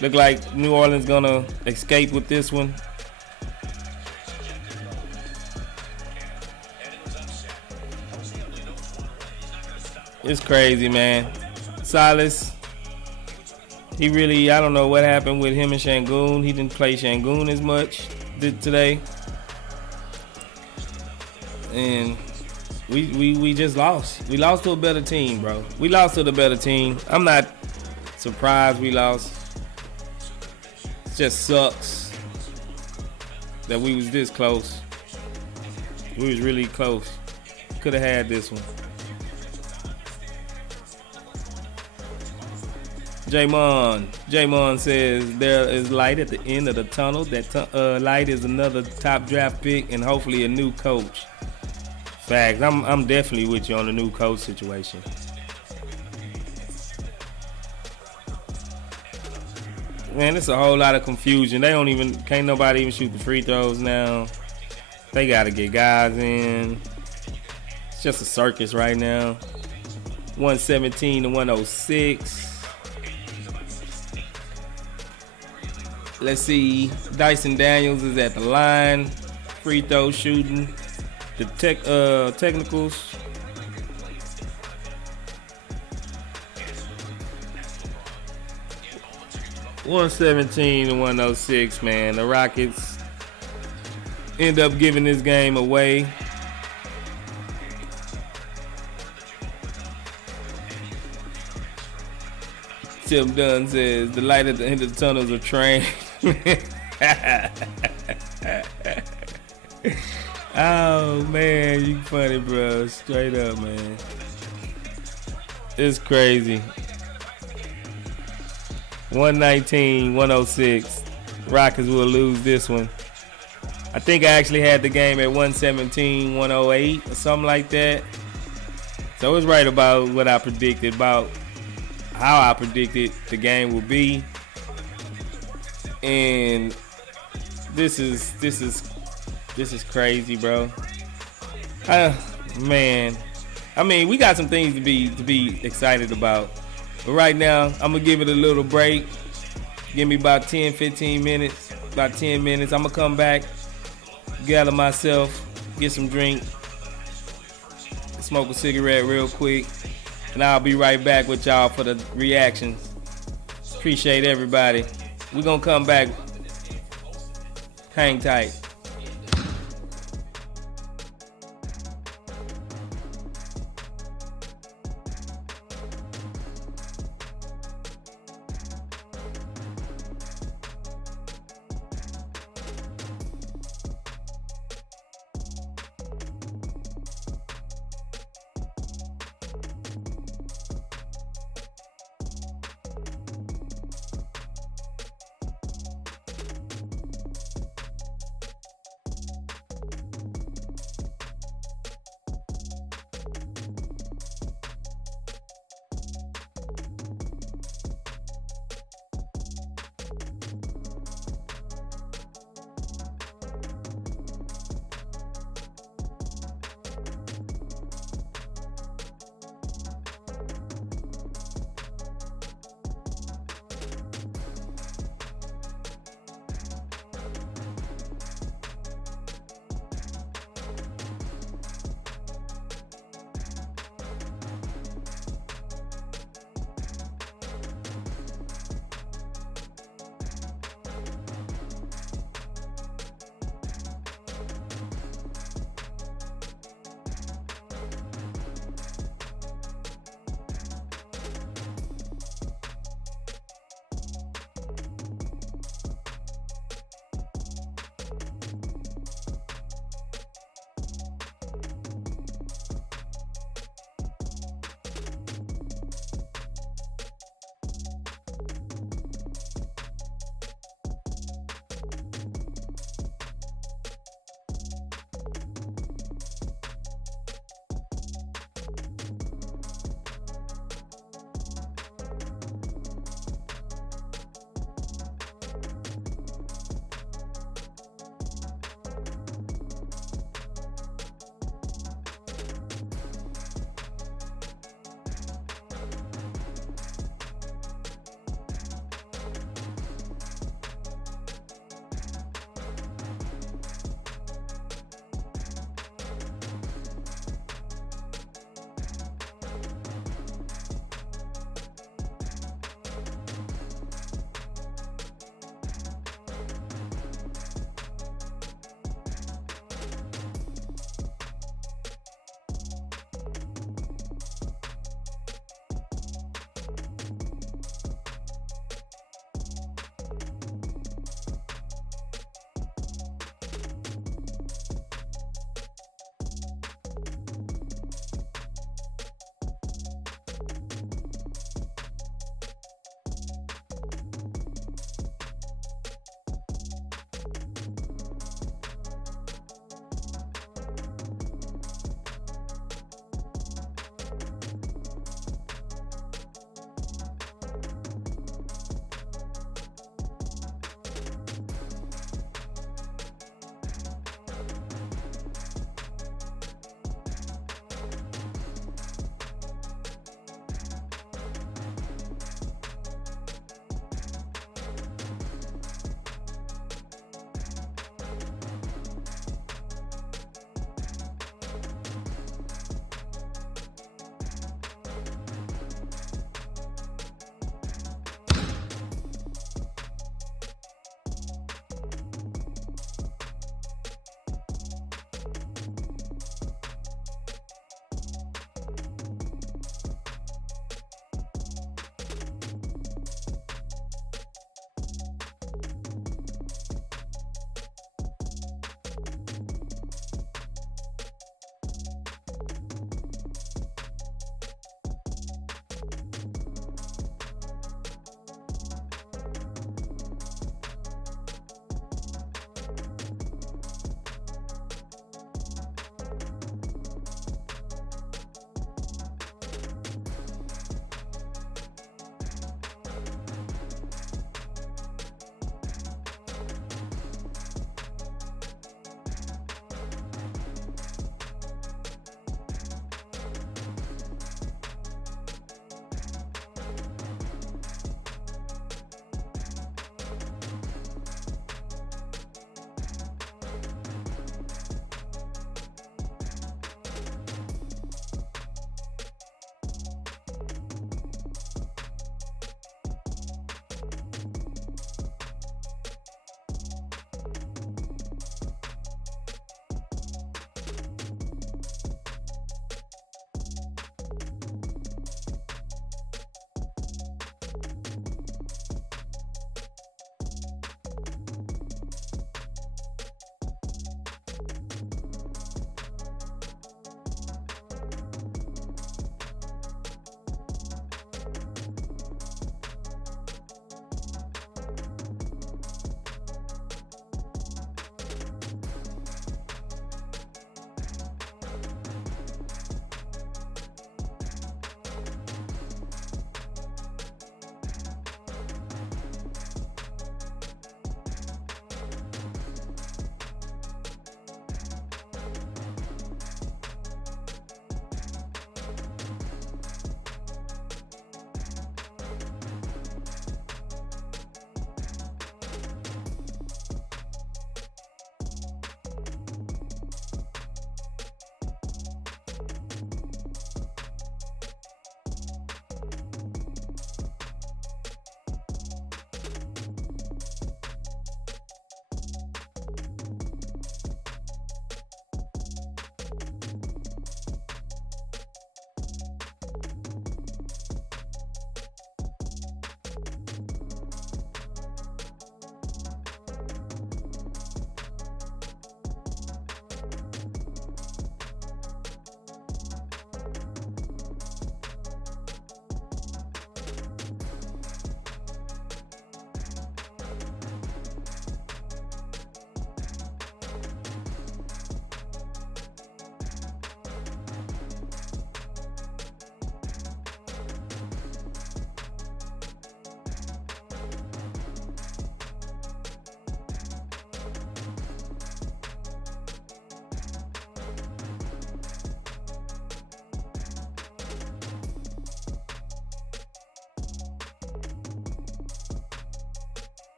Look like New Orleans gonna escape with this one. It's crazy, man. Silas, he really, I don't know what happened with him and Şengün. He didn't play Şengün as much today. and we just lost. We lost to a better team, bro. We lost to the better team. I'm not surprised we lost. It just sucks that we was this close. We was really close. Could have had this one. Jamon says there is light at the end of the tunnel. That light is another top draft pick and hopefully a new coach. Facts. I'm definitely with you on the new coach situation. Man, it's a whole lot of confusion. Can't nobody even shoot the free throws now. They gotta get guys in. It's just a circus right now. 117 to 106. Let's see. Dyson Daniels is at the line. Free throw shooting. The technicals. $117 to 106, man. The Rockets end up giving this game away. Tim Dunn says the light at the end of the tunnel is a train. Oh man, you funny, bro. Straight up, man. It's crazy. 119, 106. Rockets will lose this one. I think I actually had the game at 117, 108 or something like that. So it was right about what I predicted, about how I predicted the game would be. And this is crazy, bro. Man. I mean, we got some things to be excited about. But right now, I'm gonna give it a little break. Give me about 10, 15 minutes. About 10 minutes. I'm gonna come back, gather myself, get some drink, smoke a cigarette real quick, and I'll be right back with y'all for the reactions. Appreciate everybody. We're gonna come back. Hang tight.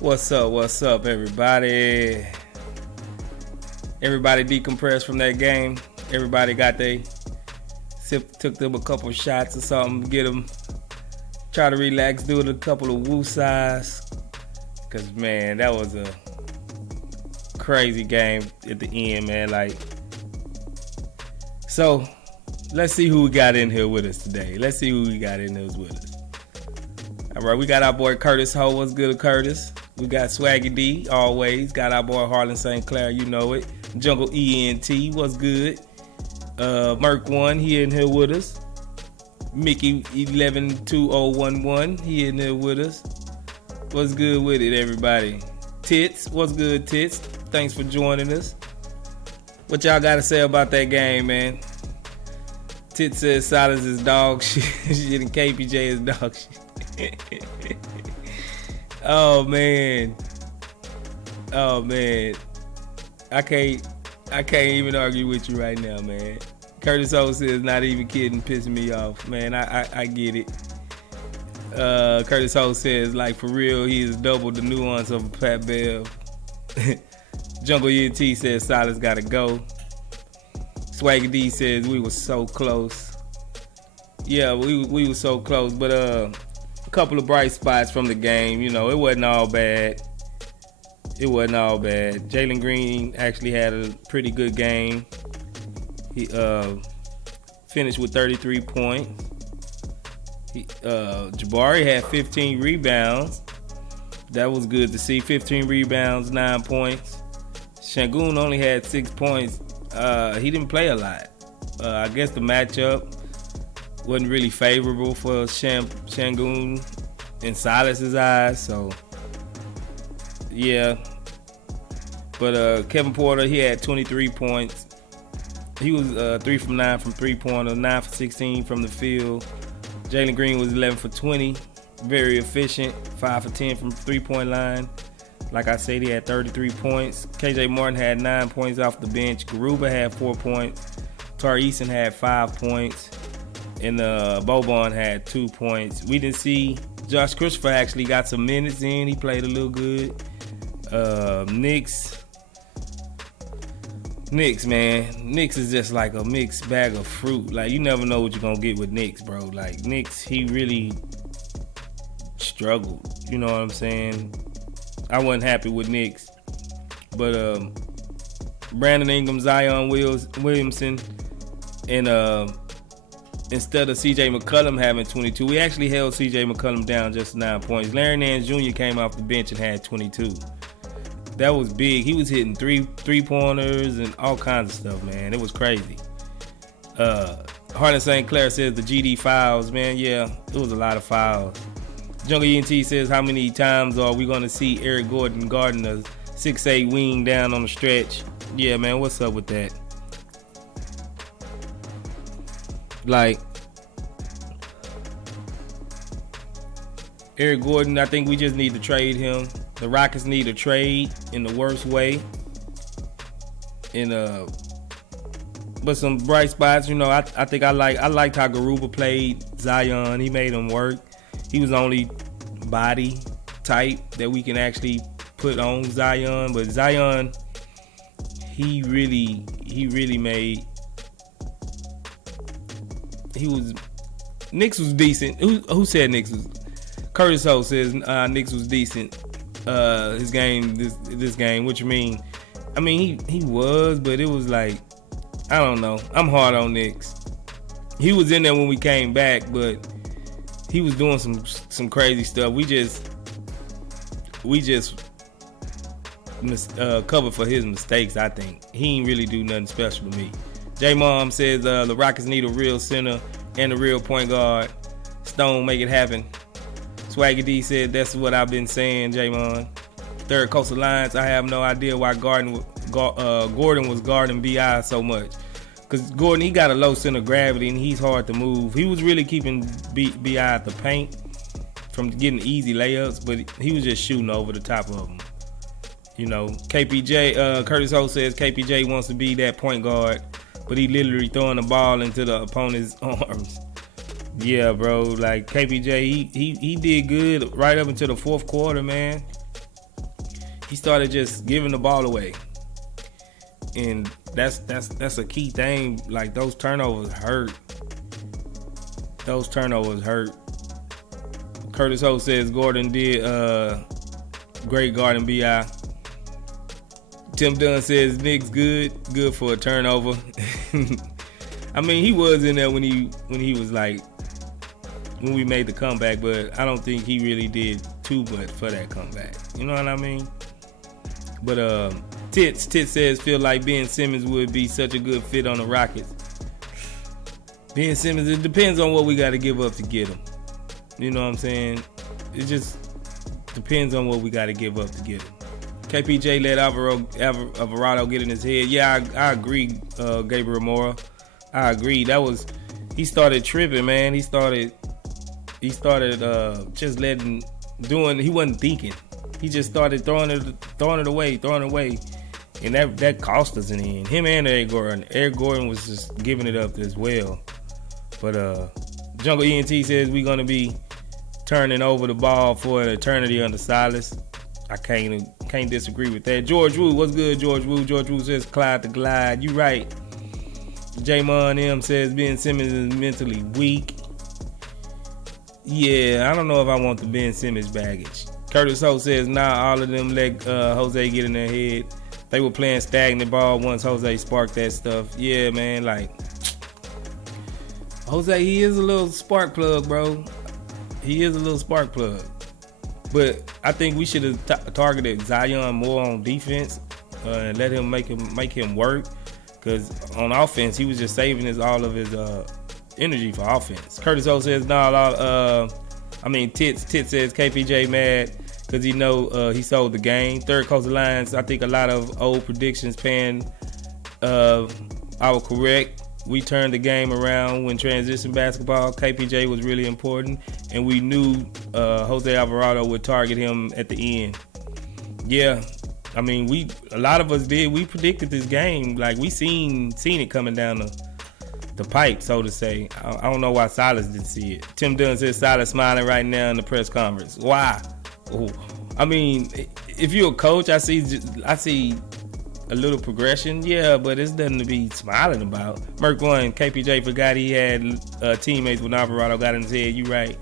What's up, everybody? Everybody decompressed from that game. Everybody got took them a couple shots or something, get them, try to relax, do a couple of woo-size. Cause man, that was a crazy game at the end, man. Like, so let's see who we got in here with us today. Let's see who we got in here with us. All right, we got our boy Curtis Ho. What's good, Curtis? We got Swaggy D, always. Got our boy Harlan St. Clair, you know it. Jungle ENT, what's good? Merc 1, he in here with us. Mickey 112011, he in here with us. What's good with it, everybody? Tits, what's good, Tits? Thanks for joining us. What y'all got to say about that game, man? Tits says Silas is dog shit and KPJ is dog shit. Oh man. I can't even argue with you right now, man. Curtis O says not even kidding, pissing me off. Man, I get it. Curtis Ho says, like, for real, he is double the nuance of a Pat Bell. Jungle ENT says Silas gotta go. Swaggy D says we were so close. Yeah, we were so close, but a couple of bright spots from the game. You know, it wasn't all bad. Jalen Green actually had a pretty good game. He finished with 33 points. Jabari had 15 rebounds. That was good to see. 15 rebounds, 9 points. Shangoon only had 6 points. He didn't play a lot. I guess the matchup wasn't really favorable for Shangoon in Silas's eyes. So, yeah. But Kevin Porter, he had 23 points. He was 3 from 9 from three-pointer, 9 for 16 from the field. Jalen Green was 11 for 20, very efficient, 5 for 10 from three-point line. Like I said, he had 33 points. KJ Martin had 9 points off the bench. Garuba had 4 points. Tari Eason had 5 points. And Boban had 2 points. We didn't see Josh Christopher actually got some minutes in. He played a little good. Knicks, man. Knicks is just like a mixed bag of fruit. Like, you never know what you're gonna get with Knicks, bro. Like, Knicks, he really struggled. You know what I'm saying? I wasn't happy with Knicks. But Brandon Ingram, Zion Williamson, and instead of CJ McCollum having 22, we actually held CJ McCollum down just 9 points. Larry Nance Jr. came off the bench and had 22. That was big. He was hitting three-pointers and all kinds of stuff, man. It was crazy. Harlan St. Clair says the GD fouls, man. Yeah, it was a lot of fouls. Jungle ENT says, how many times are we going to see Eric Gordon guarding a 6'8" wing down on the stretch? Yeah, man, what's up with that? Like, Eric Gordon, I think we just need to trade him. The Rockets need a trade in the worst way. But some bright spots, you know, I think I liked how Garuba played Zion. He made him work. He was the only body type that we can actually put on Zion. But Zion, he really made. Knicks was decent. Who said Knicks was? Curtis Ho says Knicks was decent. His game, this game. What you mean? I mean, he was, but it was like, I don't know. I'm hard on Knicks. He was in there when we came back, but he was doing some crazy stuff. We just covered for his mistakes. I think he ain't really do nothing special to me. J Mom says the Rockets need a real center and a real point guard. Stone, make it happen. Swaggy D said, that's what I've been saying, J-Mon. Third Coast Alliance, I have no idea why Gordon was guarding B.I. so much. Because Gordon, he got a low center of gravity and he's hard to move. He was really keeping B.I. at the paint from getting easy layups, but he was just shooting over the top of them. You know, KPJ, Curtis Ho says KPJ wants to be that point guard, but he literally throwing the ball into the opponent's arms. Yeah, bro, like KPJ, he did good right up until the fourth quarter, man. he started just giving the ball away. And that's a key thing. Like, those turnovers hurt. Those turnovers hurt. Curtis Holt says Gordon did great guarding B.I. Tim Dunn says Nick's good for a turnover. I mean, he was in there when he was like, when we made the comeback, but I don't think he really did too much for that comeback. You know what I mean? But Tits says feel like Ben Simmons would be such a good fit on the Rockets. Ben Simmons, it depends on what we got to give up to get him. You know what I'm saying? It just depends on what we got to give up to get him. KPJ let Alvarado get in his head. Yeah, I agree, Gabriel Mora. I agree. He started tripping, man. He started just he wasn't thinking. He just started throwing it away. And that cost us in the end. Him and Eric Gordon. Eric Gordon was just giving it up as well. But Jungle ENT says we're going to be turning over the ball for an eternity under Silas. I can't disagree with that. George Wu, what's good, George Wu? George Wu says Clyde the Glide. You right. Jamon M says Ben Simmons is mentally weak. Yeah, I don't know if I want the Ben Simmons baggage. Curtis Holt says, all of them let Jose get in their head. They were playing stagnant ball once Jose sparked that stuff. Yeah, man, like, Jose, he is a little spark plug, bro. He is a little spark plug. But I think we should have targeted Zion more on defense and let him make him work. Because on offense, he was just saving all of his energy for offense. Curtis O says, Tits says KPJ mad because he sold the game. Third Coast Alliance, I think a lot of old predictions are correct. We turned the game around when transition basketball. KPJ was really important, and we knew Jose Alvarado would target him at the end. Yeah, I mean, a lot of us did. We predicted this game. Like, we seen it coming down the pipe, so to say. I don't know why Silas didn't see it. Tim Dunn says Silas smiling right now in the press conference. Why? Ooh. I mean, if you're a coach, I see a little progression, yeah, but it's nothing to be smiling about. Merc 1, KPJ forgot he had teammates when Alvarado got in his head. You right.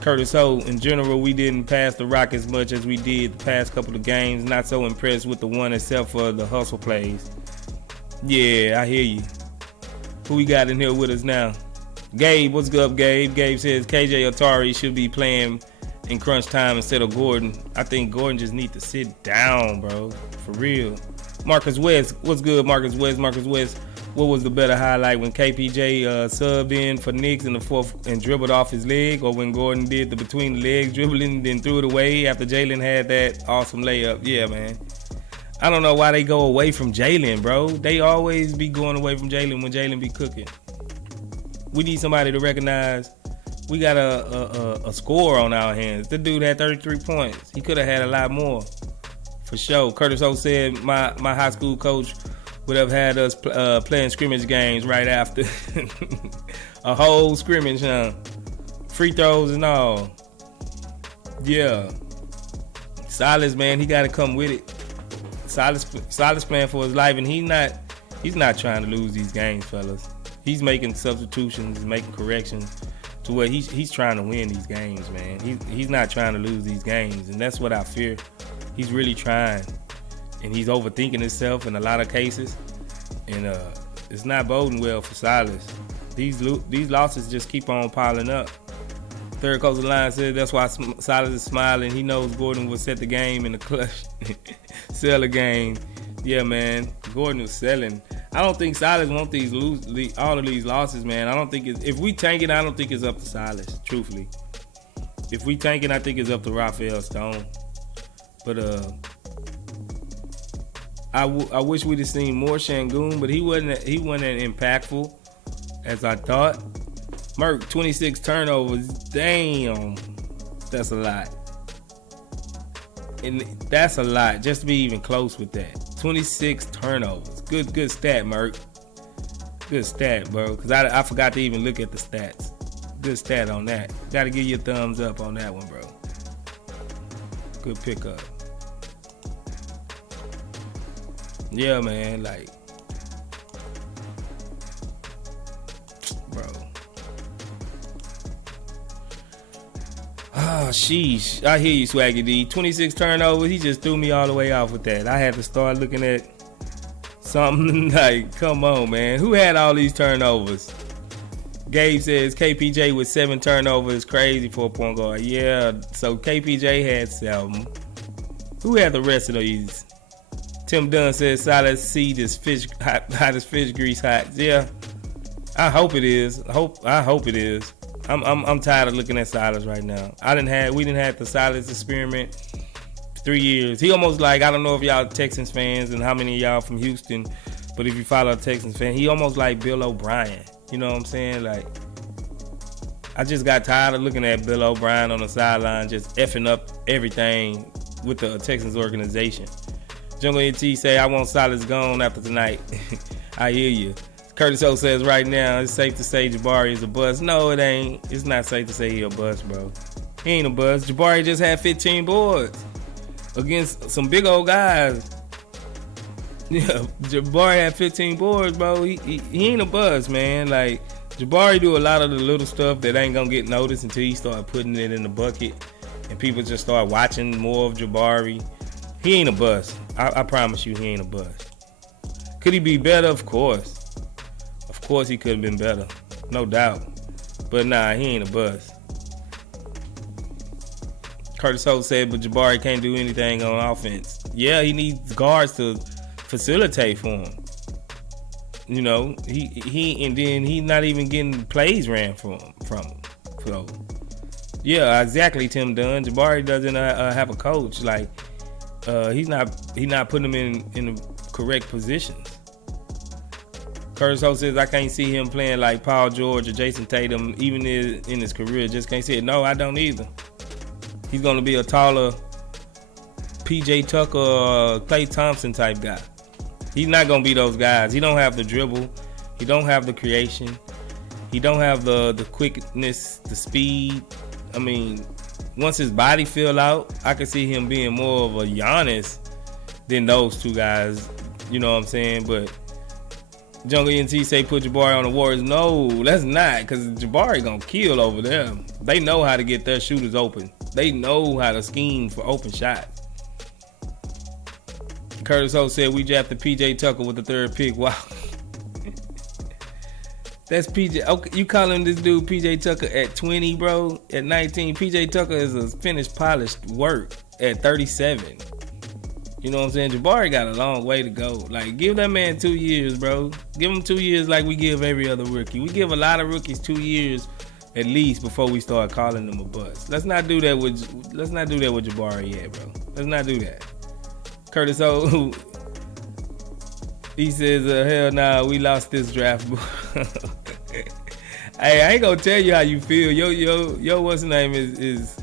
Curtis Ho, in general, we didn't pass the rock as much as we did the past couple of games. Not so impressed with the one except for the hustle plays. Yeah, I hear you. Who we got in here with us now? Gabe, what's up, Gabe? Gabe says KJ Otari should be playing in crunch time instead of Gordon. I think Gordon just needs to sit down, bro. For real. Marcus West, what's good, Marcus West? Marcus West, what was the better highlight, when KPJ subbed in for Knicks in the fourth and dribbled off his leg, or when Gordon did the between the legs dribbling then threw it away after Jalen had that awesome layup? Yeah, man. I don't know why they go away from Jalen, bro. They always be going away from Jalen when Jalen be cooking. We need somebody to recognize we got a score on our hands. The dude had 33 points. He could have had a lot more, for sure. Curtis O said my high school coach would have had us playing scrimmage games right after. A whole scrimmage, huh? Free throws and all. Yeah. Silas, man, he got to come with it. Silas playing for his life, and he's not trying to lose these games, fellas. He's making substitutions, making corrections to where he's trying to win these games, man. He's not trying to lose these games, and that's what I fear. He's really trying, and he's overthinking himself in a lot of cases, and it's not boding well for Silas. These losses just keep on piling up. Third Coast Alliance said that's why Silas is smiling. He knows Gordon will set the game in the clutch. Sell a game. Yeah, man. Gordon was selling. I don't think Silas wants all of these losses, man. I don't think if we tank it, I don't think it's up to Silas, truthfully. If we tank it, I think it's up to Raphael Stone. But I wish we'd have seen more Şengün, but he wasn't as impactful as I thought. Merck, 26 turnovers. Damn. That's a lot. And that's a lot, just to be even close with that. 26 turnovers. Good stat, Merck. Good stat, bro. Because I forgot to even look at the stats. Good stat on that. Got to give you a thumbs up on that one, bro. Good pickup. Yeah, man, like, bro. Oh, sheesh. I hear you, Swaggy D. 26 turnovers. He just threw me all the way off with that. I had to start looking at something like, come on, man. Who had all these turnovers? Gabe says KPJ with 7 turnovers. Crazy for a point guard. Yeah, so KPJ had 7. Who had the rest of these? Tim Dunn says Silas seed is fish hot as fish grease hot. Yeah, I hope it is. I hope it is. I'm tired of looking at Silas right now. We didn't have the Silas experiment for 3 years. He almost like, I don't know if y'all Texans fans and how many of y'all from Houston, but if you follow a Texans fan, he almost like Bill O'Brien. You know what I'm saying? Like, I just got tired of looking at Bill O'Brien on the sideline just effing up everything with the Texans organization. Jungle NT say, I want Silas gone after tonight. I hear you. Curtis O says right now, it's safe to say Jabari is a bust. No, it ain't. It's not safe to say he a bust, bro. He ain't a bust. Jabari just had 15 boards against some big old guys. Yeah, Jabari had 15 boards, bro. He ain't a bust, man. Like, Jabari do a lot of the little stuff that ain't gonna get noticed until he start putting it in the bucket and people just start watching more of Jabari. He ain't a bust. I promise you, he ain't a bust. Could he be better? Of course. Of course he could have been better. No doubt. But nah, he ain't a bust. Curtis Holt said, but Jabari can't do anything on offense. Yeah, he needs guards to facilitate for him. You know, he and then he's not even getting plays ran from him. So, yeah, exactly, Tim Dunn. Jabari doesn't have a coach. Like, he's not putting him in the correct positions. Curtis Holt says, I can't see him playing like Paul George or Jason Tatum, even in his career. Just can't see it. No, I don't either. He's going to be a taller PJ Tucker or Klay Thompson type guy. He's not going to be those guys. He don't have the dribble. He don't have the creation. He don't have the quickness, the speed. I mean, once his body fill out, I could see him being more of a Giannis than those two guys. You know what I'm saying? But Jungle ENT say put Jabari on the Warriors. No, that's not, because Jabari gonna kill over there. They know how to get their shooters open. They know how to scheme for open shots. Curtis Ho said we drafted PJ Tucker with the 3rd pick. Wow. That's PJ. Okay, you calling this dude PJ Tucker at 20, bro? At 19, PJ Tucker is a finished, polished work at 37. You know what I'm saying? Jabari got a long way to go. Like, give that man 2 years, bro. Give him 2 years like we give every other rookie. We give a lot of rookies 2 years at least before we start calling them a bust. Let's not do that with Jabari yet, bro. Let's not do that. Curtis O, he says, hell nah, we lost this draft. Hey, I ain't gonna tell you how you feel. Yo, what's the name is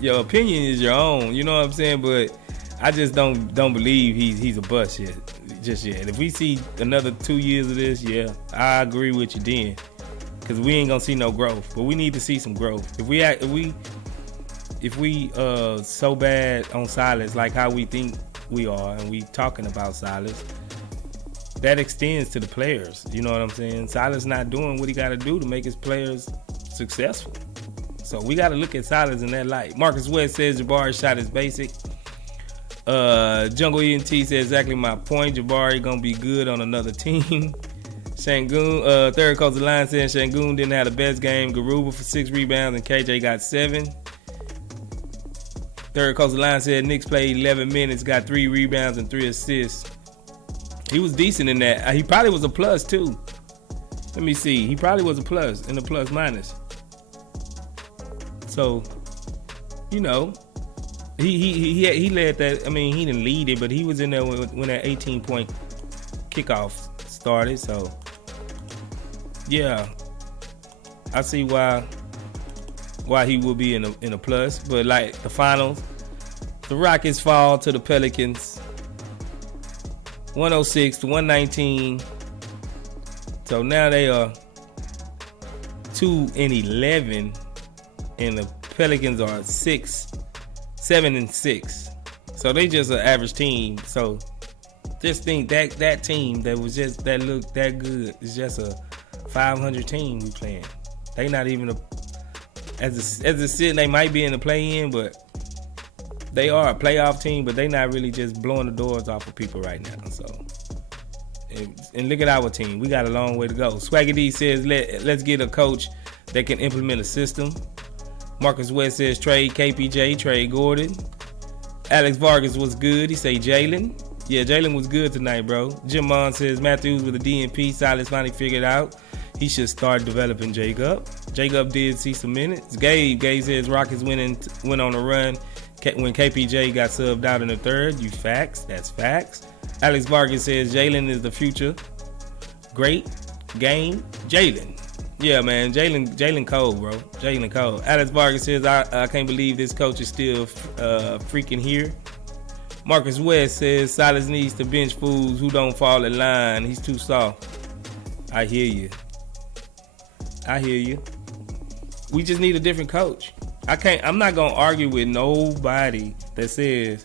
your opinion is your own. You know what I'm saying? But I just don't believe he's a bust yet. If we see another 2 years of this, yeah, I agree with you then, because we ain't gonna see no growth. But we need to see some growth. If we so bad on Silas like how we think we are, and we talking about Silas, that extends to the players. You know what I'm saying? Silas not doing what he got to do to make his players successful. So we got to look at Silas in that light. Marcus West says Jabari's shot is basic. Jungle ENT says exactly my point. Jabari gonna be good on another team. Shangoon, Third Coast Line says Shangoon didn't have the best game. Garuba for 6 rebounds and KJ got 7. Third Coast Line said Knicks played 11 minutes, got 3 rebounds and 3 assists. He was decent in that. He probably was a plus too. Let me see. He probably was a plus in the plus minus. So, you know, he led that. I mean, he didn't lead it, but he was in there when that 18-point kickoff started. So, yeah, I see why he will be in a plus. But like the finals, the Rockets fall to the Pelicans, 106-119. So now they are 2-11, and the Pelicans are 7-6. 7-6. So they just an average team. So just think that team that was just that looked that good is just a 500 team we playing. They not even as a sit, they might be in the play-in, but they are a playoff team, but they not really just blowing the doors off of people right now. So, and look at our team. We got a long way to go. Swaggy D says, let's get a coach that can implement a system. Marcus West says, trade KPJ, trade Gordon. Alex Vargas was good. He say Jalen. Yeah, Jalen was good tonight, bro. Jim Mon says, Matthews with a DNP. Silas finally figured out he should start developing Jacob. Jacob did see some minutes. Gabe says, Rockets went on a run when KPJ got subbed out in the third. You facts. That's facts. Alex Vargas says, Jalen is the future. Great game. Jalen. Yeah, man. Jalen Cole, bro. Jalen Cole. Alex Vargas says, I can't believe this coach is still freaking here. Marcus West says, Silas needs to bench fools who don't fall in line. He's too soft. I hear you. We just need a different coach. I'm not going to argue with nobody that says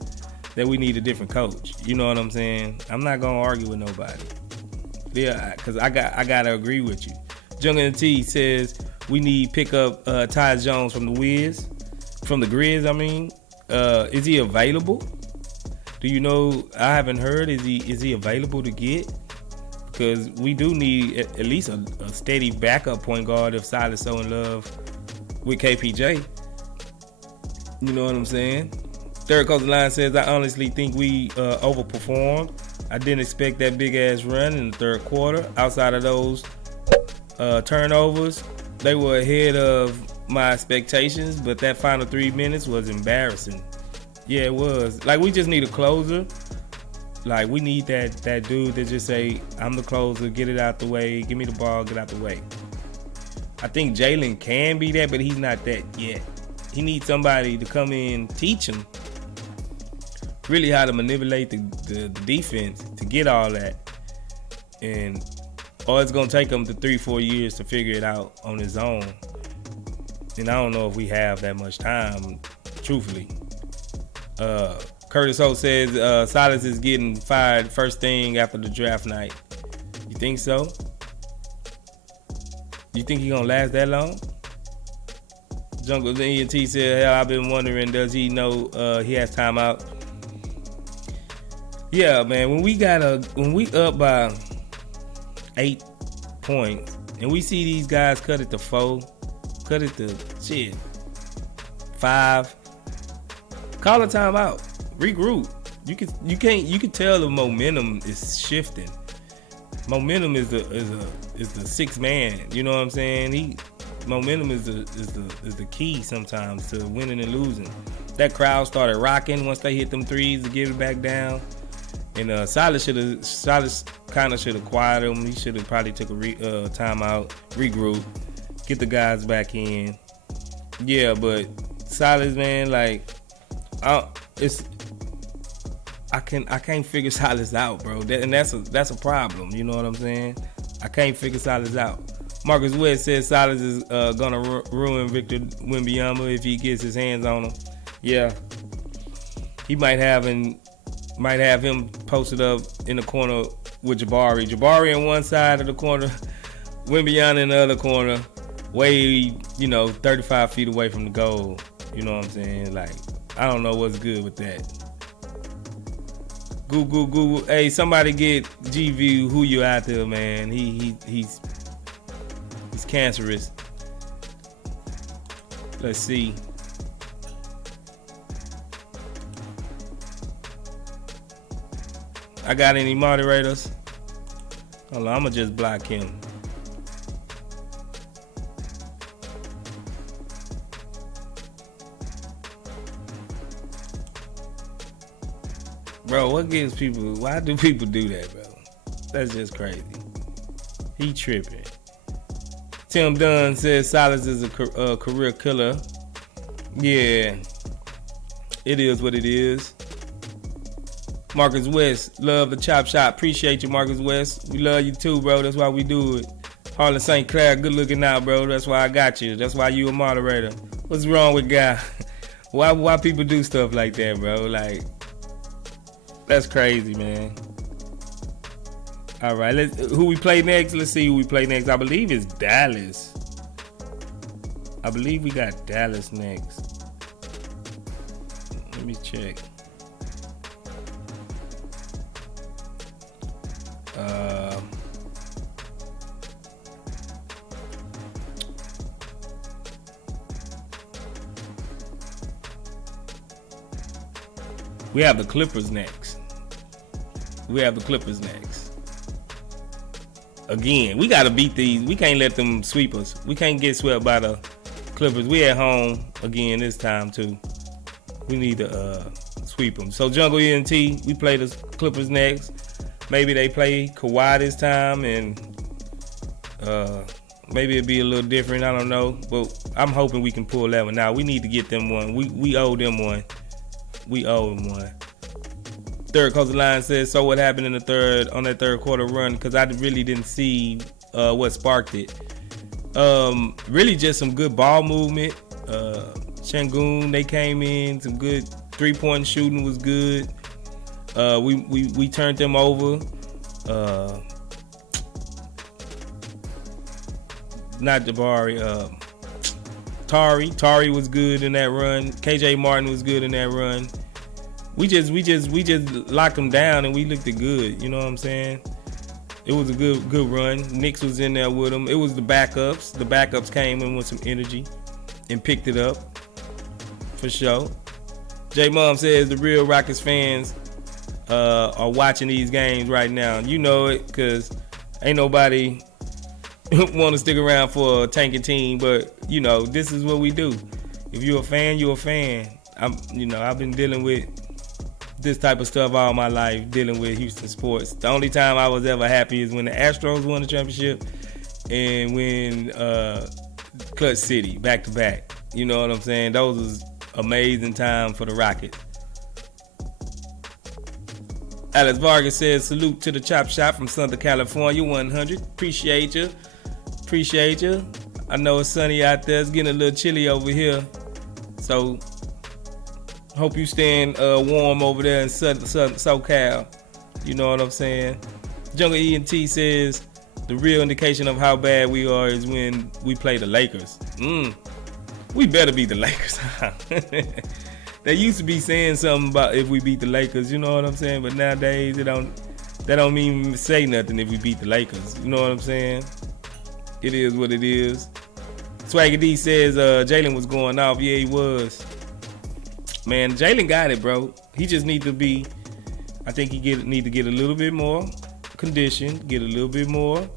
that we need a different coach. You know what I'm saying? I'm not going to argue with nobody. Yeah, because I got to agree with you. Jungle T says we need pick up Ty Jones from the Grizz, I mean. Is he available? Do you know? I haven't heard. Is he available to get? Because we do need at least a steady backup point guard if Silas so in love with KPJ. You know what I'm saying? Third Coast Line says, I honestly think we overperformed. I didn't expect that big ass run in the third quarter. Outside of those turnovers, they were ahead of my expectations, but that final 3 minutes was embarrassing. Yeah, it was. Like, we just need a closer. Like, we need that dude that just say, I'm the closer, get it out the way, give me the ball, get out the way. I think Jalen can be that, but he's not that yet. He needs somebody to come in, teach him really how to manipulate the defense to get all that. Or it's going to take him to 3-4 years to figure it out on his own. And I don't know if we have that much time, truthfully. Curtis O says Silas is getting fired first thing after the draft night. You think so? You think he's going to last that long? Jungle ENT said, hell, I've been wondering, does he know he has time out? Yeah, man, when we up by 8 points and we see these guys cut it to 4, cut it to 5, call a timeout, regroup. You can tell the momentum is shifting. Momentum is the sixth man. You know what I'm saying? Momentum is the key sometimes to winning and losing. That crowd started rocking once they hit them threes to get it back down. And Silas kind of should have quieted him. He should have probably took a timeout, regroup, get the guys back in. Yeah, but Silas, man, like, I can't figure Silas out, bro. And that's a problem. You know what I'm saying? I can't figure Silas out. Marcus West says Silas is gonna ruin Victor Wembanyama if he gets his hands on him. Yeah, he might have him posted up in the corner with Jabari. Jabari on one side of the corner, Wembanyama in the other corner, way 35 feet away from the goal. You know what I'm saying? Like, I don't know what's good with that. Google. Hey, somebody get G-View who you out there, man. He's cancerous. Let's see. I got any moderators? Hold on, I'm gonna just block him. Bro, why do people do that, bro? That's just crazy. He tripping. Tim Dunn says Silas is a career killer. Yeah, it is what it is. Marcus West, love the chop shop. Appreciate you, Marcus West. We love you too, bro. That's why we do it. Harlan St. Clair, good looking out, bro. That's why I got you. That's why you a moderator. What's wrong with guy? Why people do stuff like that, bro? Like, that's crazy, man. All right, who we play next? Let's see who we play next. I believe it's Dallas. I believe we got Dallas next. Let me check. We have the Clippers next. Again, we got to beat these. We can't let them sweep us. We can't get swept by the Clippers. We at home again this time too. We need to sweep them. So Jungle ENT, we play the Clippers next. Maybe they play Kawhi this time, and maybe it'll be a little different. I don't know, but I'm hoping we can pull that one. Now we need to get them one. We owe them one. We owe them one. Third Coastal Line says, so what happened in the third quarter run? Because I really didn't see what sparked it. Really just some good ball movement. Shangoon, they came in, some good 3-point shooting was good. We turned them over. Not Jabari. Tari was good in that run. KJ Martin was good in that run. We just locked them down and we looked good. You know what I'm saying? It was a good run. Knicks was in there with them. It was the backups. The backups came in with some energy and picked it up for sure. J Mom says the real Rockets fans are watching these games right now. You know it, because ain't nobody want to stick around for a tanking team, but you know, this is what we do. If you're a fan, you're a fan. I've been dealing with this type of stuff all my life, dealing with Houston sports. The only time I was ever happy is when the Astros won the championship and when Clutch City back to back. You know what I'm saying? Those was amazing time for the Rockets. Alex Vargas says, salute to the Chop Shop from Southern California, 100. Appreciate you. I know it's sunny out there. It's getting a little chilly over here. So, hope you staying warm over there in SoCal. You know what I'm saying? Jungle ENT says, the real indication of how bad we are is when we play the Lakers. We better beat the Lakers. They used to be saying something about if we beat the Lakers, you know what I'm saying? But nowadays, that don't even say nothing if we beat the Lakers. You know what I'm saying? It is what it is. Swagger D says Jalen was going off. Yeah, he was. Man, Jalen got it, bro. He just need to be, I think he need to get a little bit more condition, get a little bit more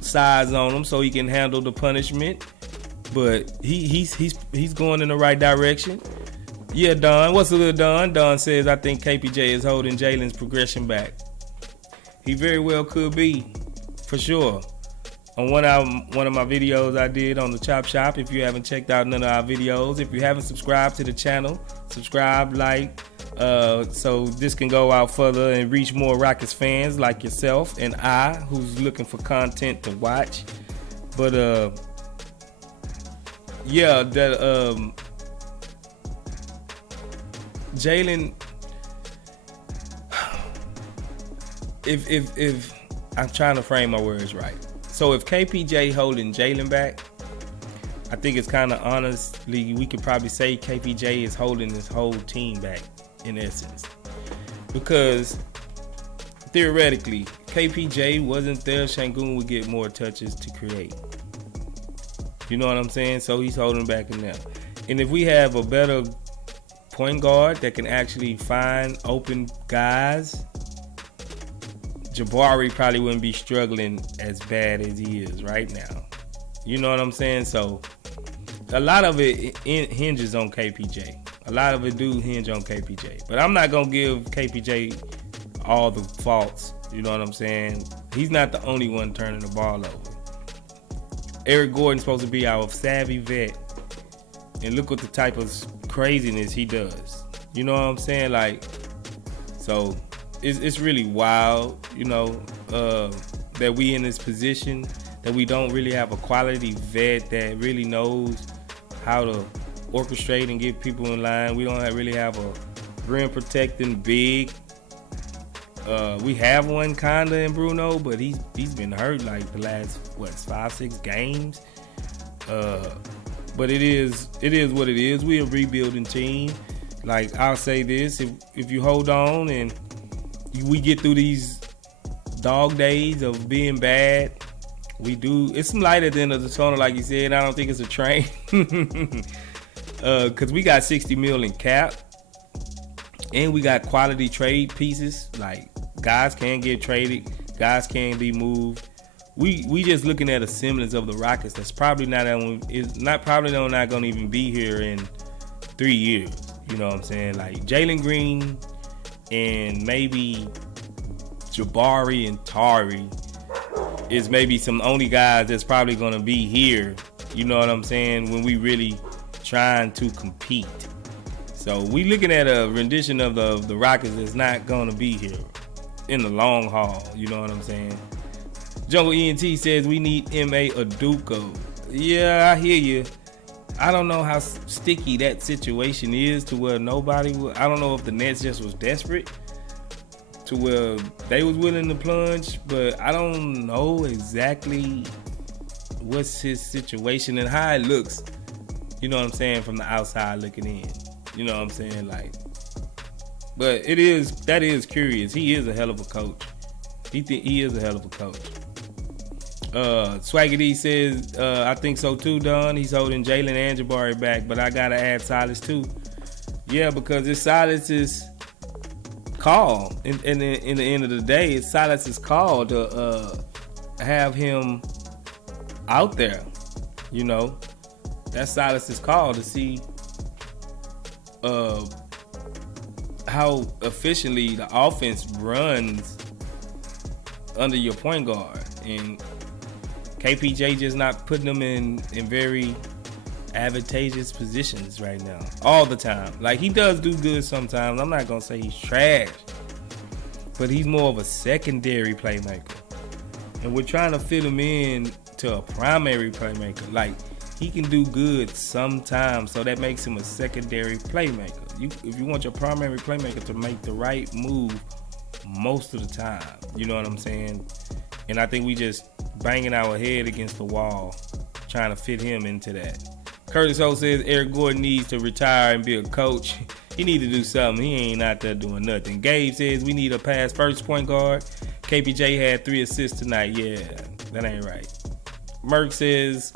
size on him so he can handle the punishment. But he's going in the right direction. Yeah, Don. What's up, Don? Don says, I think KPJ is holding Jalen's progression back. He very well could be, for sure. On one of my videos I did on the Chop Shop, if you haven't checked out none of our videos, if you haven't subscribed to the channel, subscribe, like, so this can go out further and reach more Rockets fans like yourself and I, who's looking for content to watch. But yeah, that Jalen, if I'm trying to frame my words right. So if KPJ holding Jalen back, I think it's kind of honestly, we could probably say KPJ is holding this whole team back in essence. Because theoretically, KPJ wasn't there, Shangoon would get more touches to create. You know what I'm saying? So he's holding back in there. And if we have a better point guard that can actually find open guys, Jabari probably wouldn't be struggling as bad as he is right now. You know what I'm saying? So a lot of it hinges on KPJ. A lot of it do hinge on KPJ. But I'm not going to give KPJ all the faults. You know what I'm saying? He's not the only one turning the ball over. Eric Gordon's supposed to be our savvy vet. And look what the type of craziness he does. You know what I'm saying? Like, so it's really wild, you know, that we in this position, that we don't really have a quality vet that really knows how to orchestrate and get people in line. We don't really have a rim protecting big. We have one kinda in Bruno, but he's been hurt like the last 5-6 games. But it is what it is. We're a rebuilding team. Like, I'll say this: if you hold on and we get through these dog days of being bad, it's some light at the end of the tunnel, like you said. I don't think it's a train. Cause we got $60 million in cap, and we got quality trade pieces. Like, guys can get traded, guys can be moved. We just looking at a semblance of the Rockets that's probably not going to even be here in 3 years. You know what I'm saying? Like Jalen Green and maybe Jabari and Tari is maybe some only guys that's probably going to be here. You know what I'm saying? When we really trying to compete. So we looking at a rendition of the Rockets that's not going to be here in the long haul. You know what I'm saying? Jungle ENT says we need M.A. Aduko. Yeah, I hear you. I don't know how sticky that situation is to where I don't know if the Nets just was desperate to where they was willing to plunge, but I don't know exactly what's his situation and how it looks. You know what I'm saying? From the outside looking in. You know what I'm saying? Like, but that is curious. He is a hell of a coach. He is a hell of a coach. Swaggy D says, I think so too, Don. He's holding Jalen and Jabari back, but I gotta add Silas too. Yeah, because it's Silas's call. In the end of the day, it's Silas's call to have him out there. You know, that's Silas's call to see how efficiently the offense runs under your point guard, and KPJ just not putting them in very advantageous positions right now all the time. Like, he does do good sometimes. I'm not gonna say he's trash, but he's more of a secondary playmaker, and we're trying to fit him in to a primary playmaker. Like, he can do good sometimes, so that makes him a secondary playmaker. If you want your primary playmaker to make the right move most of the time, you know what I'm saying? And I think we just banging our head against the wall trying to fit him into that. Curtis Ho says Eric Gordon needs to retire and be a coach. He need to do something. He ain't out there doing nothing. Gabe says we need a pass first point guard. KPJ had 3 assists tonight. Yeah, that ain't right. Merck says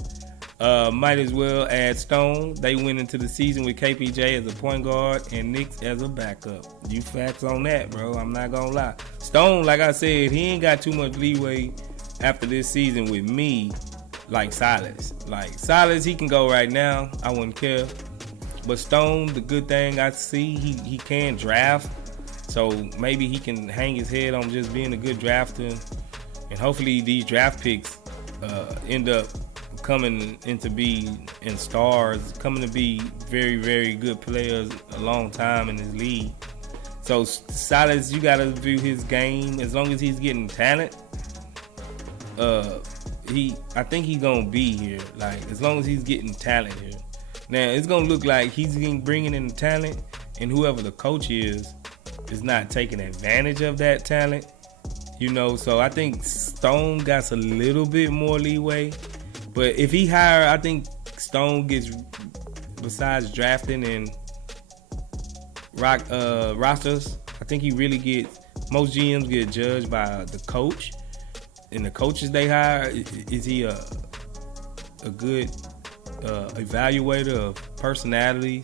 might as well add Stone. They went into the season with KPJ as a point guard and Knicks as a backup. You facts on that, bro. I'm not gonna lie. Stone, like I said, he ain't got too much leeway after this season with me like Silas. Like, Silas, he can go right now. I wouldn't care. But Stone, the good thing I see, he can draft. So maybe he can hang his head on just being a good drafter. And hopefully these draft picks end up coming into be in stars, coming to be very, very good players a long time in this league. So Silas, you got to view his game as long as he's getting talent. I think he's gonna be here. Like, as long as he's getting talent here. Now it's gonna look like he's bringing in the talent, and whoever the coach is not taking advantage of that talent. You know, so I think Stone got a little bit more leeway. But if he hire, I think Stone gets, besides drafting and rosters, I think he really gets, most GMs get judged by the coach. And the coaches they hire, is he a good evaluator of personality,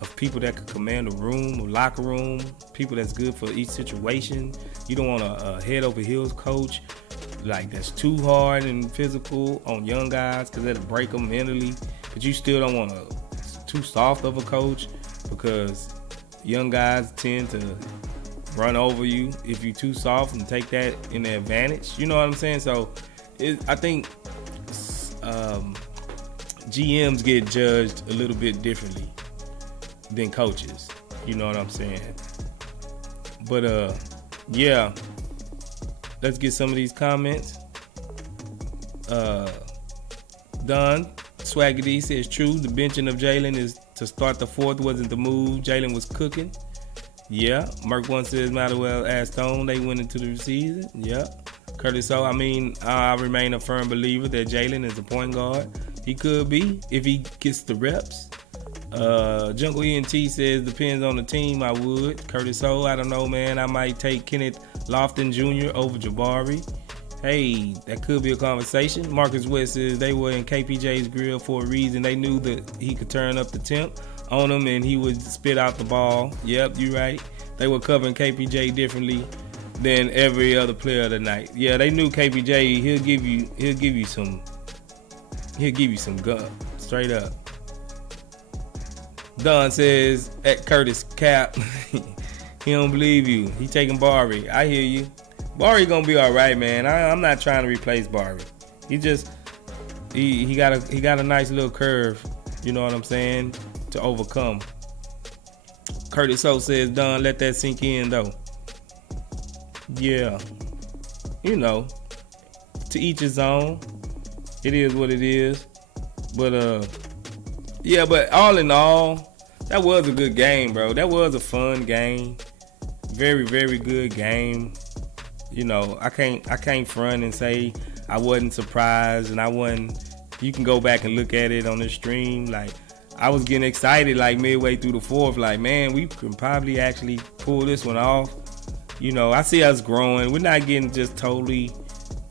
of people that could command a room, a locker room, people that's good for each situation. You don't want a head over heels coach like that's too hard and physical on young guys, because that'll break them mentally. But you still don't want too soft of a coach, because young guys tend to run over you if you're too soft and take that in the advantage. You know what I'm saying? So I think GMs get judged a little bit differently than coaches. You know what I'm saying? But yeah, let's get some of these comments. Don Swaggy D says true. The benching of Jalen is to start the fourth wasn't the move. Jalen was cooking. Yeah. Merc One says might as well ask Stone. They went into the season. Yeah. Curtis O, I remain a firm believer that Jalen is a point guard. He could be if he gets the reps. Jungle ENT says depends on the team. I would. Curtis O, I don't know, man. I might take Kenneth Lofton Jr. over Jabari. Hey, that could be a conversation. Marcus West says they were in KPJ's grill for a reason. They knew that he could turn up the temp on him and he would spit out the ball. Yep, you right. They were covering KPJ differently than every other player of the night. Yeah, they knew KPJ. He'll give you some gun, straight up. Don says at Curtis Cap, he don't believe you. He taking Barry. I hear you. Barry gonna be all right, man. I'm not trying to replace Barry. He got a nice little curve. You know what I'm saying, to overcome. Curtis O says, Don, let that sink in though. Yeah, you know, to each his own. It is what it is. But yeah, but all in all, that was a good game, bro. That was a fun game. Very, very good game. You know, I can't front and say I wasn't surprised, and I wasn't. You can go back and look at it on the stream. Like, I was getting excited like midway through the fourth. Like, man, we can probably actually pull this one off. You know, I see us growing. We're not getting just totally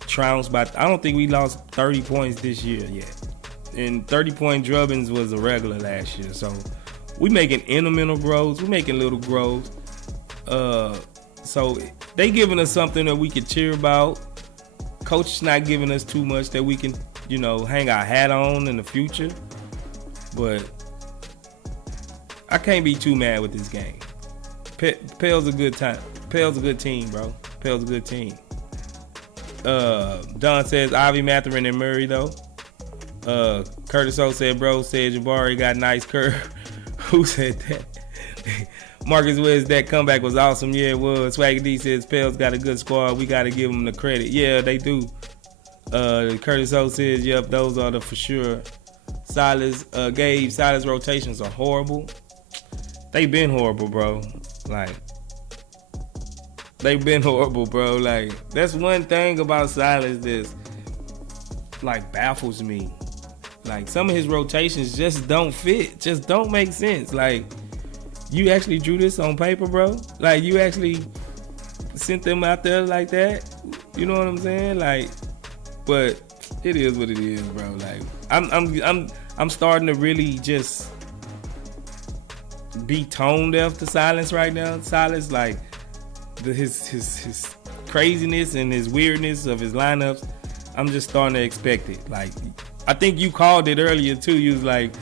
trounced by. I don't think we lost 30 points this year yet. And 30-point drubbings was a regular last year. So we making incremental growth. We making little growth. So they giving us something that we can cheer about. Coach is not giving us too much that we can, you know, hang our hat on in the future. But I can't be too mad with this game. Pel's a good time. Pel's a good team, bro. Pel's a good team. Don says Ivy, Mathurin, and Murray, though. Curtis O said, bro, said Jabari got nice curve. Who said that? Marcus West, that comeback was awesome. Yeah, it was. Swaggy D says Pel's got a good squad. We got to give them the credit. Yeah, they do. Curtis O says, yep, those are the for sure. Gabe, Silas rotations are horrible. They been horrible, bro. Like, they've been horrible, bro. Like, that's one thing about Silas that's, like, baffles me. Like, some of his rotations just don't fit. Just don't make sense. Like, you actually drew this on paper, bro? Like, you actually sent them out there like that? You know what I'm saying? Like, but it is what it is, bro. Like, I'm starting to really just be tone deaf to Silas right now. Silas, like, his craziness and his weirdness of his lineups, I'm just starting to expect it. Like, I think you called it earlier too. You was like,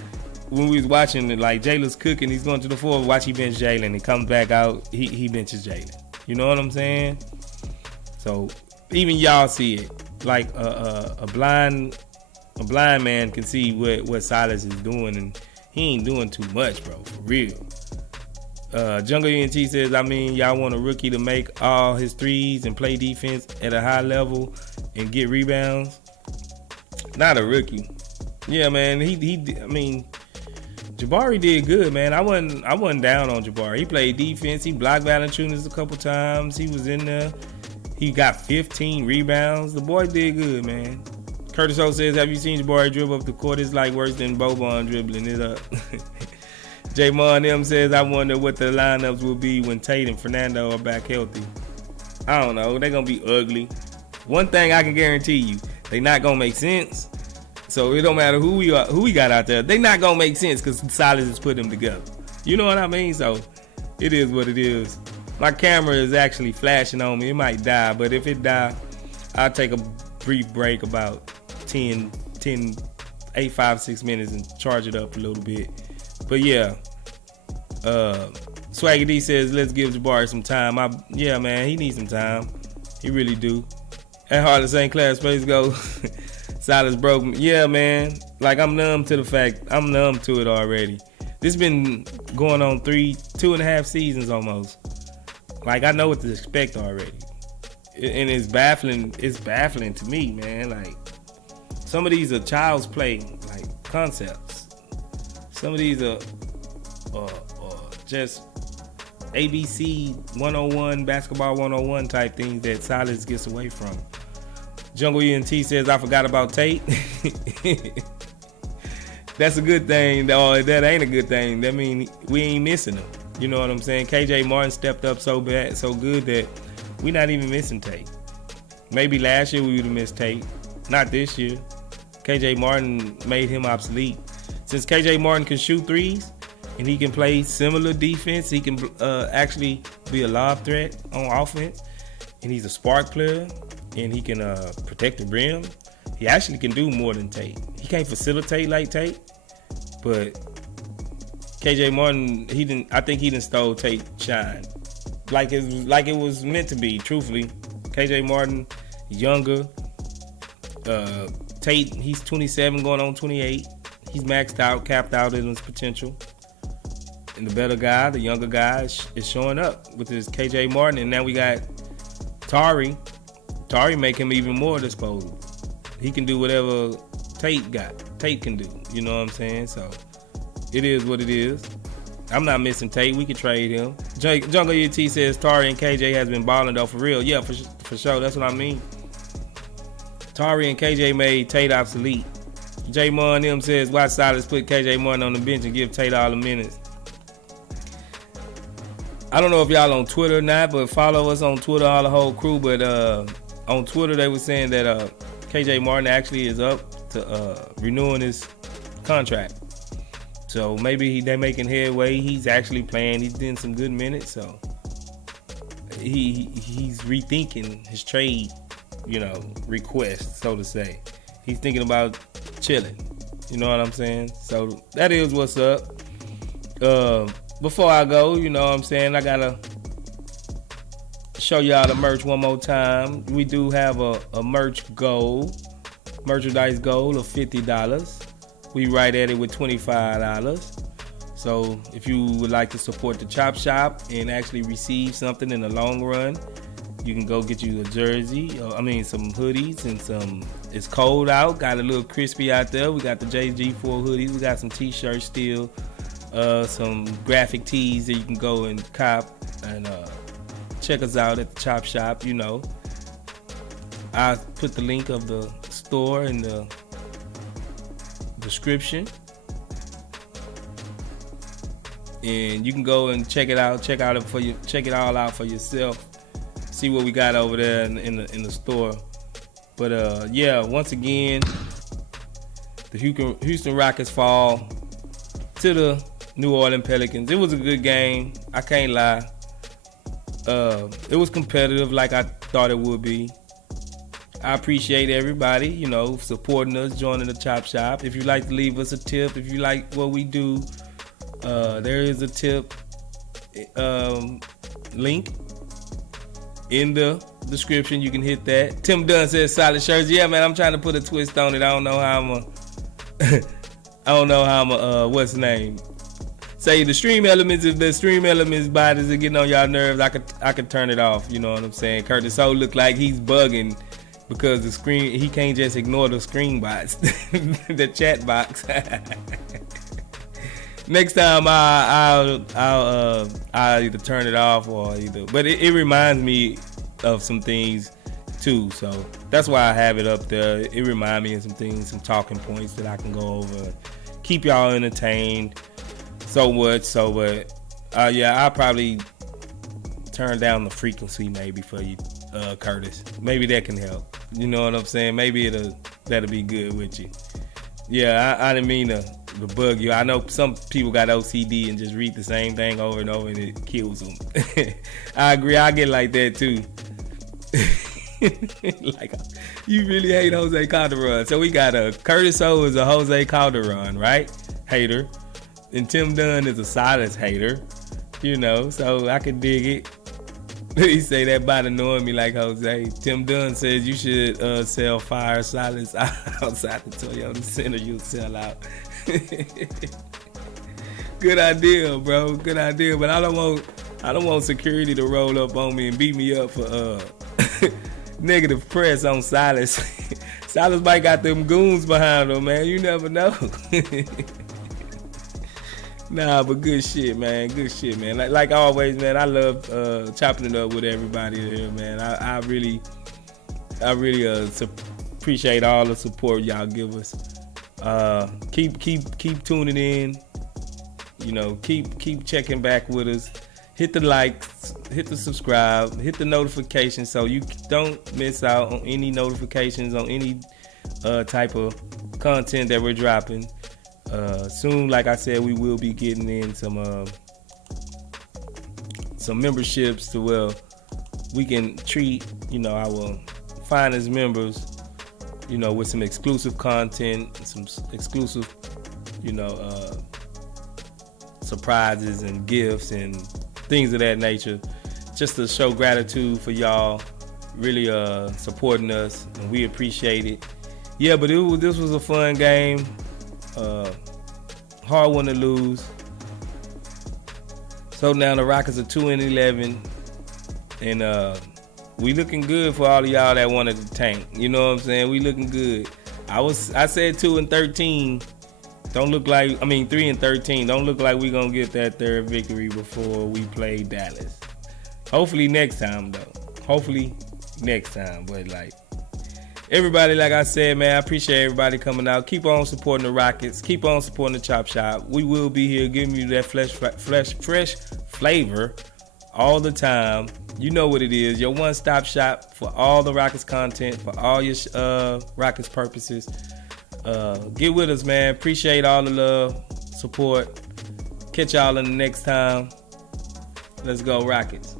when we was watching it, like, Jalen's cooking, he's going to the fourth, watch he bench Jalen, and comes back out, he benches Jalen. You know what I'm saying? So even y'all see it. Like a blind man can see what Silas is doing, and he ain't doing too much, bro, for real. Jungle ENT says, I mean, y'all want a rookie to make all his threes and play defense at a high level and get rebounds? Not a rookie. Yeah, man. I mean, Jabari did good, man. I wasn't down on Jabari. He played defense. He blocked Valanciunas a couple times. He was in there. He got 15 rebounds. The boy did good, man. Curtis O says, have you seen Jabari dribble up the court? It's like worse than Boban dribbling it up. J Mon M says, I wonder what the lineups will be when Tate and Fernando are back healthy. I don't know. They're going to be ugly. One thing I can guarantee you, they not going to make sense. So it don't matter who we got out there. They not going to make sense because Silas has put them together. You know what I mean? So it is what it is. My camera is actually flashing on me. It might die, but if it die, I'll take a brief break about 8, 5, 6 minutes and charge it up a little bit. But yeah, Swaggy D says, let's give Jabari some time. Yeah, man, he needs some time. He really do. At Harlan St. Clair, Space Go. Silas broke me. Yeah, man. Like, I'm numb to it already. This been going on 2.5 seasons almost. Like, I know what to expect already. And it's baffling. It's baffling to me, man. Like, some of these are child's play. Like, concepts. Some of these are just ABC 101, basketball 101 type things that Silas gets away from. Jungle ENT says, I forgot about Tate. That's a good thing. Or that ain't a good thing. That mean we ain't missing him. You know what I'm saying? KJ Martin stepped up so bad, so good that we not even missing Tate. Maybe last year we would have missed Tate. Not this year. KJ Martin made him obsolete. Since KJ Martin can shoot threes and he can play similar defense, he can actually be a lob threat on offense, and he's a spark player, and he can protect the rim. He actually can do more than Tate. He can't facilitate like Tate, but KJ Martin, I think he done stole Tate shine, like it was meant to be. Truthfully, KJ Martin, younger. Tate, he's 27, going on 28. He's maxed out, capped out in his potential. And the better guy, the younger guy, is showing up with his KJ Martin. And now we got Tari. Tari make him even more disposable. He can do whatever Tate can do. You know what I'm saying? So it is what it is. I'm not missing Tate. We could trade him. Jungle ET says Tari and KJ has been balling though, for real. Yeah, for sure. That's what I mean. Tari and KJ made Tate obsolete. J Mon M says, watch Silas put KJ Martin on the bench and give Tate all the minutes. I don't know if y'all on Twitter or not, but follow us on Twitter, all the whole crew. But on Twitter, they were saying that KJ Martin actually is up to renewing his contract. So maybe they're making headway. He's actually playing. He's doing some good minutes. So he's rethinking his trade, request, so to say. He's thinking about chilling. You know what I'm saying? So that is what's up. Before I go, you know what I'm saying, I gotta show y'all the merch one more time. We do have a merchandise goal of $50. We right at it with $25. So if you would like to support the Chop Shop and actually receive something in the long run, you can go get you a jersey, some hoodies and some. It's cold out, got a little crispy out there. We got the JG4 hoodies. We got some t-shirts still, some graphic tees that you can go and cop and check us out at the Chop Shop. I put the link of the store in the description, and you can go and check it out. Check it all out for yourself. See what we got over there in the store. But once again, the Houston Rockets fall to the New Orleans Pelicans. It was a good game. I can't lie. It was competitive like I thought it would be. I appreciate everybody, supporting us, joining the Chop Shop. If you'd like to leave us a tip, if you like what we do, there is a tip link in the description. You can hit that. Tim Dunn says solid shirts. Yeah, man, I'm trying to put a twist on it. I don't know how I'm what's the name? Say the stream elements, if the stream elements bodies are getting on y'all nerves, I could turn it off. You know what I'm saying? Curtis Ho look like he's bugging because the screen, he can't just ignore the screen box, the chat box. Next time I'll either turn it off or but it reminds me of some things too, so that's why I have it up there. It reminds me of some things, some talking points that I can go over, keep y'all entertained. But I'll probably turn down the frequency maybe for you, Curtis. Maybe that can help. You know what I'm saying? Maybe that'll be good with you. Yeah, I didn't mean to bug you. I know some people got OCD and just read the same thing over and over and it kills them. I agree. I get like that too. Like, you really hate Jose Calderon. So we got Curtis O is a Jose Calderon, right? Hater. And Tim Dunn is a Silas hater. So I can dig it. He say that by knowing me like Jose. Tim Dunn says you should sell fire Silas outside the Toyota Center. You'll sell out. Good idea, bro. Good idea. But I don't want security to roll up on me and beat me up for negative press on Silas Silas might got them goons behind him, man. You never know. Nah, but good shit, man. Good shit, man. Like always, man. I love chopping it up with everybody here, man. I really appreciate all the support y'all give us. Keep tuning in. You know, keep checking back with us. Hit the likes, hit the subscribe, hit the notifications so you don't miss out on any notifications on any type of content that we're dropping. Soon, like I said, we will be getting in some memberships to where we can treat, you know, our finest members, you know, with some exclusive content, some exclusive, you know, surprises and gifts and things of that nature, just to show gratitude for y'all really supporting us, and we appreciate it. Yeah, but this was a fun game. Hard one to lose. So now the Rockets are 2-11, and we looking good for all of y'all that wanted to tank. You know what I'm saying? We looking good. I said 2-13. Don't look like, 3-13. Don't look like we gonna get that third victory before we play Dallas. Hopefully next time though. Hopefully next time. But like everybody, like I said, man, I appreciate everybody coming out. Keep on supporting the Rockets. Keep on supporting the Chop Shop. We will be here giving you that fresh flavor all the time. You know what it is. Your one-stop shop for all the Rockets content, for all your Rockets purposes. Get with us, man. Appreciate all the love, support. Catch y'all in the next time. Let's go, Rockets.